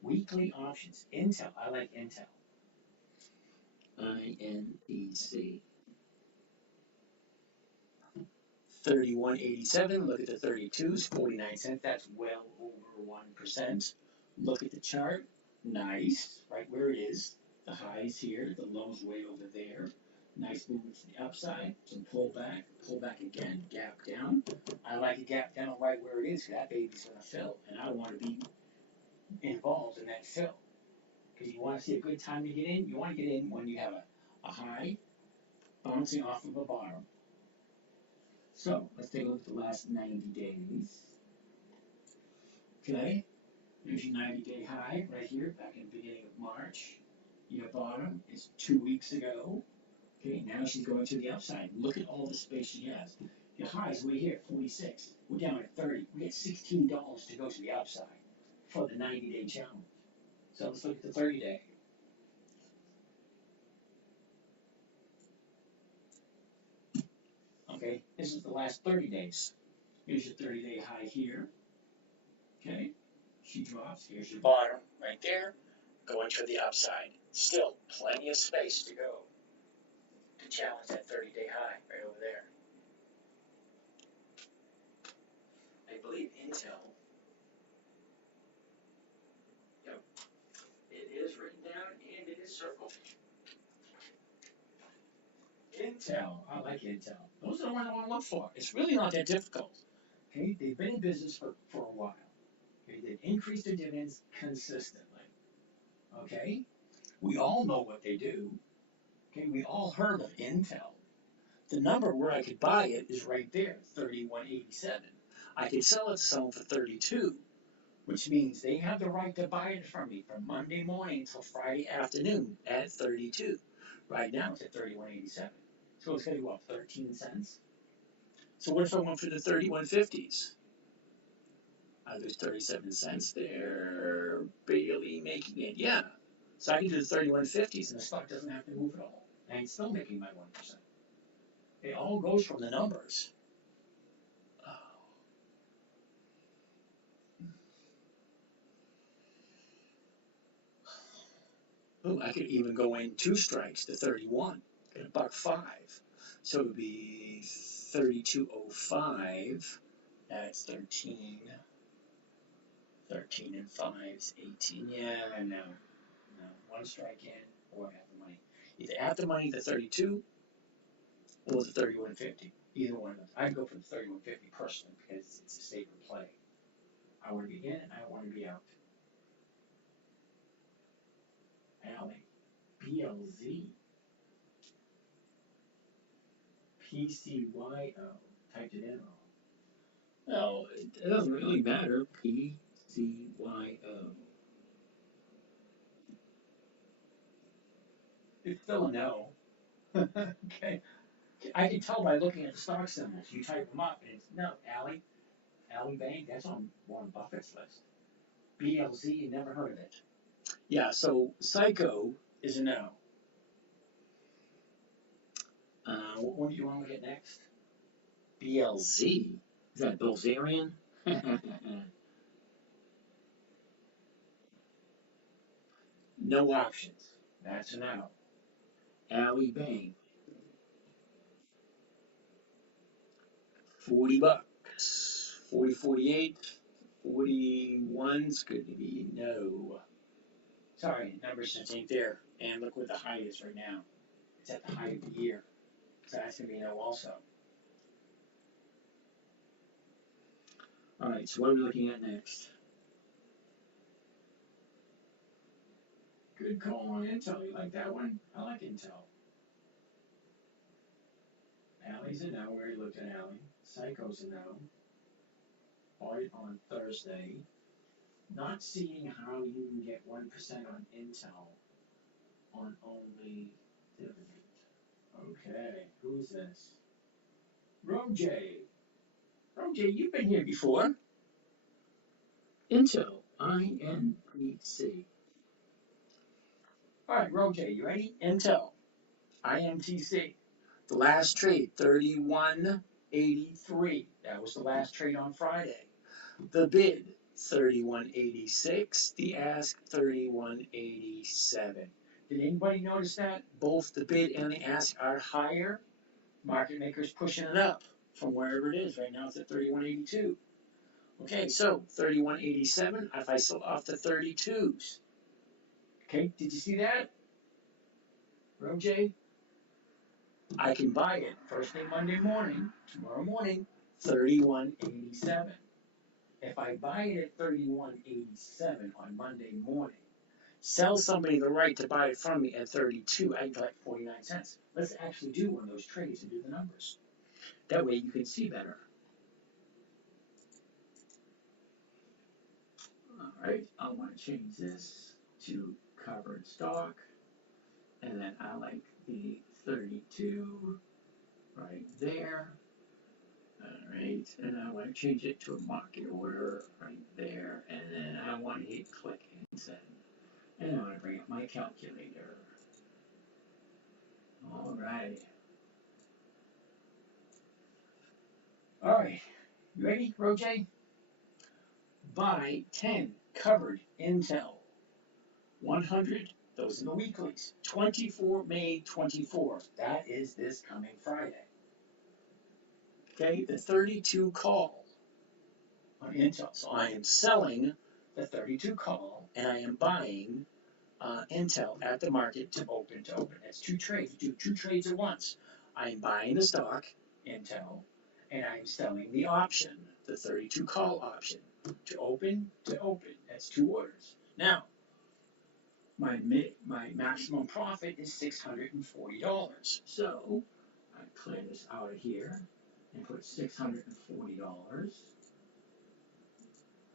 Weekly options. Intel. I like Intel. INTC. 31.87. Look at the 32s, 49 cents. That's well over 1%. Look at the chart. Nice, right where it is. The highs here, the lows way over there. Nice movement to the upside. Some pull back again, gap down. I like a gap down right where it is. That baby's gonna fill, and I want to be involved in that fill. Because you want to see a good time to get in. You want to get in when you have a high bouncing off of a bottom. So let's take a look at the last 90 days. Okay, there's your 90-day high right here, back in the beginning of March. Your bottom is 2 weeks ago. Okay, now she's going to the upside. Look at all the space she has. Your high is way here, 46. We're down at 30. We got $16 to go to the upside for the 90-day challenge. So let's look at the 30-day. Okay, this is the last 30 days. Here's your 30-day high here. Okay, she drops. Here's your bottom right there, going to the upside. Still plenty of space to go to challenge that 30-day high right over there. I believe Intel. Yep, it is written down and it is circled. Intel, I like Intel. Those are the ones I want to look for. It's really not that difficult. Okay, they've been in business for a while. Okay, they've increased their dividends consistently. Okay, we all know what they do. Okay, we all heard of Intel. The number where I could buy it is right there, 31.87. I could sell it to someone for 32, which means they have the right to buy it from me from Monday morning till Friday afternoon at 32. Right now it's at 31.87. So it's going to go up 13 cents. So what if I went for the 31.50s? There's 37 cents there, barely making it, yeah. So I can do the 31.50s and the stock doesn't have to move at all. And I'm still making my 1%. It all goes from the numbers. Oh, I could even go in 2 strikes to 31 at $1.05. So it would be 32.05. That's 13. 13 and 5's 18. Yeah, no. 1 strike in or at the money. Either at the money, the 32, or the 31.50. Either one of those. I'd go for the 31.50 personally because it's a safer play. I want to be in and I want to be out. Alley. BLZ. PCYO. Typed it in wrong. Well, it doesn't really matter. PCYO. It's still a no. Okay. I can tell by looking at the stock symbols. You type them up and it's no, Alley Bank, that's on Warren Buffett's list. BLZ, you never heard of it. Yeah, so Psycho is a no. What one do you want to look at next? BLZ? Is that Bilzerian? No options. That's a no. Alley Bank. $40. 40, 48. 41's good to be no. Sorry, number sense ain't there. And look what the high is right now. It's at the high of the year. So that's going to be no also. Alright, so what are we looking at next? Good Good call on Intel. You like that one? I like Intel. Allie's a no. We already looked at Allie. Psycho's a no. Audit on Thursday. Not seeing how you can get 1% on Intel on only dividend. Okay, who's this? Roger. Roger, you've been here before. Intel, INTC. All right, Roger, you ready? Intel, INTC. The last trade, 31.83. That was the last trade on Friday. The bid, 31.86. The ask, 31.87. Did anybody notice that? Both the bid and the ask are higher. Market makers pushing it up from wherever it is. Right now it's at 31.82. Okay, so 31.87. If I sell off the 32s. Okay, did you see that? Roger? I can buy it first thing Monday morning, tomorrow morning, 31.87. If I buy it at 31.87 on Monday morning, sell somebody the right to buy it from me at 32, I collect 49 cents. Let's actually do one of those trades and do the numbers. That way you can see better. Alright, I want to change this to covered stock. And then I like the 32 right there. Alright, and I want to change it to a market order right there. And then I want to hit click and send. And I want to bring up my calculator. Alright. Alright, you ready, Roger? Buy 10 covered Intel. 100, those are the weeklies. 24 May 24. That is this coming Friday. Okay, the 32 call on Intel. So I am selling the 32 call and I am buying Intel at the market to open to open. That's two trades. Do two trades at once. I'm buying the stock, Intel, and I'm selling the option, the 32 call option, to open to open. That's two orders. Now, my maximum profit is $640. So I clear this out of here and put $640.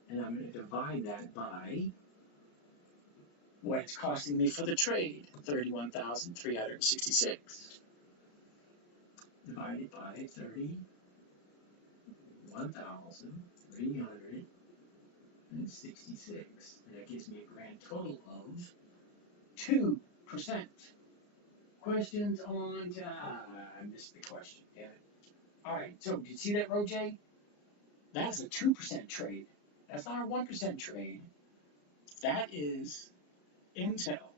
And I'm going to divide that by what it's costing me for the trade, 31,366. Divided by 31,366. And that gives me a grand total of 2%. Questions on, I missed the question, damn it. Alright, so did you see that, Roger? That's a 2% trade. That's not a 1% trade. That is Intel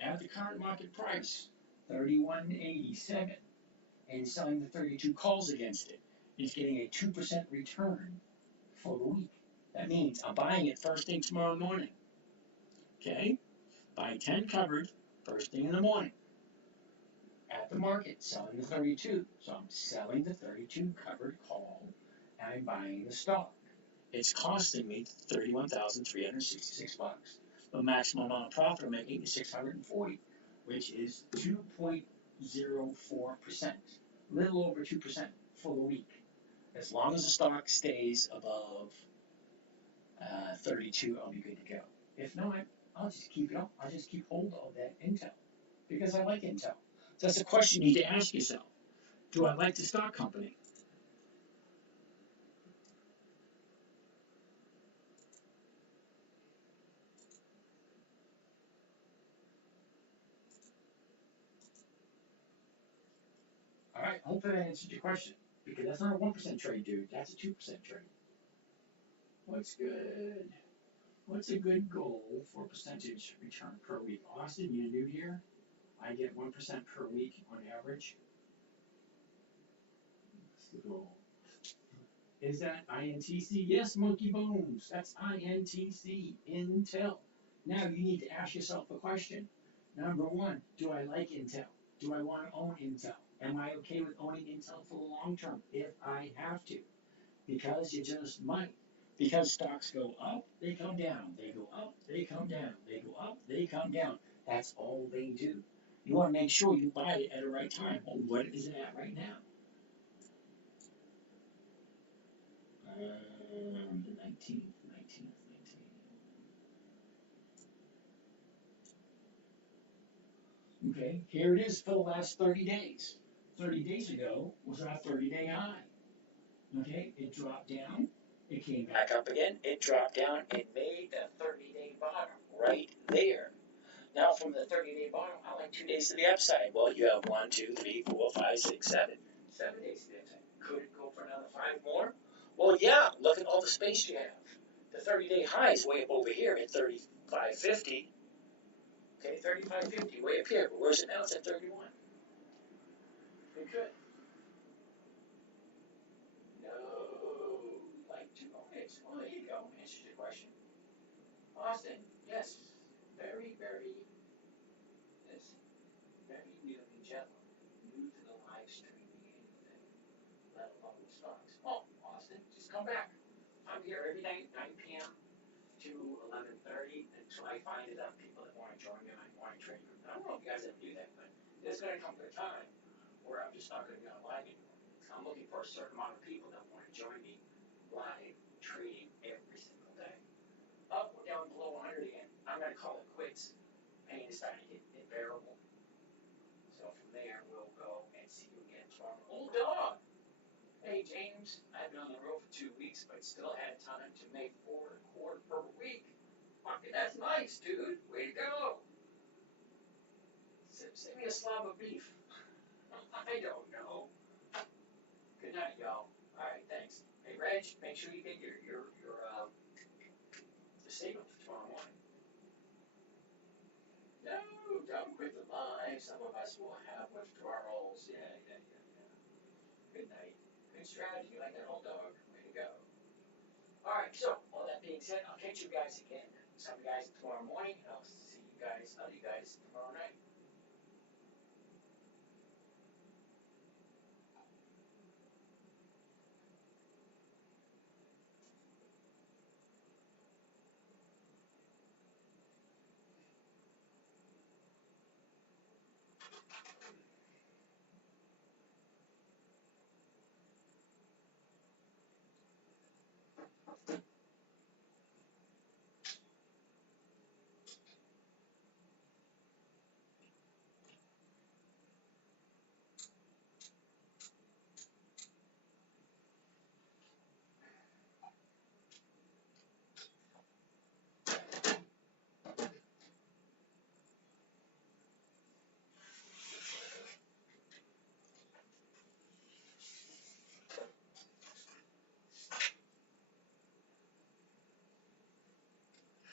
at the current market price, 31.87, and selling the 32 calls against it. Is getting a 2% return for the week. That means I'm buying it first thing tomorrow morning. Okay? Buy 10 covered first thing in the morning. At the market, selling the 32. So I'm selling the 32 covered call, and I'm buying the stock. It's costing me $31,366. The maximum amount of profit I'm making is $640, which is 2.04%. A little over 2% for the week. As long as the stock stays above 32, I'll be good to go. If not, I'll just keep it up. I'll just keep hold of that Intel because I like Intel. So that's a question you need to ask yourself. Do I like the stock company? All right, hopefully that answered your question because that's not a 1% trade, dude. That's a 2% trade. What's good? What's a good goal for percentage return per week? Austin, you're new here. I get 1% per week on average. What's the goal? Is that INTC? Yes, Monkey Bones. That's INTC, Intel. Now you need to ask yourself a question. Number one, do I like Intel? Do I want to own Intel? Am I okay with owning Intel for the long term if I have to? Because you just might. Because stocks go up, they come down. They go up, they come down. They go up, they come down. That's all they do. You wanna make sure you buy it at the right time. Well, what is it at right now? The 19th. Okay, here it is for the last 30 days. 30 days ago was our 30-day high. Okay, it dropped down, it came back up again, it dropped down, it made the 30-day bottom right there. Now from the 30-day bottom, I like 2 days to the upside. Well, you have 1, 2, 3, 4, 5, 6, 7. 7 days to the upside. Could it go for another 5 more? Well, yeah, look at all the space you have. The 30-day high is way up over here at 35.50. Okay, 35.50, way up here. But where's it now? It's at 31. It could. No, like 2 minutes. Well, there you go. Answers your question. Austin, yes, very, very, yes, very new and gentle. New to the live streaming anything, let alone stocks. Oh, Austin, just come back. I'm here every night, 9 p.m. to 11:30 until I find enough people that want to join me on my morning trading group. I don't know if you guys ever do that, but there's going to come to a time where I'm just not going to be on live anymore. I'm looking for a certain amount of people that want to join me live trading every single day. Up, we're down below 100 again. I'm going to call it quits. Pain is starting to get unbearable. So from there, we'll go and see you again tomorrow. Old dog! Hey, James, I've been on the road for 2 weeks, but still had time to make 4.25 per week. Fucking, that's nice, dude. Way to go. Send me a slab of beef. I don't know. Good night, y'all. Alright, thanks. Hey, Reg, make sure you get your statement for tomorrow morning. No, don't quit the live. Some of us will have withdrawals. Yeah. Good night. Good strategy, like that old dog. Way to go. Alright, so, all that being said, I'll catch you guys again. Some of you guys tomorrow morning, and I'll see you guys, other you guys, tomorrow night.